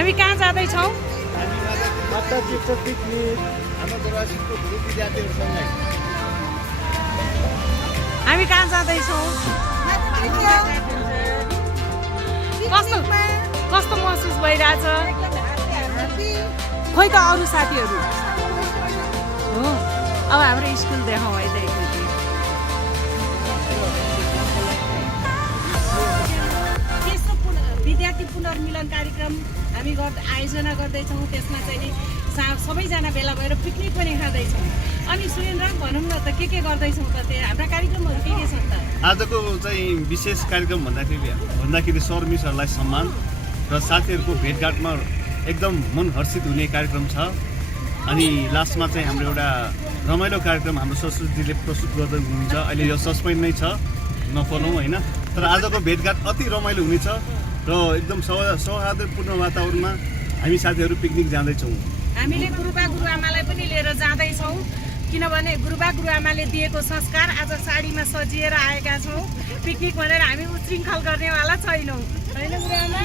हामी कहाँ जाँदैछौँ? हामी कहाँ जाँदैछौँ? कस्तो महसुस भइरहेछ? खोइ त अरू साथीहरू हो। अब हाम्रो स्कुल देखाउँ है त एकचोटि। त्यस्तो विद्यार्थी पुनर्मिलन कार्यक्रम हामी आयोजना गर्दैछौँ। त्यसमा चाहिँ नि सबैजना भेला भएर पिकनिक पनि खाँदैछौँ। अनि सुरेन्द्र भनौँ न त के गर्दैछौँ त? त्यो हाम्रा कार्यक्रमहरू के छन् त? आजको चाहिँ विशेष कार्यक्रम भन्दाखेरि सर मिसहरूलाई सम्मान र साथीहरूको भेटघाटमा एकदम मन हर्षित हुने कार्यक्रम छ। अनि लास्टमा चाहिँ हाम्रो एउटा रमाइलो कार्यक्रम हाम्रो सरस्वतीले प्रस्तुत गर्दै हुनुहुन्छ। अहिले यो सस्पेन्ड नै छ, नफलौँ होइन। तर आजको भेटघाट अति रमाइलो हुनेछ र एकदम सौहार्दपूर्ण वातावरणमा हामी साथीहरू पिकनिक जाँदैछौँ। हामीले गुरुबा गुरुआमालाई पनि लिएर जाँदैछौँ, किनभने गुरुबा गुरुआमाले दिएको संस्कार आज साडीमा सजिएर आएका छौँ। पिकनिक भनेर हामी उच्छृङ्खल गर्नेवाला छैनौँ, होइन गुरुआमा?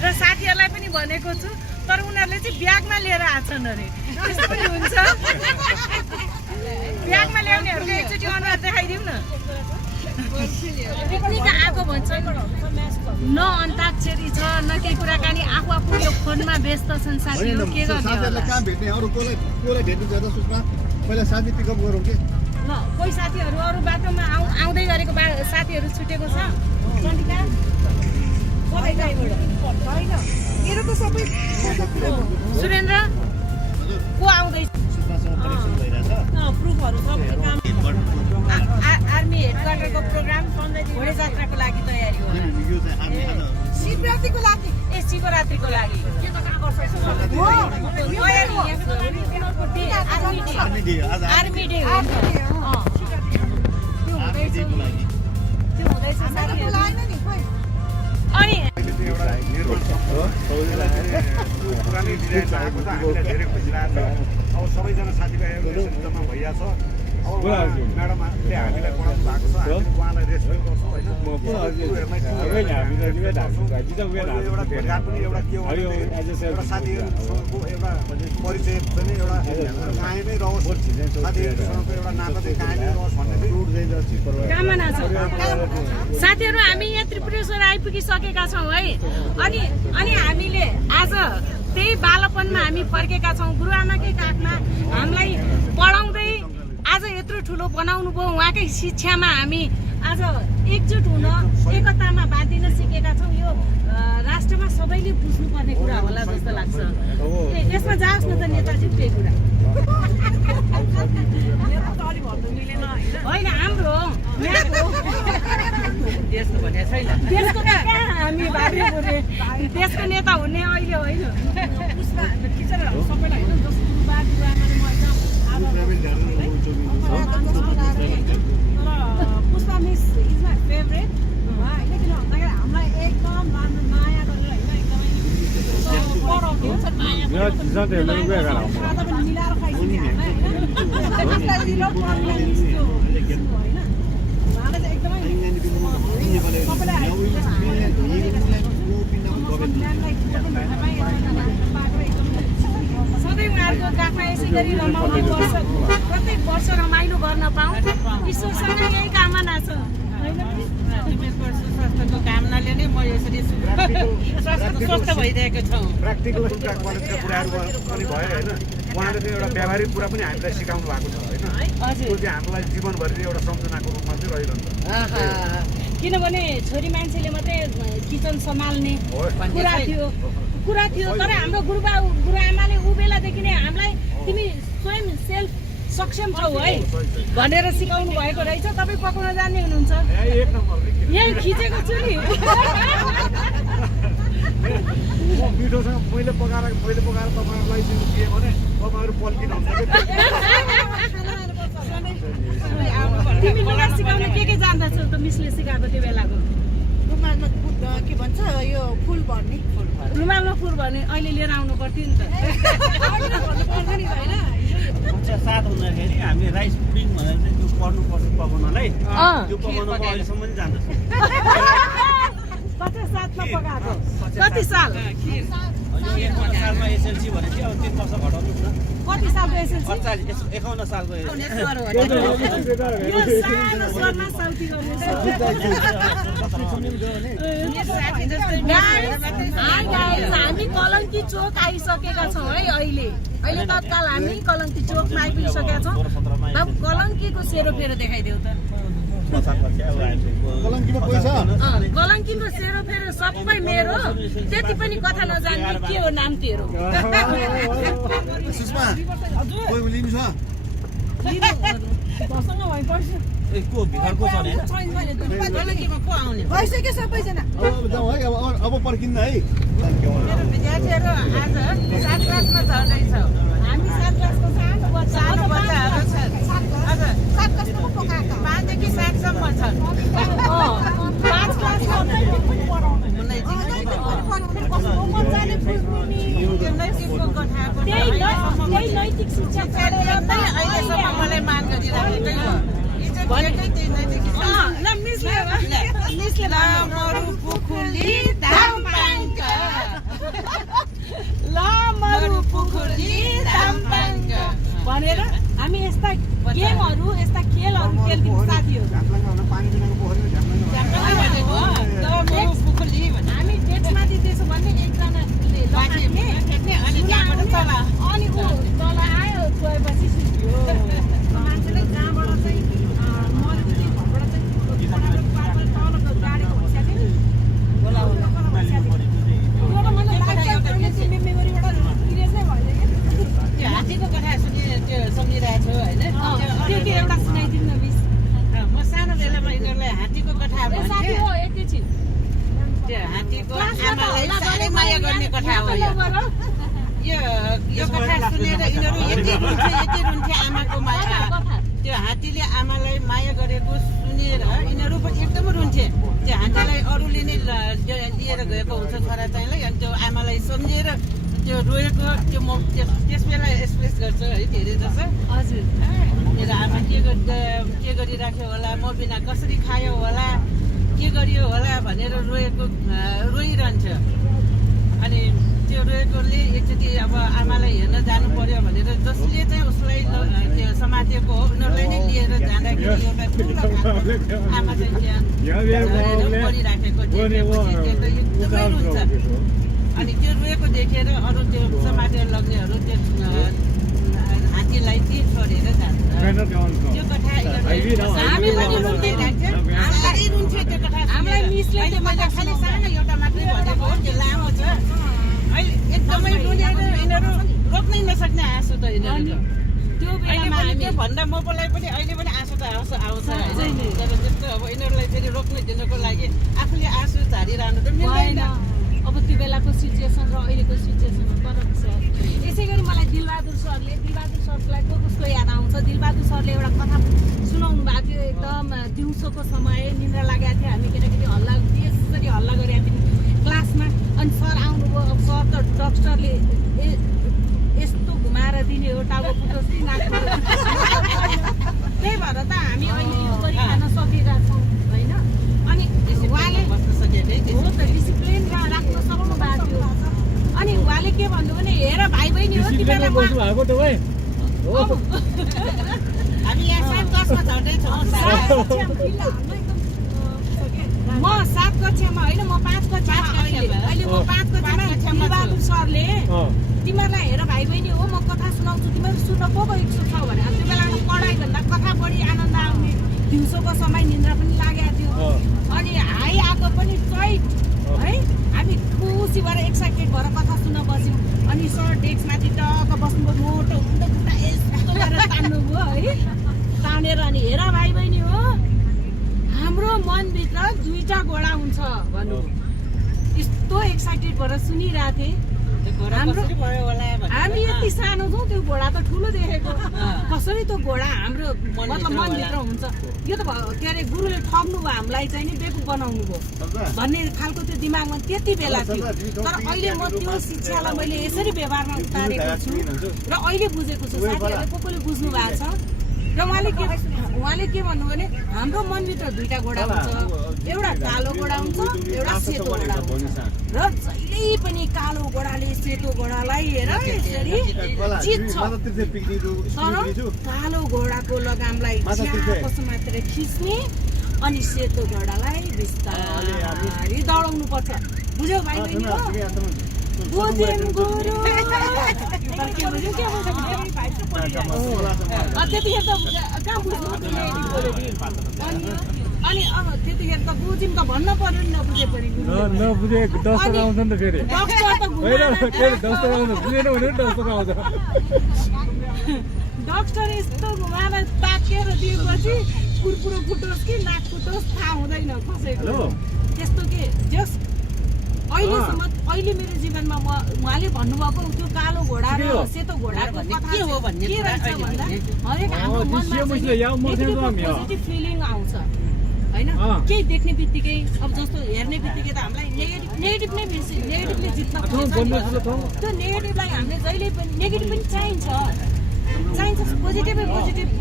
र साथीहरूलाई पनि भनेको छु, तर उनीहरूले चाहिँ ब्यागमा लिएर आछन् अरे। त्यस्तो पनि हुन्छ। ब्यागमा ल्याउनेहरूको एकचोटि अनुहार देखाइदिउँ न। पिकनिक आएको भन्छन्, न अन्ताक्षरी छ न केही कुराकानी, आफू आफू यो फोनमा व्यस्त छन् साथीहरू। के गर्ने होला? ल कोही साथीहरू अरू बाटोमा आउँदै गरेको साथीहरू छुटेको छ। सुरेन्द्र को आउँदैछ? आर्मी हेडक्वार्टरको प्रोग्राम घोडे जात्राको लागि तयारी हो। शिवरात्रिको लागि शिवरात्रिको लागि आर्मी डे हो। त्यो हुँदैछ साथीहरू। अनि पुरानै डिजाइन आएको छ, हामीलाई धेरै खुसी लागेको छ। अब सबैजना साथीभाइहरू जम्मा भइरहेको छ। अब म्याडमले हामीलाई पढाउनु भएको छ, हामी उहाँलाई रेस्पेक्ट गर्छौँ होइन। एउटा भेटघाट पनि एउटा के हो, एउटा साथीहरूसँगको एउटा परिचय पनि एउटा कायमै रहोस्, साथीहरूसँगको एउटा नाता चाहिँ कायमै रहोस् भन्ने कामना छ। साथीहरू हामी यहाँ त्रिपुरेश्वर आइपुगिसकेका छौँ है। अनि हामीले आज त्यही बालपनमा हामी फर्केका छौँ। गुरुआमाकै काखमा हामीलाई पढाउँदै आज यत्रो ठुलो बनाउनु भयो। उहाँकै शिक्षामा हामी आज एकजुट हुन, एकतामा बाँधिन सिकेका छौँ। यो राष्ट्रमा सबैले बुझ्नुपर्ने कुरा होला जस्तो लाग्छ। यसमा जाओस् न त नेताजी, त्यही कुरा होइन हाम्रो हो, देशको हामी भावी हुने देशको नेता हुने अहिले होइन। Pushpa miss is my favourite होइन, किन भन्दाखेरि हामीलाई एकदम माया गरेर होइन, एकदमै पढाउँथ्यो मिलाएर खाइसक्यो हामीलाई होइन। उहाँलाई चाहिँ एकदमै सबैलाई सधैँ उहाँहरूको काखमा यसै गरी रमाउने वर्ष, प्रत्येक वर्ष रमाइलो गर्न पाऊँ, ईश्वरसँग यही कामना छ होइन। स्वास्थ्यको कामनाले नै म यसरी स्वस्थ भइरहेको छौँ। प्र्याक्टिकल कलेजका कुराहरू पनि भयो होइन। उहाँले चाहिँ एउटा व्यावहारिक कुरा पनि हामीलाई सिकाउनु भएको छ होइन। त्यो चाहिँ हामीलाई जीवनभरि एउटा सम्झनाको रूपमा चाहिँ रहिरहन्छ। किनभने छोरी मान्छेले मात्रै किचन सम्हाल्ने कुरा थियो, तर हाम्रो गुरुआमाले ऊ बेलादेखि नै हामीलाई तिमी स्वयं सेल्फ सक्षम छौ है भनेर सिकाउनु भएको रहेछ। तपाईँ पकाउन जान्ने हुनुहुन्छ? यही खिचेको छु नि। मिठोसँग मैले पकाएर तपाईँहरूलाई दिएँ भने तपाईँहरू पल्किनुहुन्छ। तिमी लुगा सिकाउन के जान्दछौ त? मिसले सिकाएको त्यो बेलाको रुमालमा के भन्छ यो फुल भर्ने, रुमालमा फुल भर्ने अहिले लिएर आउनु पर्थ्यो नि त। साथ हुँदाखेरि हामी राइस पुडिङ भनेर चाहिँ त्यो पढ्नुपर्छ पकाउनलाई, त्यो पकाउनमा अहिलेसम्म पनि जान्दछ। 50 सालमा पकाएको कति साल सालमा एसएलसी भनेपछि अब 3 वर्ष घटाउनु न कति सालको एसएलसी 51 सालको यो सानो स्वरमा साउथी हामी कलङ्की चोक आइसकेका छौँ है अहिले तत्काल हामी कलङ्की चोकमा आइपुगिसकेका छौँ बाबु कलङ्कीको सेरोफेरो देखाइदेऊ त कलङ्कीको सेरोफेरो सबै मेरो त्यति पनि कथा नजान्ने के हो नाम तेरो को भिखारको छ नि कलङ्कीमा को आउने भइसक्यो सबैजना अब पर्किन्न है मेरो विद्यार्थीहरू आज 7 क्लासमा झर्दैछ हामी 7 क्लासको सानो बच्चाहरू छन् हजुर 7 कस्तो पकाएको 5 देखि 7 सम्म छन् 5 क्लासमा त्यही नैतिक शिक्षा अहिलेसम्म मलाई मान गरिराखेकै हो भनेर हामी यस्ता गेमहरू यस्ता खेलहरू खेल्थ्यौँ साथीहरू हामी डेक्समाथि त्यसो भने एकजनाले अनि ऊ तल आयो गएपछि सुत्यो मान्छेले जहाँबाट चाहिँ मरेको चाहिँ घरबाट चाहिँ तलको गाडीको पैसा थियो नि मेमोरीबाट इरेज नै भइदियो त्यो हात्तीको कथा सम्झिरहेको छु होइन त्यो एउटा सुनाइदिनु न मिस म सानो बेलामा यिनीहरूलाई हात्तीको कथा साथी भन्थेँ हो एकैछिन त्यो हात्तीको आमालाई साह्रै माया गर्ने कथा हो यो कथा सुनेर यिनीहरू यति रुन्थे आमाको माया त्यो हात्तीले आमालाई माया गरेको सुनेर यिनीहरू पनि एकदम रुन्थे त्यो हात्तीलाई अरूले नै लिएर गएको हुन्छ छोरा चाहिँलाई अनि त्यो आमालाई सम्झेर त्यो रोएको त्यो म त्यस बेला एक्सप्रेस गर्छु है धेरै जसो हजुर मेरो आमा के गरिराख्यो होला म बिना कसरी खायो होला के गरियो होला भनेर रोइरहन्छ अनि त्यो रोएकोले एकचोटि अब आमालाई हेर्न जानु पर्यो भनेर जसले चाहिँ उसलाई त्यो समातेको हो उनीहरूलाई नै लिएर जाँदाखेरि एउटा ठुलो आमा चाहिँ त्यहाँ परिराखेको एकदमै रुन्छ अनि त्यो रोएको देखेर अरू त्यो समातेर लग्नेहरू त्यो हात्तीलाई चाहिँ छोडेर जान्छ त्यो कथा हामी पनि रुन्थ्यौँ साह्रै रुन्थ्यो त्यो कथा हामीलाई मिसले अहिले मैले खालि सानो एउटा मात्रै भनेको हो त्यो लामो छ अहिले एकदमै रुनेर यिनीहरू रोक्नै नसक्ने आँसु त यिनीहरूको त्यो अहिले बेलामा पनि हामी त्यो भन्दा मलाई पनि अहिले पनि आँसु त आउँछ होइन तर जस्तो अब यिनीहरूलाई फेरि रोक्नै दिनुको लागि आफूले आँसु झारिरहनु त मिल्दैन अब त्यो बेलाको सिचुएसन र अहिलेको सिचुएसनमा फरक छ यसै गरी मलाई दिलबहादुर सरलाई कसको याद आउँछ दिलबहादुर सरले एउटा कथा सुनाउनु भएको थियो एकदम दिउँसोको समय निन्द्रा लागेको थियो हामी केटाकेटी हल्ला त्यसरी हल्ला गरेका थियौँ क्लासमा अनि सर आउनुभयो अब सर त डक्टरले यस्तो घुमाएर दिने हो टाउको फुटोस् कि नाच्नु त्यही भएर त हामी अहिले यो गरी खान सकिरहेका छौँ होइन अनि उहाँले बस्न सकेको हो त डिसिप्लिन राख्न सक्नु भएको थियो अनि उहाँले के भन्नु भने हेर भाइ बहिनी हो तिमीहरूलाई हामी यहाँ 7 क्लासमा झर्दैछौँ म 7 कक्षामा होइन म 5 कक्षामा अहिले म 5 कक्षामा दिलबहादुर सरले तिमीहरूलाई हेर भाइ बहिनी हो म कथा सुनाउँछु तिमीहरू सुन्न को इच्छुक छौ भने त्यो बेलामा पढाइभन्दा कथा बढी आनन्द आउने दिउँसोको समय निन्द्रा पनि लागेको थियो अनि हाई आएको पनि चैत है हामी खुसी भएर एक्साइटेड भएर कथा सुन्न बस्यौँ अनि सर डेस्कमाथि टक्क बस्नुभयो मोटो हुँदो खुट्टा यस्तो गरेर तान्नुभयो है तानेर अनि हेर भाइ बहिनी हो हाम्रो मनभित्र 2टा घोडा हुन्छ भन्नु यस्तो एक्साइटेड भएर सुनिरहेको थिएँ हामी यति सानो छौँ त्यो घोडा त ठुलो देखेको कसरी त्यो घोडा हाम्रो मतलब मनभित्र हुन्छ यो त के अरे गुरुले ठग्नु भयो हामीलाई चाहिँ नि बेकुफ बनाउनु भयो भन्ने खालको त्यो दिमागमा त्यति बेला थियो तर अहिले म त्यो शिक्षालाई मैले यसरी व्यवहारमा उतारेको छु र अहिले बुझेको छु साथीहरूले को कोले बुझ्नु भएको छ र उहाँले के भन्नु भने हाम्रो मनभित्र दुईटा घोडा हुन्छ, एउटा कालो घोडा हुन्छ, एउटा सेतो घोडा हुन्छ र जहिले पनि कालो घोडाले सेतो घोडालाई हेर यसरी जित्छ। तर कालो घोडाको लगामलाई च्यापस मात्र खिच्ने अनि सेतो घोडालाई बिस्तारै दौडाउनु पर्छ। बुझ्यौ भाइ बहिनी? बुझ्यौँ गुरु। त्यतिखेर त कहाँ बुझ्नु? अनि अब त्यतिखेर त बुझ्यौँ त भन्न पर्यो नि, नबुझे पनि नबुझे दस्तक आउँछ नि त फेरि डक्टर त दस्तक आउँछ बुझेन भने दस्तक आउँछ। डक्टर यस्तो घुमाएर ताकेर दिएपछि कुरकुरो फुटोस् कि नाक फुटोस् थाहा हुँदैन कसैको। त्यस्तो के जस अहिलेसम्म अहिले मेरो जीवनमा उहाँले भन्नुभएको त्यो कालो घोडा र सेतो घोडाको के हो भन्ने के कुरा रहेछ अहिले भन्दा भन्ने। हरेक हाम्रो मनमा पोजिटिभ फिलिङ आउँछ होइन। केही देख्ने बित्तिकै अब जस्तो हेर्ने बित्तिकै त हामीलाई नेगेटिभ नै बेसी नेगेटिभले जित्न खोज्छ। त्यो नेगेटिभलाई हामीले जहिले पनि नेगेटिभ पनि चाहिन्छ पोजिटिभ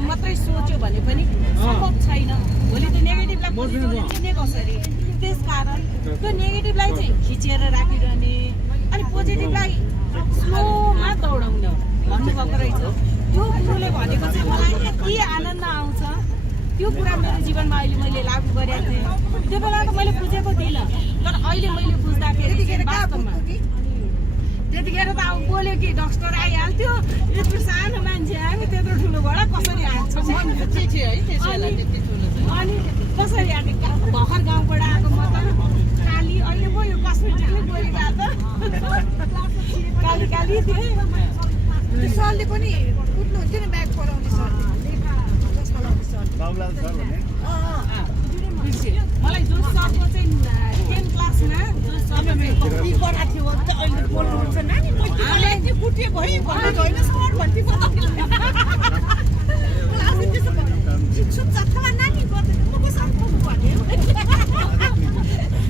मात्रै सोच्यो भने पनि सम्भव छैन। भोलि त्यो नेगेटिभलाई पोजिटिभले चिन्ने कसरी? त्यस कारण त्यो नेगेटिभलाई चाहिँ खिचेर राखिरहने अनि पोजिटिभलाई स्लोमा दौडाउने भन्नुभएको रहेछ। त्यो कुरोले भनेको चाहिँ मलाई यति आनन्द आउँछ। त्यो कुरा मेरो जीवनमा अहिले मैले लागू गरेको थिएँ। त्यो बेला त मैले बुझेको थिइनँ, तर अहिले मैले बुझ्दाखेरि वास्तवमा त्यतिखेर त अब बोल्यो कि डक्टर आइहाल्थ्यो, यत्रो सानो मान्छे हामी त्यत्रो ठुलो घोडा कसरी हाल्छौँ अनि कसरी हाल्ने? भर्खर गाउँबाट आएको म त काली, अहिले पो यो कस्मेटिकले गोरी भएको काली काली थिएँ। सरले पनि कुट्नुहुन्थ्यो नि ब्याग पढाउने सरले, जसको लागि सर बाबुलाल सर भने मलाई जो सरको चाहिँ 10 क्लासमा जो सरले कति पढाएको थियो त अहिले बोल्नुहुन्छ नानी मैले त्यो कुटे भयो भनेको होइन सर भन्थे पो आफै त्यसो भन्नु शिक्षक जत्थामा नानी गर्दैन म कसरी भन्नु भन्यो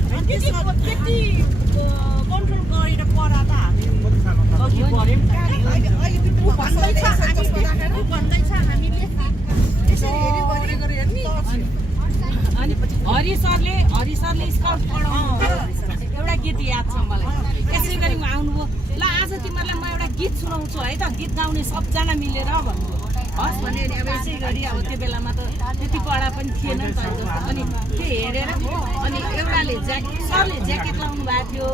अनि त्यसो त्यति कन्ट्रोल गरेर पढा त हामी अघि बढ्यौँ। भन्दैछ हामीले यसरी हेऱ्यो भने अनि हरि सरले स्काउट पढाउनु एउटा गीत याद छ मलाई। यसै गरी उहाँ आउनुभयो, ल आज तिमीहरूलाई म एउटा गीत सुनाउँछु है त, गीत गाउने सबजना मिलेर भन्नुभयो। हस् भने अब यसै गरी अब त्यो बेलामा त त्यति पढा पनि थिएन नि त। अनि त्यो हेरेर अनि एउटाले सरले ज्याकेट लाउनु भएको थियो,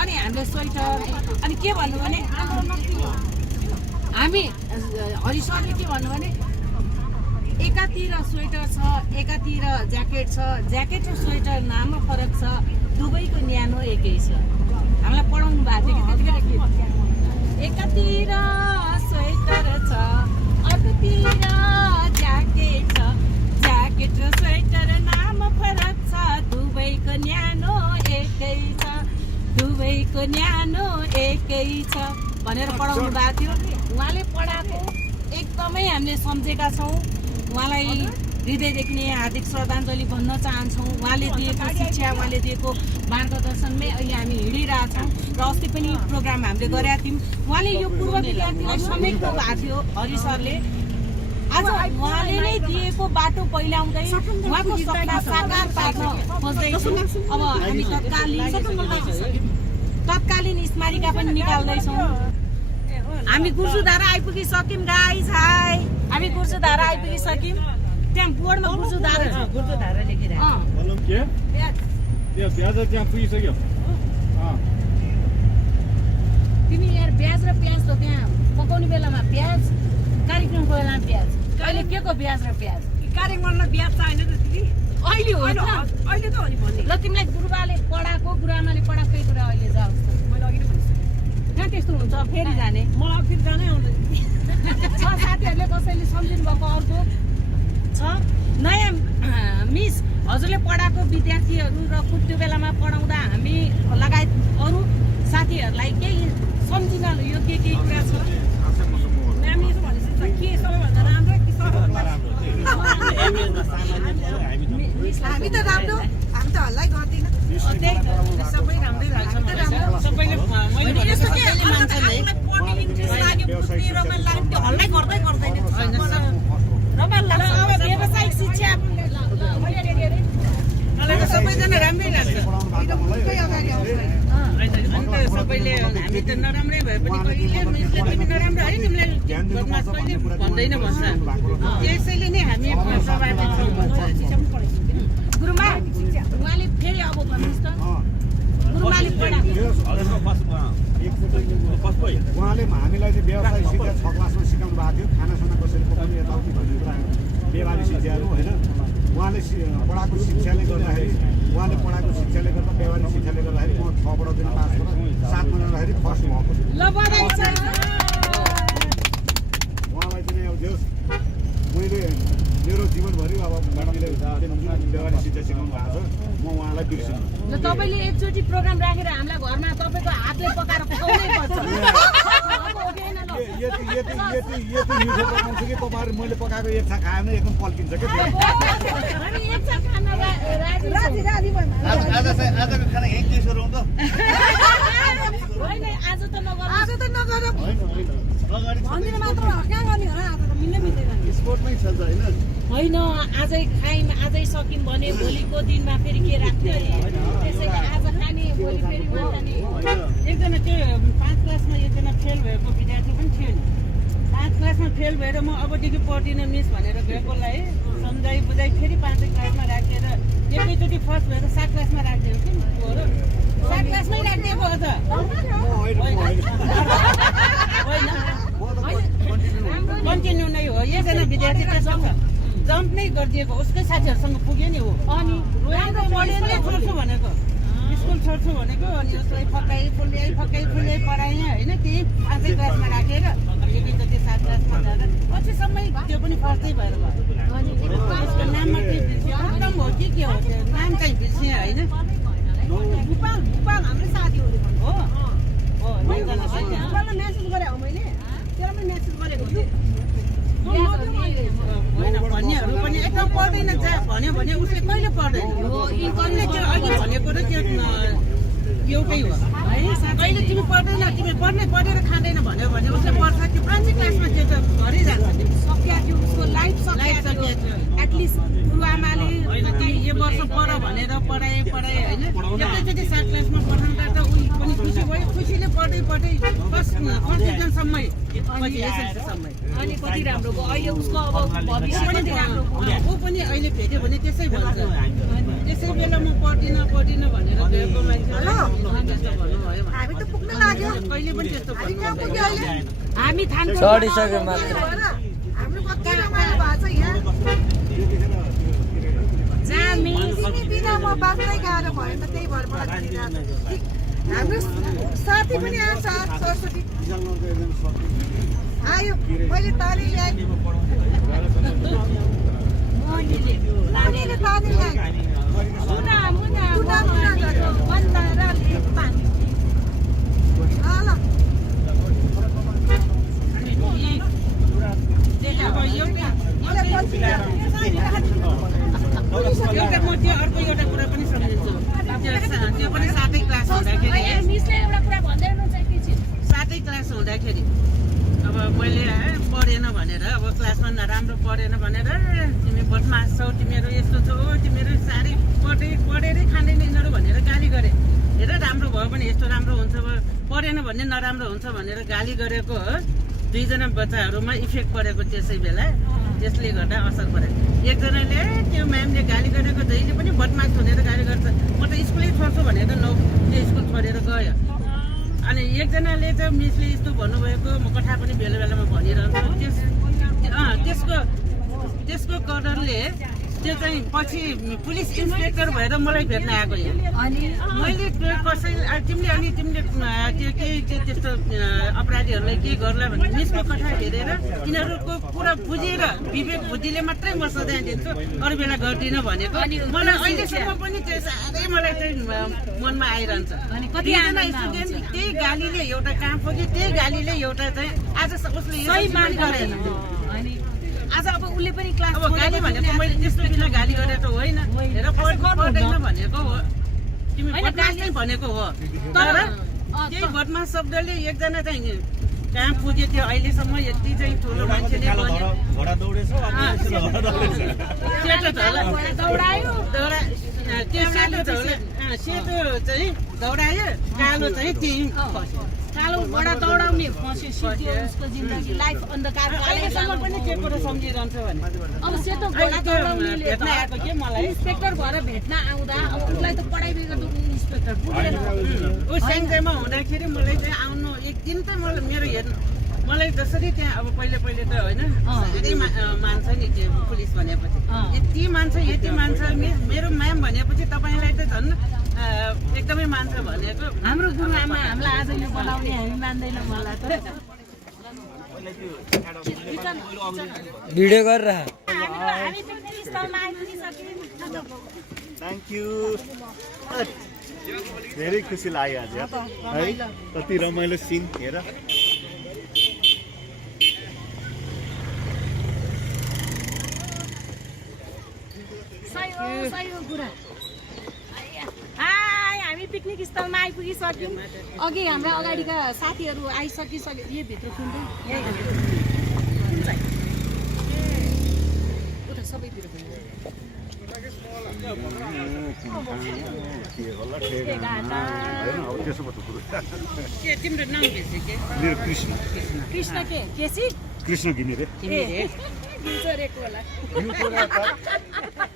अनि हामीले स्वेटर, अनि के भन्नु भने हामी हरि सरले के भन्नु भने एकातिर स्वेटर छ एकातिर ज्याकेट छ, ज्याकेट र स्वेटर नाममा फरक छ, दुवैको न्यानो एकै छ। हामीलाई पढाउनु भएको थियो कि त्यतिखेर के एकातिर स्वेटर छ अर्कोतिर ज्याकेट छ, ज्याकेट र स्वेटर नाम फरक छ, दुवैको न्यानो एकै छ, दुवैको न्यानो एकै छ भनेर पढाउनु भएको थियो। उहाँले पढाएको एकदमै हामीले सम्झेका छौँ। उहाँलाई हृदयदेखि नै हार्दिक श्रद्धाञ्जली भन्न चाहन्छौँ। उहाँले दिएको शिक्षा, उहाँले दिएको मार्गदर्शनमै अहिले हामी हिँडिरहेछौँ र अस्ति पनि प्रोग्राम हामीले गरेका थियौँ। उहाँले यो पूर्व विद्यार्थीलाई समेट्नु भएको थियो हरि सरले। आज उहाँले नै दिएको बाटो पहिल्याउँदै उहाँको सपना साकार पार्न खोज्दैछौँ। अब हामी तत्कालीन स्मारिका पनि निकाल्दैछौँ। हामी गुर्जुधारा आइपुगिसक्यौँ गाइस। हाई, हामी गुर्जुधारा आइपुगिसक्यौँ। त्यहाँ बोर्डमा गुर्जुधारा लेखेर ब्याज त्यहाँ पुगिसक्यो। तिमी यार ब्याज र प्याज त त्यहाँ पकाउने बेलामा प्याज, कार्यक्रमको बेलामा प्याज, अहिले के को ब्याज र प्याज? कार्यक्रममा बिहा छैन त दिदी अहिले हो त, अहिले त हो नि भन्ने ल तिमीलाई गुरुबाले पढाएको गुरुआमाले पढाएकै कुरा अहिले जाओस् त। मैले अघि नै भनिसकेँ कहाँ त्यस्तो हुन्छ फेरि जाने मलाई फेरि जानै आउँदैन छ। साथीहरूले कसैले सम्झिनु भएको अर्को छ नयाँ मिस हजुरले पढाएको विद्यार्थीहरू र त्यो बेलामा पढाउँदा हामी लगायत अरू साथीहरूलाई केही सम्झिन योग्य केही कुरा छ? म्याम यसो भनेपछि के सबैभन्दा राम्रो कि सबैभन्दा हामी त राम्रो, हामी त हल्लै गर्दैन, सबै राम्रै लाग्छ सबैले मैले यस्तो के सबैले मान्छन् है। पढ्ने इन्ट्रेस्ट लाग्यो, बुझ्ने रमाइलो लाग्यो, त्यो हल्लै गर्दै गर्दैन, रमाइलो राम्रै लाग्छ अन्त सबैले हामी त नराम्रै भए पनि कहिले मिसले तिमी नराम्रो है तिमीलाई बदमास कहिले भन्दैन भन्छ त्यसैले नै हामी सभामा छौँ भन्छ गुरुमा उहाँले फेरि अब भन्नुहोस् त गुरुमाले पढाएको उहाँले हामीलाई चाहिँ व्यवसाय शिक्षा 6 क्लासमा सिकाउनु भएको थियो खानासाना कसरी पकाउने यताउति भन्ने कुरा व्यवहारिक शिक्षाहरू होइन उहाँले पढाएको शिक्षाले गर्दाखेरि व्यवहारिक शिक्षाले गर्दाखेरि म 6 बाट दिन पास गरेर 7 मा जाँदाखेरि फर्स्ट भएको छु ल बधाई छ उहाँलाई चाहिँ अब जस मैले मेरो जीवनभरि अब म्याडमले व्यवहारिक शिक्षा सिकाउनु भएको छ म उहाँलाई बिर्सिनु ल तपाईले एकचोटि प्रोग्राम राखेर हामीलाई घरमा तपाईको हातले पकाएर खुवाउनै पर्छ अब उठेन ल यति मिठो बनाउँछु कि तपाईँहरू मैले पकाएको एक छा खायो भने एकदम पल्किन्छ क्या हामी एक छाक खान राजी आजको खाना यहीँ त्यसो रहौँ त होइन आज त नगरौँ अगाडि मात्र कहाँ गर्ने होला आज त मिल्नै मिल्दैन स्पोर्टमै छ त होइन होइन आजै खायौँ आजै सक्यौँ भने भोलिको दिनमा फेरि के राख्ने त्यसैले आज खाने भोलि फेरि खाने एकजना त्यो 5 क्लासमा एकजना फेल भएको विद्यार्थी पनि थियो नि 5 क्लासमा फेल भएर म अबदेखि पढ्दिनँ मिस भनेर गएकोलाई सम्झाइ बुझाइ फेरि 5 क्लासमा राखेर एकैचोटि फर्स्ट भएर 7 क्लासमा राखिदिएको थियो नि हो र 7 क्लासमै राखिदिएको हो त कन्टिन्यू नै हो एकजना विद्यार्थी त्यस्तो छ जम्प नै गरिदिएको उसकै साथीहरूसँग पुग्यो नि हो अनि राम्रो पढेर छोड्छु भनेको स्कुल छोड्छु भनेको अनि उसलाई फकाइ फुल्याइ पढाएँ होइन त्यही 5 क्लासमा राखेर एकैचोटि 7 क्लासमा जाँदा पछिसम्म त्यो पनि फर्स्टै भएर भयो उसको नाममा चाहिँ बिर्सियो एकदम हो कि के हो त्यो नाम चाहिँ बिर्सिएँ होइन भुपाल हाम्रो साथीहरूले हो हो एकजना साथी भुपाललाई मेसेज गरेँ मैले त्यसलाई पनि मेसेज गरेको थिएँ होइन भन्नेहरू पनि एकदम पढ्दैन जा भन्यो भने उसले कहिले पढ्दैन उसले त्यो अघि भनेको र त्यो एउटै हो कहिले तिमी पढ्दैन तिमी पढेर खाँदैन भन्यो भने उसले पढ्छ त्यो 5 क्लासमा त्यो त घरै जान्छ सक्या थियो उसको लाइफ सक्या सकिया थियो एटलिस्ट गुरुआमाले होइन तिमी यो वर्ष पढ भनेर पढाएँ होइन एकैचोटि 7 क्लासमा पढाउँदा त उही पनि खुसी भयो खुसीले पढ्दै फर्स्ट डिभिजनसम्मै पछि एसएलसीसम्मै अनि कति राम्रो भयो अहिले उसको अब भविष्य पनि राम्रो ऊ पनि अहिले भेट्यो भने त्यसै भन्छ त्यसै बेला म पढ्दिनँ भनेर गएको मान्छे त्यस्तो भन्नुभयो हामी त पुग्न लाग्यो कहिले पनि त्यस्तो भन्नु हामी थान्छौँ चढिसक्यो मात्र हाम्रो कति रमाइलो भएको छ यहाँ जामी तिमी बिना म बाँच्दै गाह्रो भयो त त्यही भएर मलाई हाम्रो साथी पनि आउँछ सरस्वती आयो मैले ताली ल्याएँ नानीले ताली ल्याएँ मुना गर्यो अन्तर पानी ल अब एउटा म त्यो अर्को एउटा कुरा पनि सम्झिन्छु त्यो पनि 7 क्लास हुँदाखेरि मिसले एउटा कुरा भन्दै हुनुहुन्छ एकैछिन 7 क्लास हुँदाखेरि अब मैले पढेन भनेर अब क्लासमा नराम्रो पढेन भनेर तिमी बदमास छौ तिमीहरू यस्तो छौ तिमीहरू साह्रै पढेरै खाँदैन यिनीहरू भनेर गाली गरे हेर राम्रो भयो भने यस्तो राम्रो हुन्छ पढेन भने नराम्रो हुन्छ भनेर गाली गरेको हो 2 जना बच्चाहरूमा इफेक्ट परेको त्यसै बेला त्यसले गर्दा असर परेको एकजनाले त्यो म्यामले गाली गरेको जहिले पनि बदमास भनेर गाली गर्छ म त स्कुलै छोड्छु भनेर त्यो स्कुल छोडेर गयो अनि एकजनाले चाहिँ मिसले यस्तो भन्नुभएको म कथा पनि बेला बेलामा भनिरहन्छु त्यसको करले त्यो चाहिँ पछि पुलिस इन्सपेक्टर भएर मलाई भेट्न आएको यहाँ मैले तिमीले त्यो केही त्यस्तो अपराधीहरूलाई के गर्ला भने मिसको कथा हेरेर तिनीहरूको कुरा बुझेर विवेक बुद्धिले मात्रै म सजाय दिन्छु अरू बेला गर्दिनँ भनेको मलाई अहिलेसम्म पनि त्यो साह्रै मलाई चाहिँ मनमा आइरहन्छ कतिजना स्टुडेन्ट त्यही गालीले एउटा काम पुग्यो त्यही गालीले एउटा चाहिँ आज उसले सही मान गरेन आज अब उसले पनि क्लास अब गाली भनेको मैले त्यस्तो बिना गाली गरेर होइन हेर पढ्दैन भनेको हो तिमी बदमास नै भनेको हो तर त्यही बदमास शब्दले एकजना चाहिँ कहाँ पुग्यो त्यो अहिलेसम्म यति चाहिँ ठुलो मान्छेले घोडा दौडेछ दौडायो त्यो सेतो चाहिँ दौडायो, कालो चाहिँ त्यही फस्यो। कालोबाट दौडाउने फस्यो, सिद्धियो उसको जिन्दगी, लाइफ अन्धकार अहिलेसम्म पनि त्यो कुरो सम्झिरहन्छ भने अब सेतो घोडा दौडाउनेले भेट्न आएको के मलाई इन्सपेक्टर भएर भेट्न आउँदा अब उसलाई त पढाइ बिगर्नु इन्सपेक्टर पुगेन। ऊ स्याङ्जामा हुँदाखेरि मलाई चाहिँ आउनु एक दिन त मेरो हेर्नु मलाई जसरी त्यहाँ अब पहिले त होइन यति मान्छ नि त्यो पुलिस भनेपछि यति मान्छ मेरो म्याम भनेपछि तपाईँलाई त झन् एकदमै मान्छ भनेको हाम्रो गुरुआमा हामीलाई आज यो बनाउने हामी मान्दैनौँ मलाई त। भिडियो गरेर हामी पिकनिक स्थलमा आइपुगिसक्यौँ। Thank you. धेरै खुसी लाग्यो आज है, कति रमाइलो सिन हेर। सही हो कुरा। हाय, हामी पिकनिक स्थलमा आइपुगिसक्यौँ। अघि हाम्रा अगाडिका साथीहरू आइसकिसक्यो। यो भित्र कुन्दै कुन चाहिँ उता सबैतिर के तिम्रो नाम के के मेरो कृष्ण कृष्ण के केसी कृष्ण घिमिरे। घिउ चोरेको होला।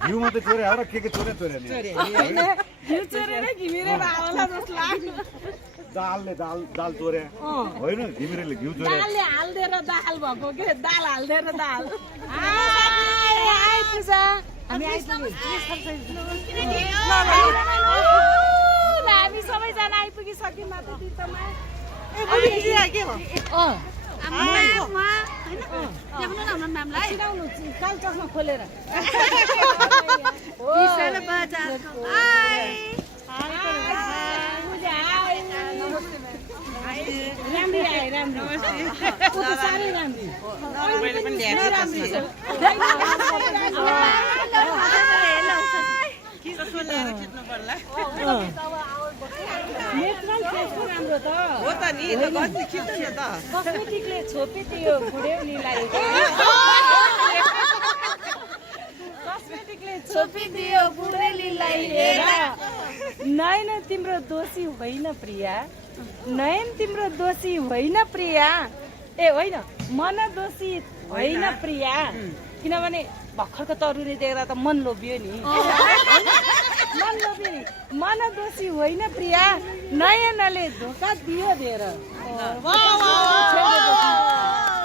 घिउ मात्रै चोरे हो र के चोरे नि होइन, घिउ चोरेर घिमिरेर होला जस्तो लाग्यो। दाल चोरे होइन, घिमिरेले घिउ चोरे। दालले हाल्दिएर दाल भएको के, दाल हाल्दिएर दाल। हाय पूजा, हामी आइपुग्यौँ। हामी सबैजना आइपुगिसक्यौँ माथि तीर्थमा। चिनाउनु काल चस्मा खोलेर। राम्री आए, राम्री साह्रै राम्री। राम्रो त हो त नि कति खिच्नु न त कस्मेटिकले छोपिदियो बुढ्यौलीलाई। कस्मेटिकले छोपिदियो बुढ्यौलीलाई हेर। नयन तिम्रो दोषी होइन प्रिया, नयन तिम्रो दोषी होइन प्रिया। ए होइन, मन दोषी होइन प्रिया, किनभने भर्खरको तरुनी देख्दा त मन लोभियो नि। मन लोभियो नि। मन दोषी होइन प्रिया, नयनले धोका दियो धेर।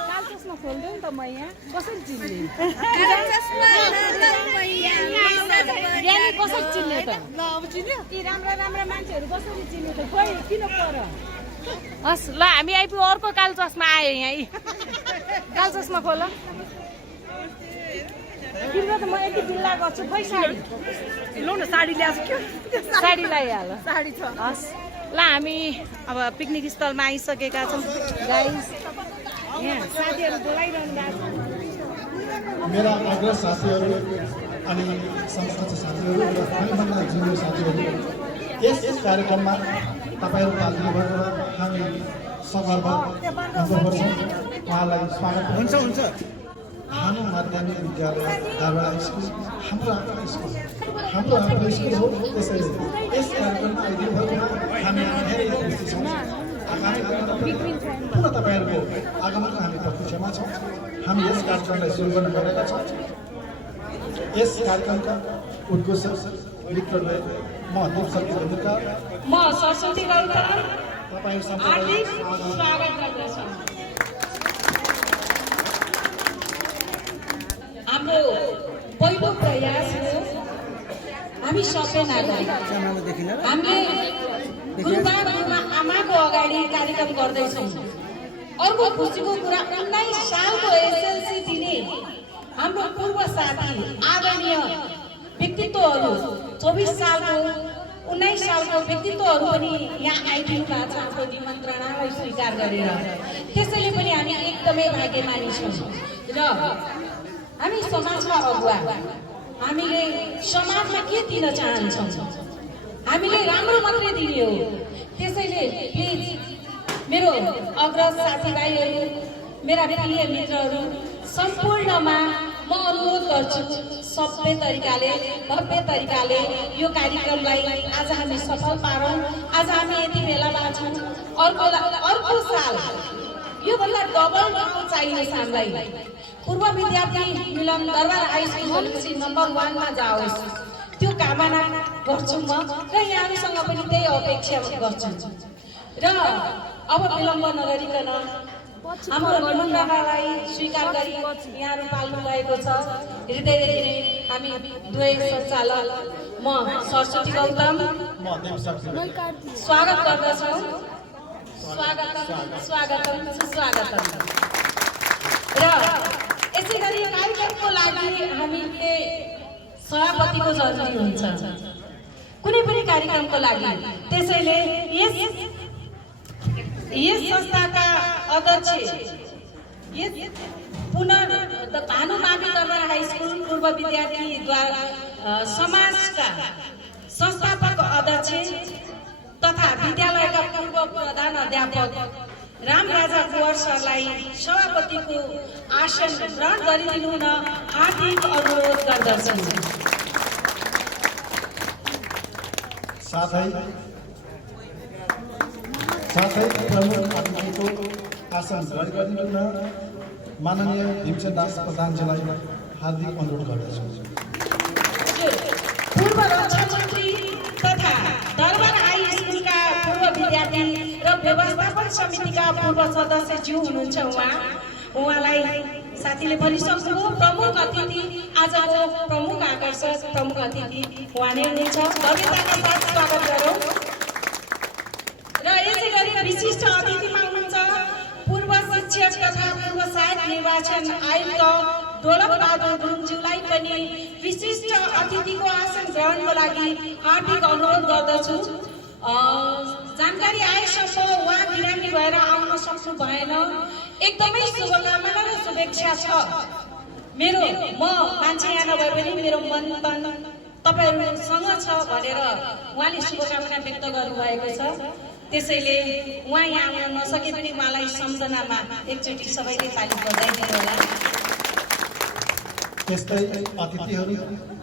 काल चस्मा खोल्दै नि त म यहाँ कसरी चिन्ने? कसरी चिन्ने त? यी राम्रा राम्रा मान्छेहरू कसरी चिन्ने त? खोइ किन पर? हस् ल, हामी आइपुग्यो। अर्को काल चस्मा आयो यहाँ। काल चस्मा खोल। तिम्रो त म यति बिल्ला गर्छु। खोइ साडी लौ न, साडी ल्याएको के? साडी लगाइहाल। साडी छ। हस् ल, हामी अब पिकनिक स्थलमा आइसकेका छौँ गाइस। यहाँ साथीहरू बोलाइरहनु भएको छ। मेरा अग्रज साथीहरू अनि समकक्ष साथीहरू र हामीभन्दा जुनियर साथीहरू, यस कार्यक्रममा तपाईँहरूको हाजिरी भएर हामी सगर्व गर्छौँ। उहाँलाई स्वागत हुन्छ। हाम्रो माध्यमिक विद्यालय दारवाडा स्कुल हाम्रो आफ्नो स्कुल हो। त्यसैले यस कार्यक्रममा आइदिनु भएकोमा हामी धेरै खुसी छौँ। आगामी दिनमा पुनः तपाईँहरूको आगमनको हामी प्रतीक्षामा छौँ। हामी यस कार्यक्रमलाई सुरु गर्न गएका छौँ। यस कार्यक्रमका उद्घोषक मित्रले म देवशक्ति अधिकार, म सरस्वती गौतम तपाईँहरू हार्दिक स्वागत गर्दछु। हाम्रो पहिलो प्रयास हो। हामी सबै नागरिक हामीले गुरुबा आमाको अगाडि कार्यक्रम गर्दैछौँ। अर्को खुसीको कुरा, 19 सालको एसएलसी दिने हाम्रो पूर्व साथी आदरणीय व्यक्तित्वहरू, 24 सालको 19 सालको व्यक्तित्वहरू पनि यहाँ आइदिनु भएको छ हाम्रो निमन्त्रणालाई स्वीकार गरेर। त्यसैले पनि हामी एकदमै भाग्यमानी छौँ। र हामी समाजका अगुवा, हामीले समाजमा के दिन चाहन्छौँ? हामीले राम्रो मात्रै दिने हो। त्यसैले प्लिज मेरो अग्रज साथीभाइहरू, मेरा प्रिय मित्रहरू सम्पूर्णमा म अनुरोध गर्छु सबै तरिकाले भव्य तरिकाले यो कार्यक्रमलाई आज हामी सफल पारौँ। आज हामी यति भेला छौँ, अर्को साल योभन्दा डबल चाहिन्छ हामीलाई। पूर्व विद्यार्थी मिलन दरबार हाई स्कुल भनेपछि नम्बर 1 मा जाओस्, त्यो कामना गर्छु म र यहाँहरूसँग पनि त्यही अपेक्षा गर्छु। र अब विलम्ब नगरिकन हाम्रो मनोकामनालाई स्वीकार गरी यहाँहरू पाल्नु भएको छ। हृदयदेखि नै हामी दुवै सञ्चालक म सरस्वती गौतम स्वागत गर्दछौँ। स्वागतम सुस्वागतम। र यसै गरी कार्यक्रमको लागि हामीले सभापतिको जरुरी हुन्छ कुनै पनि कार्यक्रमको लागि। त्यसैले यस संस्थाका अध्यक्ष भानुमावि दरबार हाई स्कुल पूर्व विद्यार्थीद्वारा समाजका संस्थापक अध्यक्ष तथा विद्यालयका पूर्व प्रधान अध्यापक रामराजा कुँवर सरलाई सभापतिको आसन ग्रहण गरिदिनु हुन हार्दिक अनुरोध गर्दछु। साथै प्रमुख अतिथिको आसन ग्रहण गरिदिनु हुन माननीय भीमसेन दास प्रधानजीलाई हार्दिक अनुरोध गर्दछु। पूर्व रक्षा मन्त्री तथा दरबार हाई स्कुलका पूर्व विद्यार्थी र व्यवस्थापन समितिका पूर्व सदस्यज्यू हुनुहुन्छ। उहाँलाई साथीले भनिसक्नुभयो। प्रमुख अतिथि आजको प्रमुख आकर्षक प्रमुख अतिथि उहाँ नै हुनुहुन्छ। भव्यताका साथ स्वागत गरौँ। र यसै गरी विशिष्ट अतिथिमा हुनुहुन्छ पूर्व शिक्षक तथा पूर्व सहायक निर्वाचन आयुक्त डोलक बहादुर गुरुङज्यूलाई पनि विशिष्ट अतिथिको आसन ग्रहणको लागि हार्दिक अनुरोध गर्दछु। जानकारी आएसम्म उहाँ बिरामी भएर आउन सक्नु भएन। एकदमै शुभकामना र शुभेच्छा छ मेरो। म मान्छे यहाँ नभए पनि मेरो मन तन तपाईँहरूसँग छ भनेर उहाँले शुभकामना व्यक्त गर्नुभएको छ। त्यसैले उहाँ यहाँ आउन नसके पनि उहाँलाई सम्झनामा एकचोटि सबैले ताली बजाइदिनु होला। त्यस्तै अतिथिहरू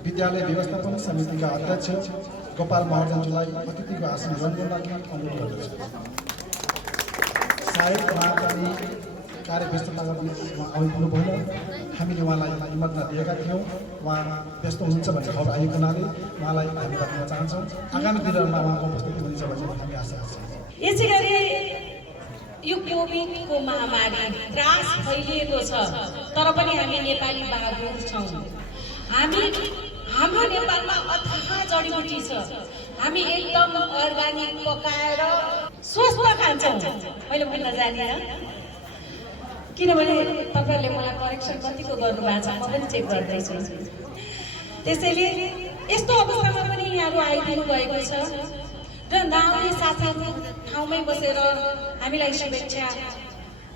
विद्यालय व्यवस्थापन समितिका अध्यक्ष गोपाल महर्जनज्यूलाई अतिथिको आसन ग्रहण गर्न अनुरोध गर्दछु। सायद उहाँलाई कार्य व्यस्ततामा पनि आउनु भएन। हामीले उहाँलाई निमन्त्रणा दिएका थियौँ, उहाँ व्यस्त हुनुहुन्छ भन्ने खबर आएको हुनाले उहाँलाई धन्यवाद दिन चाहन्छौँ। आगामी दिनहरूमा उहाँको उपस्थिति हुनेछ भन्ने हामी आशा गर्छौँ। यसै गरी यो कोभिडको महामारी त्रास फैलिएको छ, तर पनि हामी नेपाली बहादुर छौँ। हाम्रो नेपालमा अथाह जडीबुटी छ। हामी एकदम अर्ग्यानिक पकाएर स्वस्थ खान्छौँ। मैले भन्न जानिनँ किनभने तपाईँहरूले मलाई करेक्सन कतिको गर्नुभएको छ, म पनि चेक गर्दैछु। त्यसैले यस्तो अवस्थामा पनि यहाँहरू आइदिनु भएको छ र गाउँले साथीहरू ठाउँमै बसेर हामीलाई शुभेच्छा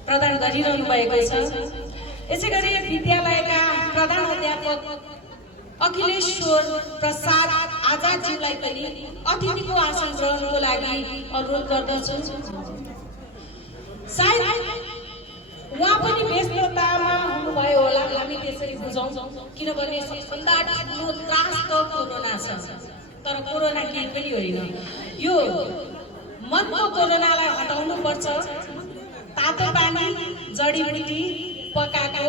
प्रदान गरिरहनु भएको छ। यसै गरी विद्यालयका प्रधान अध्यापक अखिलेश्वर प्रसाद आजादज्यूलाई पनि अतिथिको आसन ग्रहणको लागि अनुरोध गर्दछु। सायद उहाँ पनि व्यस्ततामा हुनुभयो होला, हामी त्यसरी बुझौँ। किनभने सबभन्दा ठुलो त्रास त कोरोना छ, तर कोरोना केही पनि होइन। यो मनको कोरोनालाई हटाउनु पर्छ। तातो पानी जडीबुटी पकाएको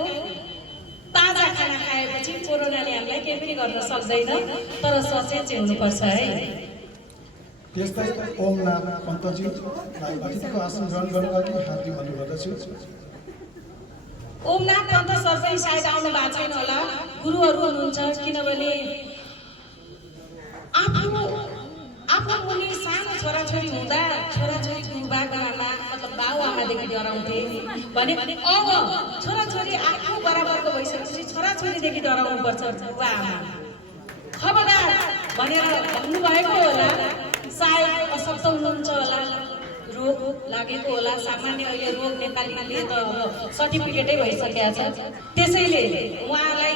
ताजा खाना खाएपछि कोरोनाले हामीलाई केही पनि गर्न सक्दैन, तर सचेत चाहिँ हुनुपर्छ है। त्यस्तै ओमनाथ पन्तज्यूलाई अतिथिको आसन ग्रहण गर्नका लागि हार्दिक अनुरोध गर्दछु। ओमनाथ पन्त सर पनि सायद आउनु भएको छैन होला, गुरुहरू हुनुहुन्छ। किनभने आफ्नो मुनि सानो छोराछोरी हुँदा छोराछोरी गुरुबाबामा मतलब बाबुआमादेखि डराउँथे भने अब छोराछोरी आफ्नो बराबरको भइसकेपछि छोराछोरीदेखि डराउनुपर्छ बुवाआमा। खबरदार भनेर भन्नुभएको होला। सायद अशक्त हुनुहुन्छ होला, रोग लागेको होला। सामान्य अहिले रोग नेपालीले त अब सर्टिफिकेटै भइसकेको छ। त्यसैले उहाँलाई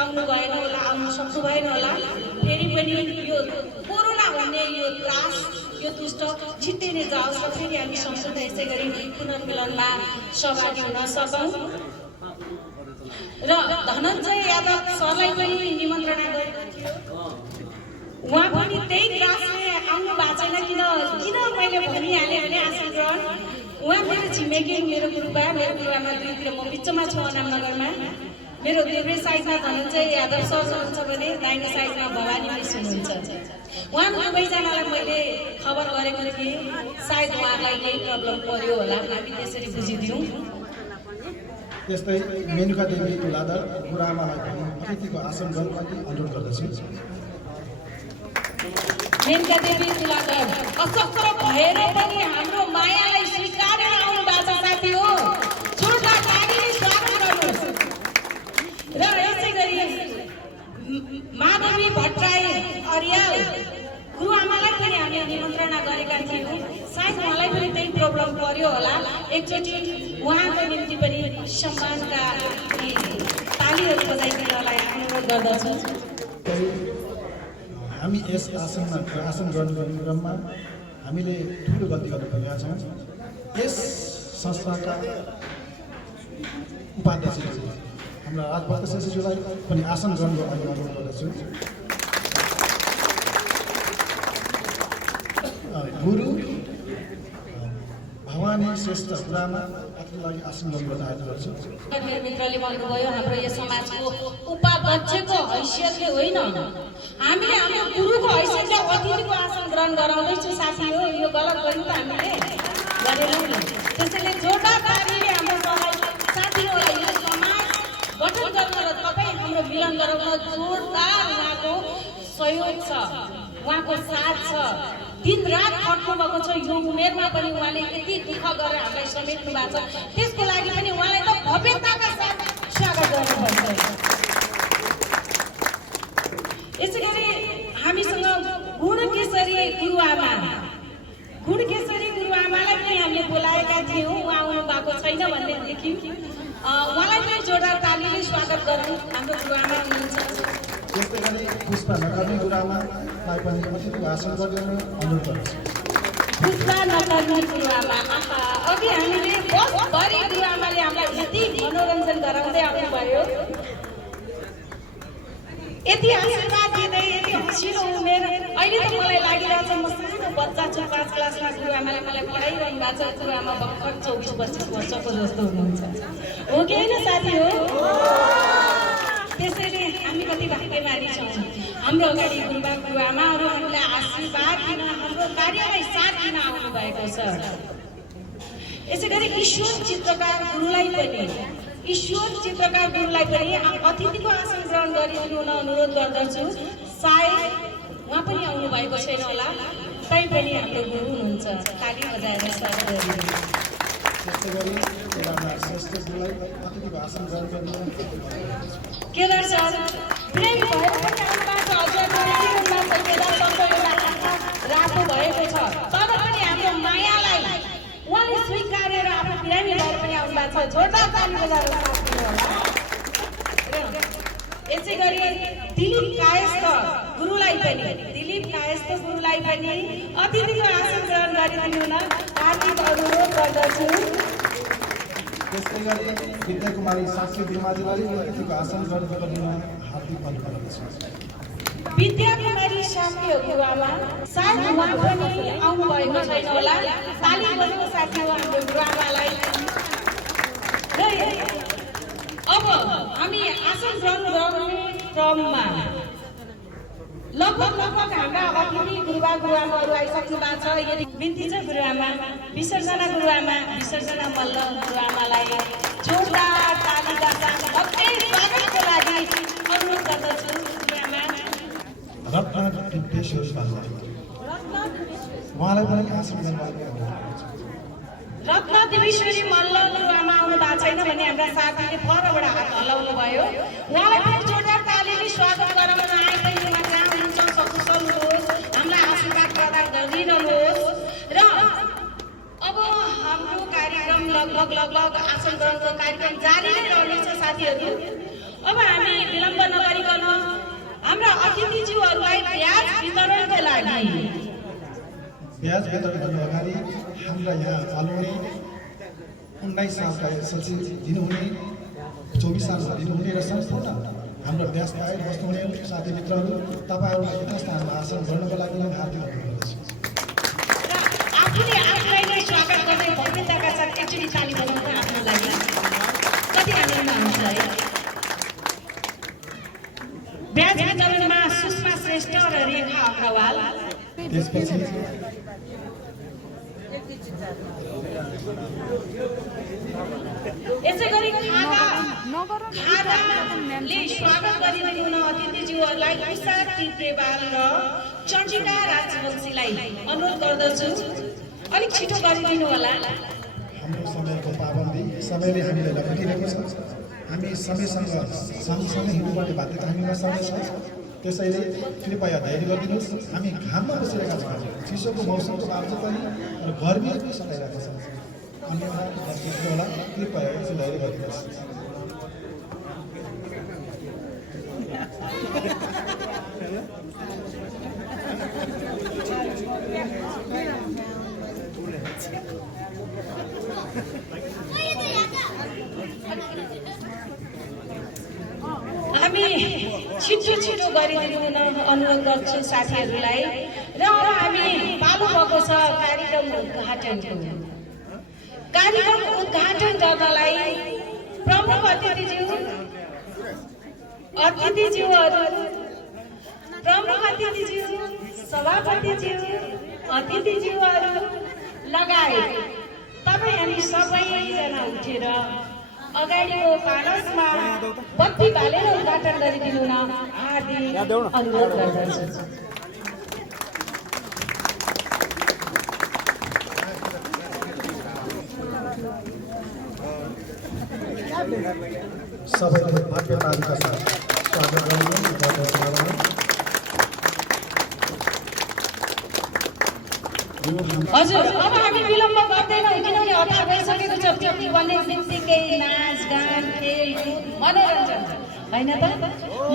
आउनु भएन होला, आउनु सक्नु भएन होला। फेरि पनि यो कोरोना भन्ने यो त्रास यो दुष्ट छिट्टै नै जाओस् र फेरि हामी सँगसँगै यसै गरी पुनर्मिलनमा सहभागी हुन सकौँ। र धनञ्जय यादव सरलाई पनि निमन्त्रणा गरेको थियो। उहाँ पनि त्यही क्लासले आउनु भएको छैन। किन मैले भनिहालेँ भने आसन ग्रहण उहाँ मेरो छिमेकी, मेरो गुरुबा, मेरो गुरुआमा दुईतिर म बिचमा छु अनामनगरमा। मेरो देब्रे साइडमा धनञ्जय यादव सर हुनुहुन्छ भने दाहिने साइडमा भवानी मिस हुनुहुन्छ। उहाँ दुवैजनालाई मैले खबर गरेको थिएँ, सायद उहाँलाई केही प्रब्लम पर्यो होला, हामी त्यसरी बुझिदिउँ। त्यस्तै मेनुका देवी तुलाधर गुरुआमालाई पनि अतिथिको आसन गर्नको लागि अनुरोध गर्दछु। मेनुका देवी तुलाधर असक्त भएर पनि हाम्रो मायालाई स्वीकारेर आउनु भएको साथी हो। जोरदार तालीले स्वागत गर्नुहोस्। र यसै गरी माधवी भट्टराई अर्याल गुरुआमालाई पनि हामीले निमन्त्रणा गरेका थियौँ। सायद उहाँलाई पनि त्यही प्रब्लम पर्यो होला। एकचोटि उहाँको निम्ति पनि सम्मानका तालीहरू बजाइदिनलाई अनुरोध गर्दछु। हामी यस आसन गर्नुको क्रममा हामीले ठुलो गल्ती गर्नु परेका छौँ। यस संस्थाका उपाध्यक्ष हाम्रा राजभक्त श्रेष्ठज्यूलाई पनि आसन ग्रहण गर्न अनुरोध गर्दछु। गुरु भवानी श्रेष्ठ गुरुआमा आफूलाई आसन ग्रहण गर्न आग्रह गर्छु। मेरो मित्रले भन्नुभयो हाम्रो यो समाजको उपाध्यक्षको हैसियतले होइन, हामीले हाम्रो गुरुको हैसियतले अतिथिको आसन ग्रहण गराउँदैछु साथी हो। यो गलत गर्नु त हामीले गरेनौँ नि। त्यसैले जोरदार तालीले हाम्रो साथीहरूलाई यो समाज गठन गर्न र तपाईँ हाम्रो मिलन गराउन जोरदार उहाँको सहयोग छ, उहाँको साथ छ। दिन रात खट्नु भएको छ। यो उमेरमा पनि उहाँले यति दुःख गरेर हामीलाई समेट्नु भएको छ। त्यसको लागि पनि उहाँलाई त भव्यताका साथ स्वागत गर्नुपर्छ। यसै गरी हामीसँग गुणकेशरी गुरुआमालाई पनि हामीले बोलाएका थियौँ। उहाँ आउनु भएको छैन भनेदेखि उहाँलाई पनि जोरदार तालीले स्वागत गरौँ। हाम्रो गुरुआमा हुनुहुन्छ। त्यस्तै गरी पुष्पा नकर्ने गुरुआमालाई पनि अतिथिको आसन गर्न अनुरोध गर्दछु। पुष्पा नकर्ने गुरुआमा अघि हामीले बसभरि गुरुआमाले हामीलाई यति मनोरञ्जन गराउँदै आउनुभयो। यति आशीर्वाद दिँदै यति हँसिलो उमेर अहिले त मलाई लागिरहेछ म सानो बच्चा छु। 5 क्लासमा गुरुआमाले मलाई पढाइरहनु भएको छ। गुरुआमा भर्खर 24-25 वर्षको जस्तो हुनुहुन्छ, हो कि होइन साथी हो? त्यसैले हामी कति भाग्यमानी छौँ। हाम्रो अगाडि गुरुआमाहरू हामीलाई आशीर्वाद दिन, हाम्रो कार्यलाई साथ दिन आउनु भएको छ। यसै गरी ईश्वर चित्रकार गुरुलाई पनि अतिथिको आसन ग्रहण गरिदिनु अनुरोध गर्दछु। सायद उहाँ पनि आउनु भएको छैन होला, तै पनि हाम्रो गुरु हुनुहुन्छ। ताली बजाएर स्वागत गरिदिनु। त्यस्तै गरी श्रेष्ठज्यूलाई अतिथिको आसन ग्रहण गर्न केदार सर प्रेम भएर पनि आउनुभएको हजुरको जीवनमा चाहिँ केदार सरको एउटा आँखा रातो भएको छ, तर पनि हाम्रो मायालाई उहाँले स्वीकारेर आफ्नो बिरामी भएर पनि आउनुभएको छ। जोरदार ताली बजाएर साथ दिनु होला। यसै गरी दिलीप कायस्थ गुरुलाई पनि अतिथिको आसन ग्रहण गरिदिनु हुन हार्दिक अनुरोध गर्दछु। त्यस्तै गरी विद्या कुमारी साक्षी गुरुमाजीलाई अतिथिको आसन ग्रहण गर्न हार्दिक अनुरोध गर्दछु। विद्या कुमारी साक्य गुरुआमा सायद उहाँ पनि आउनु भएको छैन होला। ताली बजाउनु साथी हो हाम्रो गुरुआमालाई। अब हामी आसन ग्रहण गर्ने क्रममा लगभग हाम्रा अतिथि गुरुआमाहरू आइसक्नु भएको छ। यदि बिन्ती छ गुरुआमा, विसर्जना मल्ल गुरुआमालाई जोरदार तालीका साथ भव्य स्वागतको लागि अनुरोध गर्दछु। गुरुआमा रत्न टिप्टेश्वर मल्ल उहाँलाई पनि आसन ग्रहण गर्न रत्न देवेश्वरी मल्ल गुरुआमा आउनु भएको छैन भने हाम्रा साथीले परबाट हात हल्लाउनु भयो। उहाँलाई पनि जोरदार तालीले स्वागत गराउन आएकै उहाँ जहाँ हुनुहुन्छ सकुशल हुनुहोस्, हामीलाई आशीर्वाद प्रदान गरिदिनुहोस्। र अब हाम्रो कार्यक्रम लगभग आसन ग्रहणको कार्यक्रम जारी नै रहनेछ साथीहरू। अब हामी विलम्ब नगरिकन हाम्रा अतिथिज्यूहरूलाई ब्याज वितरणको लागि ब्याज वितरण गर्नु अगाडि हाम्रा यहाँ आलुनी 19 सालका एसएलसी दिनुहुने 24 सालमा दिनुहुने र सम्पूर्ण हाम्रो देश बाहिर बस्नुहुने साथी मित्रहरू तपाईँहरूलाई यथास्थानमा आसन गर्नको लागि म हार्दिक अनुरोध गर्दछु। आफूले आफूलाई नै स्वागत गर्दै भव्यताका साथ एकचोटि ताली बजाउनु आफ्नो लागि कति आनन्द आउँछ है। ब्याज वितरणमा सुषमा श्रेष्ठ र रेखा अग्रवाल। त्यसपछि यसै गरी खादाले स्वागत गरिदिनु हुन अतिथिज्यूहरूलाई विशाल तिप्रेवाल र चण्डिका राजवंशीलाई अनुरोध गर्दछु अलिक छिटो गरिदिनु होला। हाम्रो समयको पाबन्दी समयले हामीलाई लखेटिरहेको छ। हामी समयसँग सँगसँगै हिँड्नुपर्ने बाध्यता हामीमा सधैँ छ। त्यसैले कृपया धैर्य गरिदिनुहोस्। हामी घाममा बसिरहेका छौँ, चिसोको मौसमको बावजुद पनि र गर्मीले पनि सताइरहेको छ। अन्यथा नसुच्नु होला, कृपया एकछिन धैर्य गरिदिनुहोस्। हामी छिटो गरिदिनु हुन अनुरोध गर्छु साथीहरूलाई। र अब हामी पालो भएको छ कार्यक्रम उद्घाटन गर्नलाई प्रमुख अतिथिज्यूहरू, सभापतिज्यू, अतिथिज्यूहरू लगायत तपाईँ हामी सबैजना उठेर अगाडिको पालसमा बत्ती बालेर उद्घाटन गरिदिनु हुन हार्दिक अनुरोध गर्दछु। सबैलाई भव्य तालिका साथ स्वागत गर्नु। हजुर, अब हामी विलम्ब गर्दैनौँ किनभने अथा भइसकेको छ। त्यति भन्ने बित्तिकै नाच गान खेलकुद मनोरञ्जन होइन त,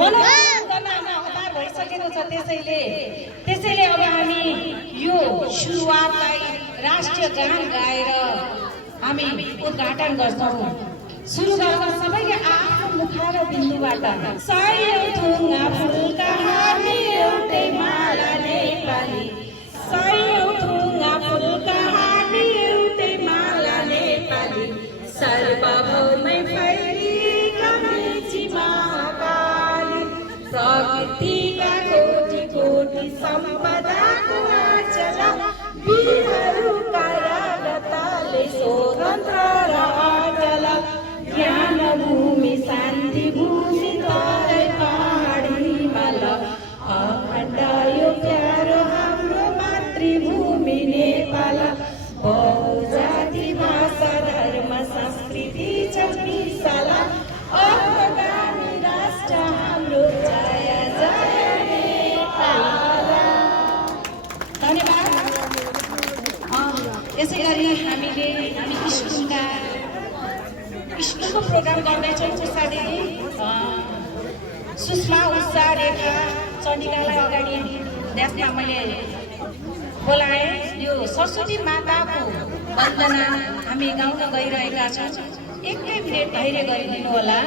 मनोरञ्जन गर्नमा हतार भइसकेको छ। त्यसैले अब हामी यो सुरुवातलाई राष्ट्रिय गान गाएर हामी उद्घाटन गर्छौँ। सुरु गर्न सबैले आफ्नो मुखा र बिन्दुबाट सयौं थुङ्गा फुलका हामी एउटै माला नेपाली, सयौं थुङ्गा फुलका हामी एउटै माला नेपाली, सर्वभौमै फैलिएका मेची महाकाली, प्रकृतिका कोटि कोटि सम्पदाको आचला, वीरहरूका रागताले स्वतन्त्र र अचल, ज्ञान भूमि शान्ति भूमि तराई पहाडी हिमाल, अखण्ड यो प्यारो हाम्रो मातृभूमि नेपाल, बहुजाति भाषा धर्म संस्कृति छ विशाल, अग्रगामी राष्ट्र हाम्रो जय जय नेपाल। धन्यवाद। यसै गरी हामी स्कुलको प्रोग्राम गर्दैछौँ। पछाडि सुषमा, उषा, रेखा, चण्डिकालाई अगाडि देशमा मैले बोलाएँ। यो सरस्वती माताको वन्दना हामी गाउन गइरहेका छौँ। एकै मिनट धैर्य गरिदिनु होला।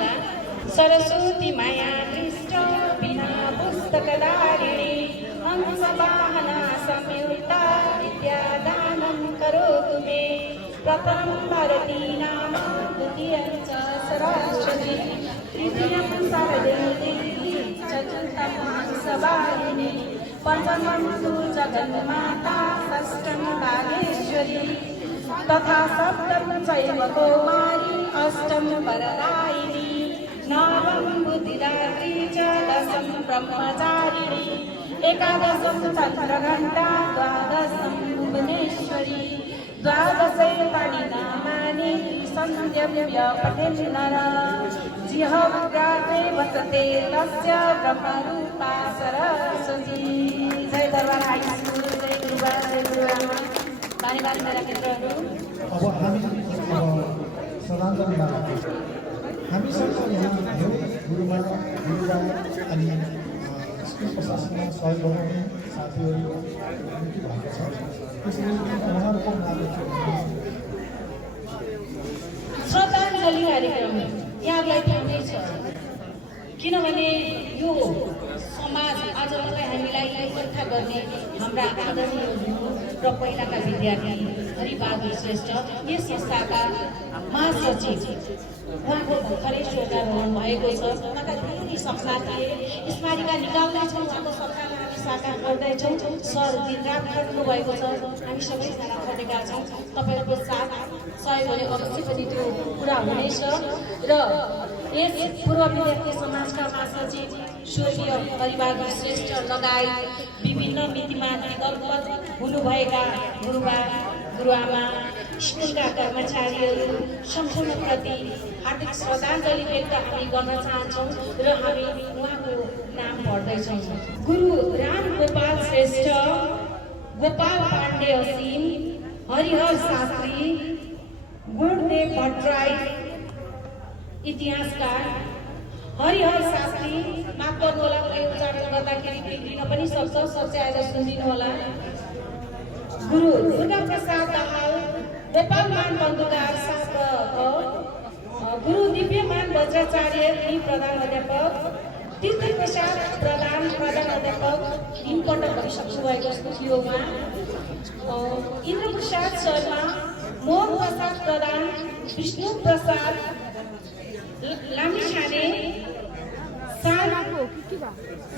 सरस्वती माया दृष्ट बिना पुस्तकधारिणी, हंस वाहना संयुक्ता विद्यादानं करोतु मे, प्रथमं भारती नाम द्वितीयं च सरस्वती, तृतीयं सरस्वती, चतुर्थं हंसवाहिनी, पंचमं तु जगन्माता, षष्ठं बागेश्वरी, तथा सप्तम चैव कौमारी, अष्टम वरदायिनी, नवम बुद्धिदात्री च, दशम ब्रह्मचारिणी, एकादशं चन्द्रघण्टा, द्वादशं भुवनेश्वरी, द्वादशे पाणिनामानि सन्ध्यव्य पठेन् नर, जिह्वाग्रे वसते तस्य ब्रह्मरूपा सरस्वती। जय दरबार हाई स्कुल, जय गुरुबा, जय गुरुआमा। धन्यवाद मेरा मित्रहरू। अब हामी श्रद्धाञ्जली हामीसँग यहाँ धेरै गुरुमा गुरुबा अनि स्कुल प्रशासनमा सहयोग गर्ने साथीहरू भएको छ। त्यसैले उहाँहरूको श्रद्धाञ्जली कार्यक्रम यहाँलाई किनभने यो समाज आज मात्रै हामीलाई एकट्ठा गर्ने हाम्रा आदरणीय र पहिलाका विद्यार्थी हरिबहादुर श्रेष्ठ यस संस्थाका महासचिव उहाँको भर्खरै स्वर्गारोहण भएको छ। उहाँका धेरै सपना थिए, स्मारिका निकाल्दैछौँ, उहाँको सपनालाई हामी साकार गर्दैछौँ। सर दिनरात खट्नु भएको छ, हामी सबैजना खटेका छौँ। तपाईँहरूको साथ सहयोगले अवश्य पनि त्यो पुरा हुनेछ। र यस पूर्व विद्यार्थी समाजका महासचिव स्वर्गीय हरिबहादुर श्रेष्ठ लगायत विभिन्न नीतिमा दिगलगत हुनुभएका गुरुबा गुरुआमा स्कुलका कर्मचारीहरू सम्पूर्णप्रति हार्दिक श्रद्धाञ्जली व्यक्त हामी गर्न चाहन्छौँ र हामी उहाँको नाम पढ्दैछौँ। गुरु राम गोपाल श्रेष्ठ, गोपाल पाण्डे असीम, हरिहर शास्त्री, गुणदेव भट्टराई इतिहासकार। हरिहर शास्त्री माफ गर्नु होला, मैले उच्चारण गर्दाखेरि बिग्रिन पनि सक्छ, सच्याएर सुनिदिनु होला। गुरु दुर्गा प्रसाद दाहाल, गोपाल मान बन्धुकार शास्त्रक, गुरु दिव्यमान वज्राचार्य नी प्रधान अध्यापक, तीर्थ प्रसाद प्रधान अध्यापक 3 पटक भइसक्नु भएको थियो उहाँ। इन्द्र प्रसाद शर्मा, मोहन प्रसाद प्रधान, विष्णु प्रसाद लामिछाने,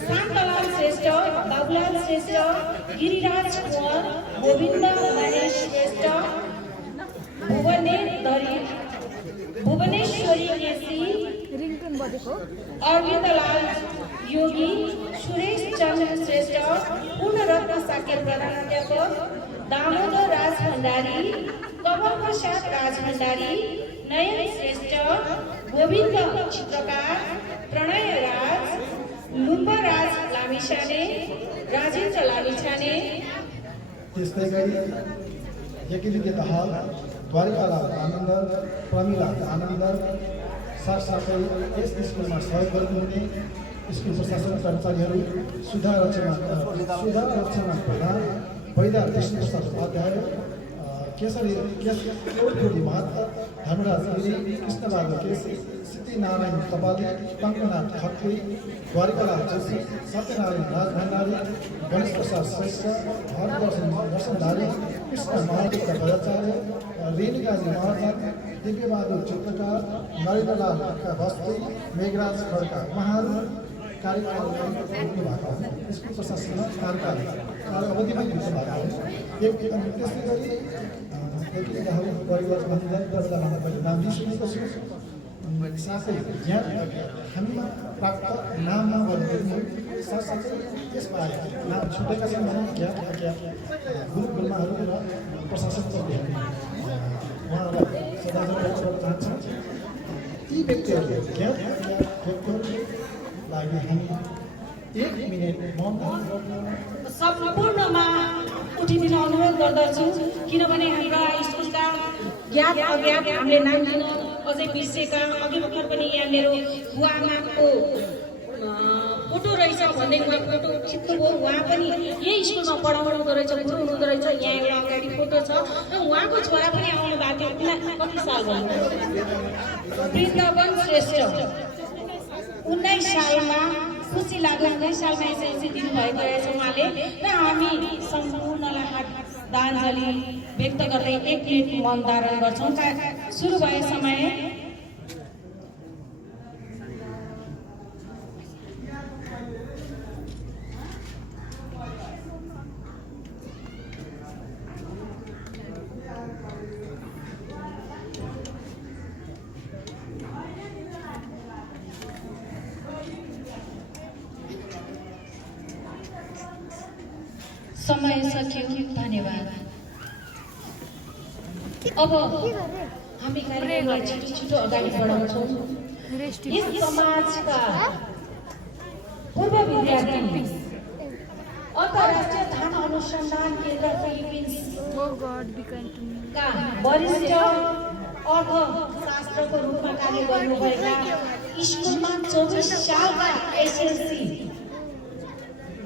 शान्तलाल श्रेष्ठ, बाबुलाल श्रेष्ठ, गिरिराज कुँवर, गोविन्द गणेश श्रेष्ठ, भुवनेश्वरी केसी, अरविन्दलाल योगी, सुरेश चन्द्र श्रेष्ठ, पूर्णरत्न साकेत प्रधान अध्यापक, दामोदर राज भण्डारी, कमल प्रसाद राज भण्डारी, नयन श्रेष्ठ, गोविन्द चित्रकार, प्रणय राज, लुम्बराज लामिछाने, राजेन्द्र लामिछाने। त्यस्तै गरी यज्ञविद्या दाहाल, द्वारिकालाल आनन्द, प्रमिला आनन्द, साथसाथै यस स्कुलमा सहयोग गर्नुहुने स्कुल प्रशासन कर्मचारीहरू, सुधा रचना प्रधान, वैदा विष्णु प्रसाद उपाध्याय, केशरी महत्ता, धर्मराज गिरी, कृष्णबहादुर केसी, सिद्धिनारायण कपाली, पङ्कनाथ खत्री, द्वारिकालाल जोशी, सत्यनारायण राज भण्डारी, गणेश प्रसाद श्रेष्ठ, हरदर्शनधारी, कृष्ण महादेव भट्टाचार्य, रेणुकाजी महर्जन, दिव्यबहादुर चित्रकार, नरेन्द्रलाल बस्ती, मेघराज खड्का उहाँहरू कार्यक्रममा भएको स्कुल प्रशासनमा कार्यकाल अवधिमा भएको त्यस्तै गरी परिवार नाम दिइसकेको छु। साथै यहाँ हामीमा प्राप्त नाममा गर्नु साथसाथै त्यसबाहेक नाम छुटेका छन् भने गुरु गुरुमाहरू र प्रशासन उहाँहरूलाई श्रद्धाञ्जली व्यक्त गर्न चाहन्छौँ। ती व्यक्तिहरूले लागि हामी 1 मिनेट मौन सम्पूर्णमा उठिदिन अनुरोध गर्दछु, किनभने हाम्रा स्कुलका ज्ञात अज्ञात हामीले नाम लिन अझै बिर्सेका, अघि भर्खर पनि यहाँ मेरो बुवा आमाको फोटो रहेछ भन्दै उहाँ फोटो खिच्नुभयो। उहाँ पनि यही स्कुलमा पढाउनु हुँदो रहेछ, गुरु हुँदो रहेछ। यहाँ एउटा अगाडि फोटो छ र उहाँको छोरा पनि आउनु भएको थियो। कति साल भयो? वृन्दावन श्रेष्ठ 19 सालमा, खुसी लाग्यो 19 सालमा एसएलसी दिनुभएको रहेछ उहाँले। र हामी सम्पूर्णलाई श्रद्धाञ्जली व्यक्त गर्दै 1 मिनेट मौन धारण गर्छौँ। सुरु भए समय समय सकियो। धन्यवाद। अब हामी कार्यक्रमलाई छिटो अगाडि बढाउँछौँ। यस समाजका पूर्व विद्यार्थी अन्तर्राष्ट्रिय धान अनुसन्धान केन्द्र फिलिपिन्सका वरिष्ठ अर्थशास्त्रको रूपमा कार्य गर्नुभएका, स्कुलमा 24 सालका एसएलसी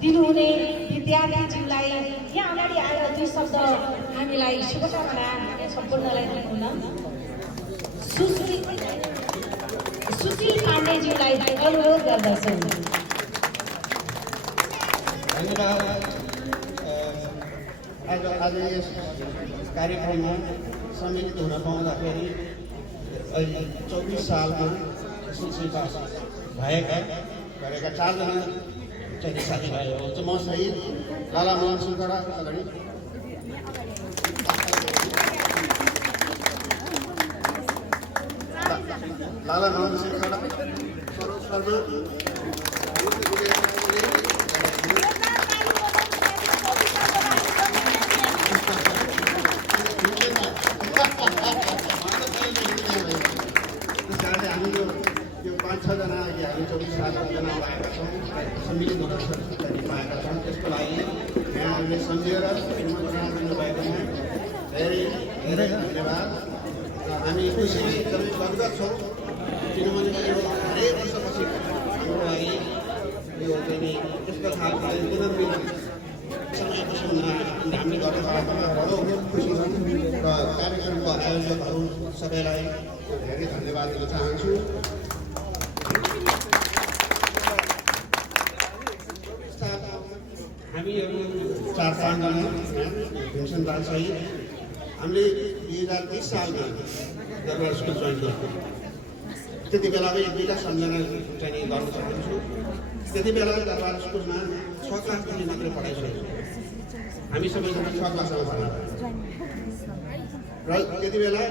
दिनुहुने विद्यार्थीज्यूलाई यहाँ अगाडि आएर 2 शब्द हामीलाई शुभकामना सम्पूर्णलाई दिनुहुन। सुशील पाण्डेज्यूलाई अनुरोध गर्दछु। धन्यवाद। आज यस कार्यक्रममा सम्मिलित हुन पाउँदाखेरि अहिले 24 सालमा एसएलसी पास गरेका 4 जना चाहिँ साथीभाइहरू हुन्छ। म सहित लाला मोहन सुन्तडा अगाडि लाला मोहन सुन्तडा सरोज शर्मा हामी यो 5-6 जना हामी 24 सालजना आएका छौँ सम्मिलित हुन पाएका छौँ। त्यसको लागि यहाँहरूले सम्झेर निमन्त्रणा दिनुभएकोमा धेरै धेरै धन्यवाद। हामी खुसी एकदमै गदगद छौँ किनभने यो धेरै वर्षपछि हाम्रो लागि यो चाहिँ त्यस्तो खालको पुनर्मिलन समयपछि हामीले गर्न पाएकोमा बडो खुसी छौँ र कार्यक्रमको आयोजकहरू सबैलाई धेरै धन्यवाद दिन चाहन्छु। हामीहरू 4-5 जना भीमसेन दालसहित हामीले 2030 सालमा दरबार स्कुल जोइन गऱ्यौँ। त्यति बेलामै 2टा सम्झना चाहिँ गर्न चाहन्छु। त्यति बेला दरबार स्कुलमा 6 क्लासदेखि मात्रै पढाइसकेको हामी सबैजना 6 क्लासमा पढ्दा र त्यति बेला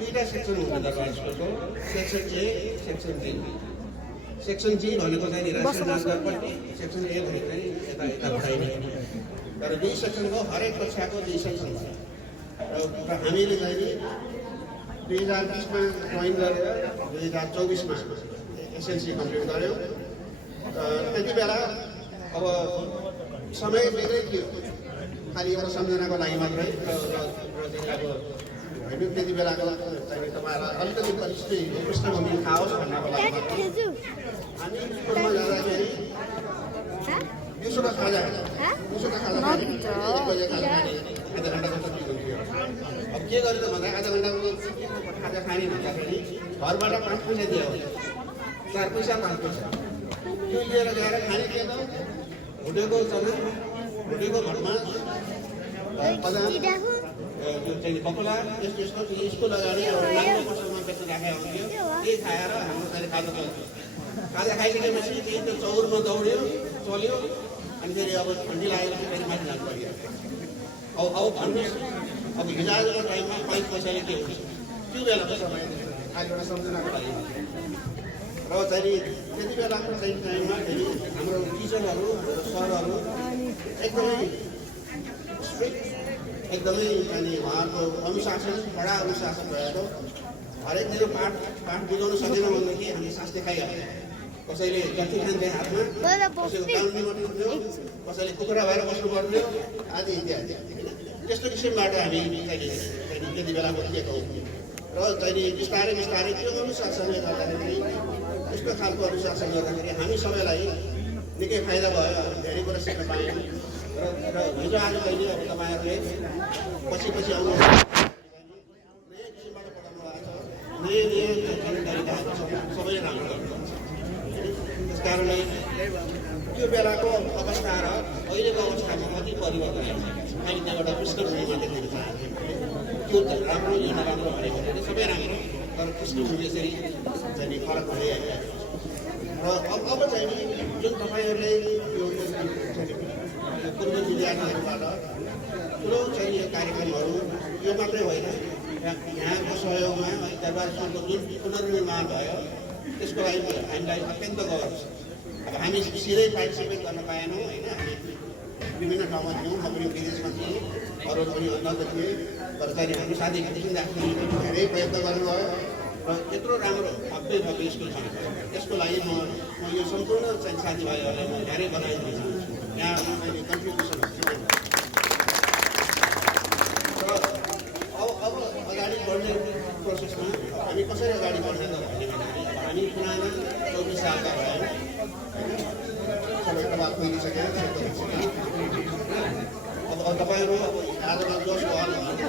2टा सेक्सन हुन्थ्यो दरबार स्कुलको, section A section G. Section G भनेको चाहिँ राष्ट्रिय सेक्सन ए भनेको चाहिँ यता यता पढाइने तर 2 सेक्सनको हरेक कक्षाको 2 सेक्सन छ र हामीले चाहिँ 2020मा जोइन गरेर 2024मा एसएलसी कम्प्लिट गऱ्यौँ। त्यति बेला अब समय बेग्लै थियो, खालि एउटा सम्झनाको लागि मात्रै र अब होइन त्यति बेलाको चाहिँ तपाईँहरूलाई अलिकति पृष्ठभूमि थाहा होस् भन्नको लागि हामी स्कुलमा जाँदाखेरि दिउँसोको खाजा खाने 1 बजे खाजा खाने आधा घन्टा जस्तो चिज हुन्थ्यो। अब के गर्नु भन्दा आधा घन्टाको खाजा खाने भन्दाखेरि घरबाट 5 पैसा दियो 4 पैसा 5 पैसा त्यो लिएर गएर खाने के त भुटेको चना भुटेको भटमास बदाम त्यो चाहिँ बकुला यस्तो यस्तो स्कुल अगाडि राम्रो पसलमा बेच्न राखेको हुन्थ्यो। त्यही खाएर हाम्रो चाहिँ खाजा चल्थ्यो। खाजा खाइसकेपछि त्यही त्यो चौरमा दौड्यो चल्यो अनि फेरि अब ठन्डी लागेपछि फेरि माथि जानु पर्यो। अब भन्नुहोस् अब हिजोआजको टाइममा 5 पैसाले के हुन्छ त्यो बेलाको समय आज एउटा सम्झनाको लागि र चाहिँ त्यति बेलाको चाहिँ टाइममा फेरि हाम्रो टिचरहरू सरहरू एकदमै स्ट्रिक्ट एकदमै अनि उहाँहरूको अनुशासन बडा अनुशासन भएको। हरेक दिन पाठ बुझाउन सकेन भनेदेखि हामी शास्ति खाइहाल्यो। कसैले जति खान्थे हातमा, कसैको काम निमन्त्रिन्थ्यो, कसैले कुखुरा भएर बस्नु पर्थ्यो आदि इत्यादि। त्यस्तो किसिमबाट हामी चाहिँ त्यति बेला बसिएको हुन्थ्यो र चाहिँ बिस्तारै बिस्तारै त्यो अनुशासनले गर्दाखेरि यस्तो खालको अनुशासन गर्दाखेरि हामी सबैलाई निकै फाइदा भयो। धेरै कुरा सिक्न पायौँ र हिजो आज कहिले अब तपाईँहरूले पछि आउनु नयाँ किसिमबाट पढाउनु भएको छ, नयाँ तरिकाहरू छ, सबैले राम्रो गर्नुहुन्छ। त्यस कारणले त्यो बेलाको अवस्था र अहिलेको अवस्थामा कति परिवर्तन आइसकेको छ। मैले त्यहाँबाट पृष्ठभूमिमा देख्न चाहन्थेँ। त्यो राम्रो यो नराम्रो भनेको चाहिँ सबै राम्रो तर पृष्ठभूमि यसरी चाहिँ फरक हुँदै आइरहेको छ। र अब चाहिँ जुन तपाईँहरूले यो पूर्व विद्यार्थीहरूबाट ठुलो चाहिँ यो कार्यक्रमहरू यो मात्रै होइन, यहाँको सहयोगमा दरबार स्कुलको जुन पुनर्निर्माण भयो त्यसको लागि हामीलाई अत्यन्त गौरव छ। अब हामी सिधै पार्टिसिपेट गर्न पाएनौँ होइन, हामी विभिन्न ठाउँमा थियौँ, म पनि विदेशमा थिएँ, अरू पनि अन्य थिएँ, तर चाहिँ हाम्रो साथी किसिमले धेरै प्रयत्न गर्नुभयो र यत्रो राम्रो भव्य स्कुल छ। त्यसको लागि म यो सम्पूर्ण चाहिँ साथीभाइहरूलाई म धेरै बधाई दिन चाहन्छु। यहाँ मैले कन्ट्रिब्युसन र अब अगाडि बढ्ने प्रोसेसमा हामी कसरी अगाडि बढ्ने त भन्ने भन्दाखेरि हामी पुराना 24 सालका भयौँ होइन, सबैको बात फैलिसकेर अब तपाईँहरू आजमा जोस भयो भन्नुहुन्छ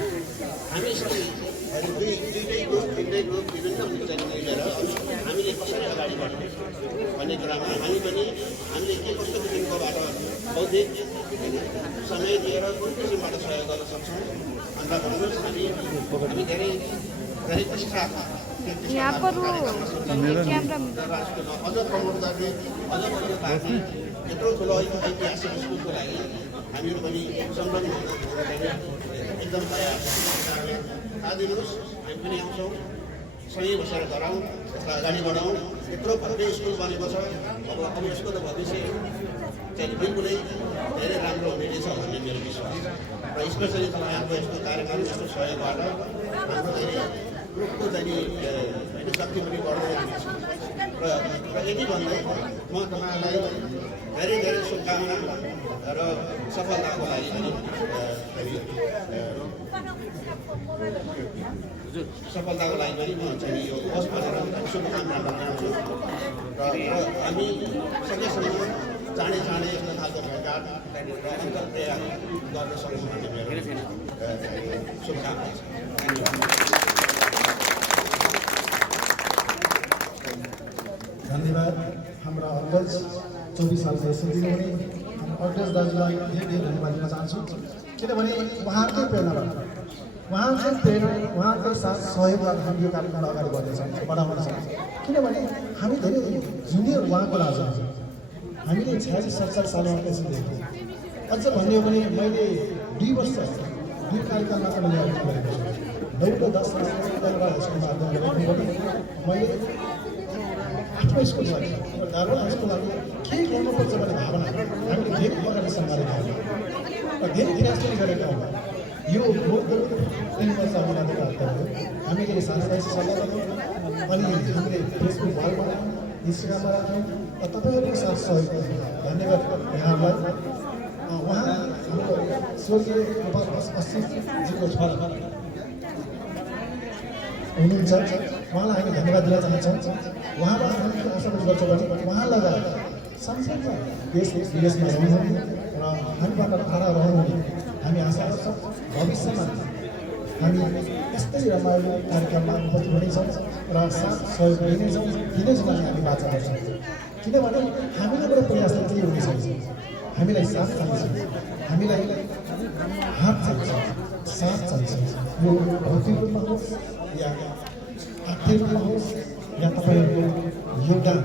हामी दुईटै ग्रुप तिनटै ग्रुप विभिन्न चाहिँ मिलेर हामीले कसरी अगाडि बढ्ने भन्ने कुरामा हामीले के कस्तो किसिमकोबाट बौद्धिक समय दिएर कुन किसिमबाट सहयोग गर्न सक्छौँ अन्त भन्नुहोस् हामी धेरै धेरै पश्चात अझ प्रमोट गर्ने अझ बढ्नु पार्ने यत्रो ठुलो ऐतिहासिक स्कुलको लागि हामीहरू पनि संलग्न एकदम थाहा दिनुहोस् हामी पनि आउँछौँ सँगै बसेर गराउँ यसलाई अगाडि बढाउँ यत्रो भव्य स्कुल बनेको छ अब यसको त भविष्य चाहिँ बिल्कुलै धेरै राम्रो हुनेछ भन्ने मेरो विश्वास र स्पेसली तपाईँहरूको यस्तो कार्यक्रम यस्तो सहयोगबाट हाम्रो धेरै ग्रुपको चाहिँ शक्ति पनि बढ्दै जानेछ र यति भन्दै म तपाईँहरूलाई धेरै धेरै शुभकामना र सफलताको लागि पनि सफलताको लागि पनि म चाहिँ यो होस् भनेर शुभकामना गर्छु र हामी सकेसम्म चाँडै यस्तो खालको भेटघाट र अन्तर्क्रिया गर्न सक्छौँ भन्ने मेरो शुभकामना छ। धन्यवाद हाम्रा अग्रज 24 सालको एसएल दिनुहुने अग्रज दाजुलाई धेरै धन्यवाद दिन चाहन्छु किनभने उहाँकै प्रेरणाबाट उहाँकै साथ सहयोगबाट हामी यो कार्यक्रमलाई अगाडि बढाउन सक्छौँ किनभने हामी धेरै जुनियर उहाँको राजा हामीले 46-47 सालमा एसएल दिएको अझ भन्ने हो भने मैले 2 वर्ष यो कार्यक्रममा त मैले अगाडि बढेको छु 9 र 10 वर्षमा स्कुलमा अध्ययन गरेको मैले आफ्नो स्कुल छ दार्जिलिङ हाइस्कुल लागि के गर्नुपर्छ भन्ने भावना हामीले धेरै अगाडिसम्म गरेका हौँ र धेरै प्रयास पनि गरेका हौँ यो बोर्डको 3 वर्ष अगाडि भयो हामीले साथीभाइ सल्लाह गऱ्यौँ अनि हामीले फेसबुक वाल बनायौँ इन्स्टाग्राममा राख्यौँ र तपाईँहरूको साथ सहयोग धन्यवाद यहाँलाई उहाँ हाम्रो स्वर्गीय गोपाल असिफजीको छोरा हुनुहुन्छ उहाँलाई हामी धन्यवाद दिन चाहन्छौँ उहाँबाट हामी आशा गर्छौँ भने उहाँ लगायत संसदमा देश विदेशमा रहनुहुने र हामीबाट टाढा रहनुहुने हामी आशा गर्छौँ भविष्यमा हामी यस्तै रमाइलो कार्यक्रममा उपस्थित हुनेछौँ र साथ सहयोग दिनेछौँ दिनेछौँ हामी बाचा गर्छौँ किनभने हामीबाट प्रयास चाहिँ के हुनेछ हामीलाई साथ चाहिन्छ हामीलाई हात चाहिन्छ साथ चाहिन्छ यो भौतिक रूपमा होस् या आर्थिक रूपमा होस् या तपाईँहरूको योगदान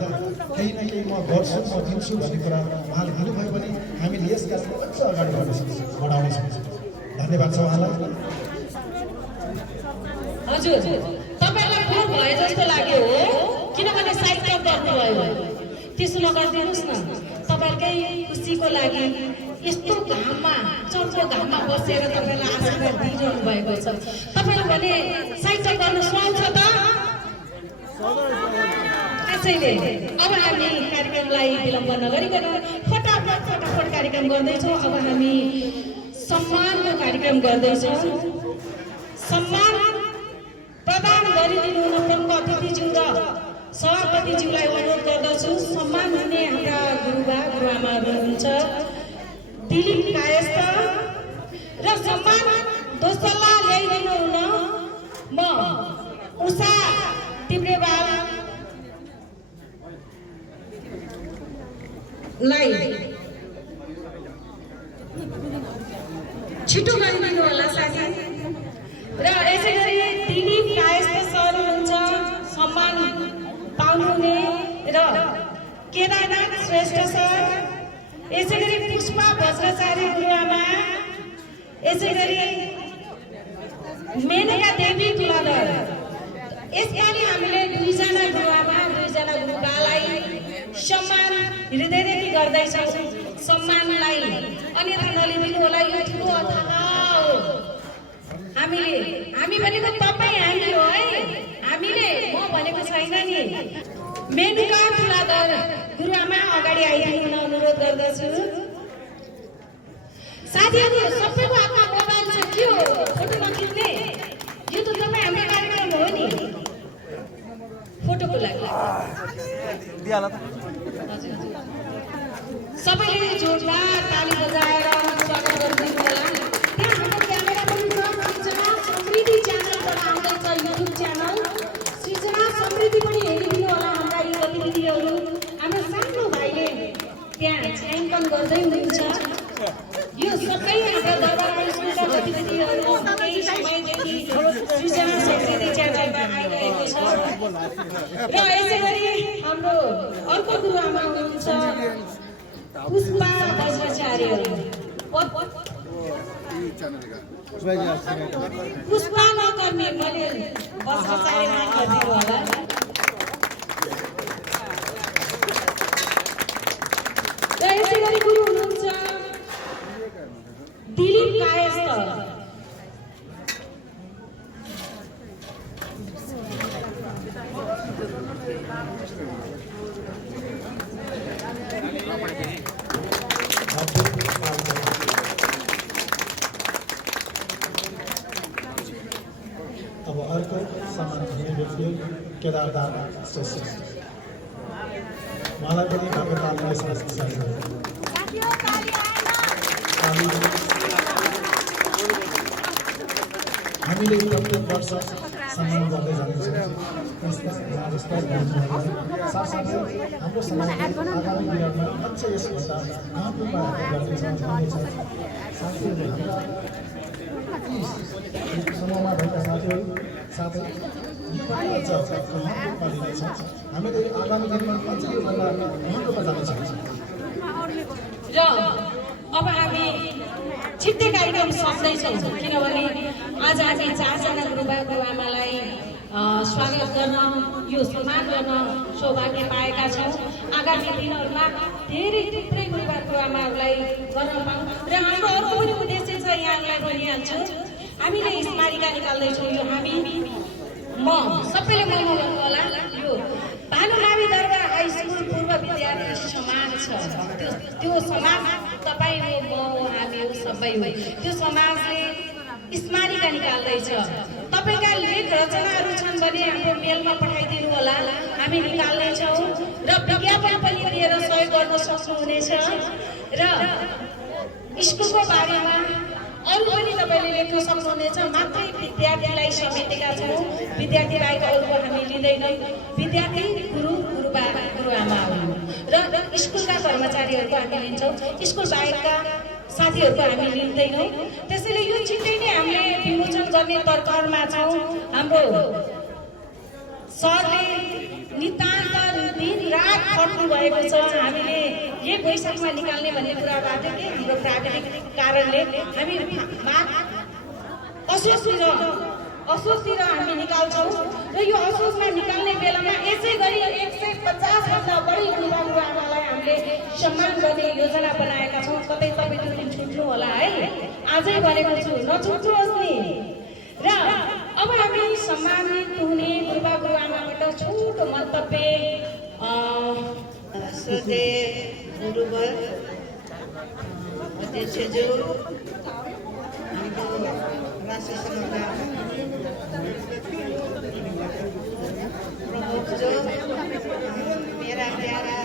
केही न केही म गर्छु म दिन्छु भन्ने कुरा उहाँले भन्नुभयो भने हामीले यस कार्यक्रम अझ अगाडि बढाउन सक्छौँ धन्यवाद छ उहाँलाई। हजुर तपाईँलाई खुब भए जस्तो लाग्यो हो किनभने साहित्य गर्नुभयो त्यसो नगरिदिनुहोस् न तपाईँहरूकै खुसीको लागि यस्तो घाममा चर्को घाममा बसेर तपाईँलाई आशीर्वाद दिइरहनु भएको छ तपाईँले भने साहित्य गर्न सुहाउँछ त त्यसैले अब हामी कार्यक्रमलाई विलम्ब नगरिकन फटाफट कार्यक्रम गर्दैछौँ। अब हामी सम्मानको कार्यक्रम गर्दैछौँ। सम्मान प्रदान गरिदिनु हुन प्रमुख अतिथिज्यू र सभापतिज्यूलाई अनुरोध गर्दछु। सम्मान हुने हाम्रा गुरुबा गुरुआमाहरू हुनुहुन्छ दिलीप कायस्थ र सम्मान दोस्रोला ल्याइदिनु हुन म उषा तिब्रेवाललाई छिटो गरिदिनु होला साथी। र यसै गरी दिलीप कायस्थ सर हुनुहुन्छ सम्मान पाउनुहुने र केदारनाथ श्रेष्ठ सर, यसै गरी पुष्पा भद्राचार्य गुरुआमा, यसै गरी मेनका देवी तुलाधर। यसपालि हामीले दुईजना गुरुआमा दुईजना गुरुबालाई सम्मान हृदयदेखि गर्दैछौँ। सम्मानलाई अन्यथा नलिदिनु होला, यो ठुलो अथाह हो। हामी भनेको तपाईँ हामी हो है, हामीले म भनेको छैन नि। मेनुका तुलाधर गुरुआमा अगाडि आइदिनु हुन अनुरोध गर्दछु। साथीहरू सबैको हातमा मोबाइल छ, के हो फोटो नखिच्ने? यो त तपाईँ हाम्रो कार्यक्रम हो नि, फोटोको लागि। सबैले जोरदार ताली बजाएर स्वागत गरिदिनु होला। त्यहाँ हाम्रो क्यामेरा पनि छ, प्रकृति पनि हेरिदिनु होला हाम्रा यी गतिविधिहरू। हाम्रो सानो भाइले त्यहाँ छायाङ्कन गर्दै हुनुहुन्छ। यो सबै हाम्रा दरबार हाई स्कुलका गतिविधिहरू केही समयदेखि सृजना शक्तिले च्यानलमा आइरहेको छ। र यसै गरी हाम्रो अर्को गुरुआमा हुनुहुन्छ पुष्पा बज्राचार्य। पुष्पा नगर्ने मैले बज्राचार्य नाम गरिदिनु होला। र यसै गरी गुरु हुनुहुन्छ दिलीप कायस्थ। अब अर्को सम्मानित व्यक्ति केदारदास श्रेष्ठ, उहाँलाई पनि भएको ताललाई हामीले प्रत्येक वर्ष सम्मान गर्दै जानेछौँ। साथसाथै हाम्रो समाजले आगामी दिनमा अझ यसभन्दा राम्रो पाराले गर्नेछ। साथीहरू हाम्रा समूहमा भएका साथीहरू साथै हामीले आगामी दिनमा अझ योभन्दा महत्त्वमा जान चाहन्छौँ। र अब हामी छिट्टै कार्यक्रम सक्दैछौँ, किनभने आज हामी 4 जना गुरुबा गुरुआमालाई स्वागत गर्न, यो सम्मान गर्न सौभाग्य पाएका छौँ। आगामी दिनहरूमा धेरै थुप्रै गुरुबा गुरुआमाहरूलाई गर्न पाऊँ। र हाम्रो अर्को पनि उद्देश्य छ, यहाँलाई भनिहाल्छु, हामीले स्मारिका निकाल्दैछौँ। यो म सबैले मनाउनु होला। यो भानुमावि दरबार हाई स्कुल पूर्व विद्यार्थी समाज छ। त्यो समाज तपाईँ हो, म हो, हामी हो, सबै हो। त्यो समाजले स्मारिका निकाल्दैछ। तपाईँका लेख रचनाहरू छन् भने हाम्रो मेलमा पठाइदिनु होला, हामी निकाल्नेछौँ। र विज्ञापन पनि दिएर सहयोग गर्न सक्नुहुनेछ। र स्कुलको बारेमा अरू पनि तपाईँले लेख्न सक्नुहुनेछ। मात्रै विद्यार्थीलाई समेटेका छौँ, विद्यार्थी बाहेक अरूको हामी लिँदैनौँ। विद्यार्थी गुरु गुरुबा गुरुआमा हुन् र स्कुलका कर्मचारीहरूको हामी लिन्छौँ, स्कुल बाहेकका साथीहरूको हामी लिँदैनौँ। त्यसैले यो छिट्टै नै हामीले विमोचन गर्ने तर्करमा छौँ। हाम्रो सरले नितान्त दिन रात खट्नु भएको छ। हामीले 1 वैशाखमा निकाल्ने भन्ने कुरा बाटो के हाम्रो प्राकृतिक कारणले हामी असोजतिर हामी निकाल्छौँ। र यो असोजमा निकाल्ने बेलामा यसै गरी 150 भन्दा बढी गुरुबा गुरुआमालाई हामीले सम्मान गर्ने योजना बनाएका छौँ। कतै तपाईँ त्यो दिन छुट्नु होला है, आजै भनेको छु, नछुट्नुहोस् नि। र अब हामी सम्मानित हुने गुरुबा गुरुआमाबाट छोटो मन्तव्य श्रद्धेय गुरुवर अध्यक्षज्यू, राष्ट्रिय सभाका प्रमुखज्यू, मेरा प्यारा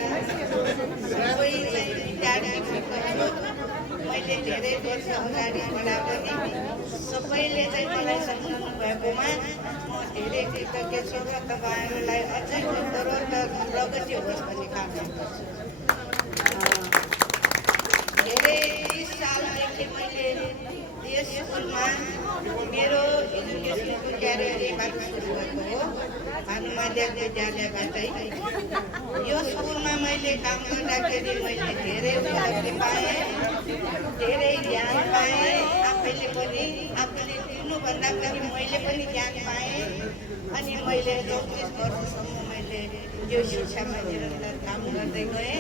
सबै विद्यार्थीहरू, मैले धेरै वर्ष अगाडि पढा पनि सबैले चाहिँ मलाई सम्झाउनु भएकोमा म धेरै कृतज्ञ छु। र तपाईँहरूलाई अझै उत्तरोत्तर प्रगति होस् भन्ने कामना गर्छु। धेरै 30 सालदेखि मैले यस स्कुलमा मेरो एजुकेसनको क्यारियर यहीँबाट सुरु भएको हो, भानुमावि विद्यालयबाटै। यो स्कुलमा मैले काम गर्दाखेरि मैले धेरै उपलब्धि पाएँ, धेरै ज्ञान पाएँ। आफूले दिनुभन्दा पनि मैले पनि ज्ञान पाएँ। अनि मैले 34 वर्षसम्म मैले यो शिक्षामा निरन्तर काम गर्दै गएँ।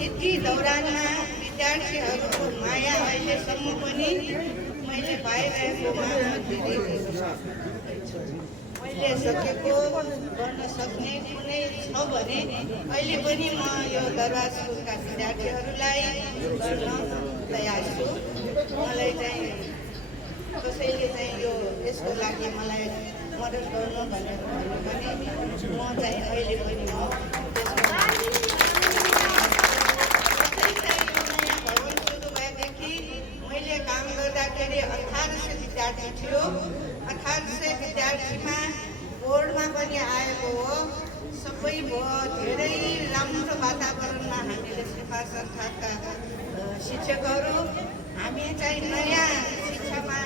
यति दौरानमा विद्यार्थीहरूको माया अहिलेसम्म पनि मैले पाइरहेकोमा धेरै मैले सकेको गर्न सक्ने कुनै छ भने अहिले पनि म यो दरबार स्कुलका विद्यार्थीहरूलाई गर्न तयार छु। मलाई चाहिँ कसैले चाहिँ यो यसको लागि मलाई मद्दत गर्नु भनेर भन्यो भने म चाहिँ अहिले पनि मैले काम गर्दाखेरि 1800 विद्यार्थी थियो। 1800 विद्यार्थीमा बोर्डमा पनि आएको संस्थाका शिक्षकहरू, हामी चाहिँ नयाँ शिक्षामा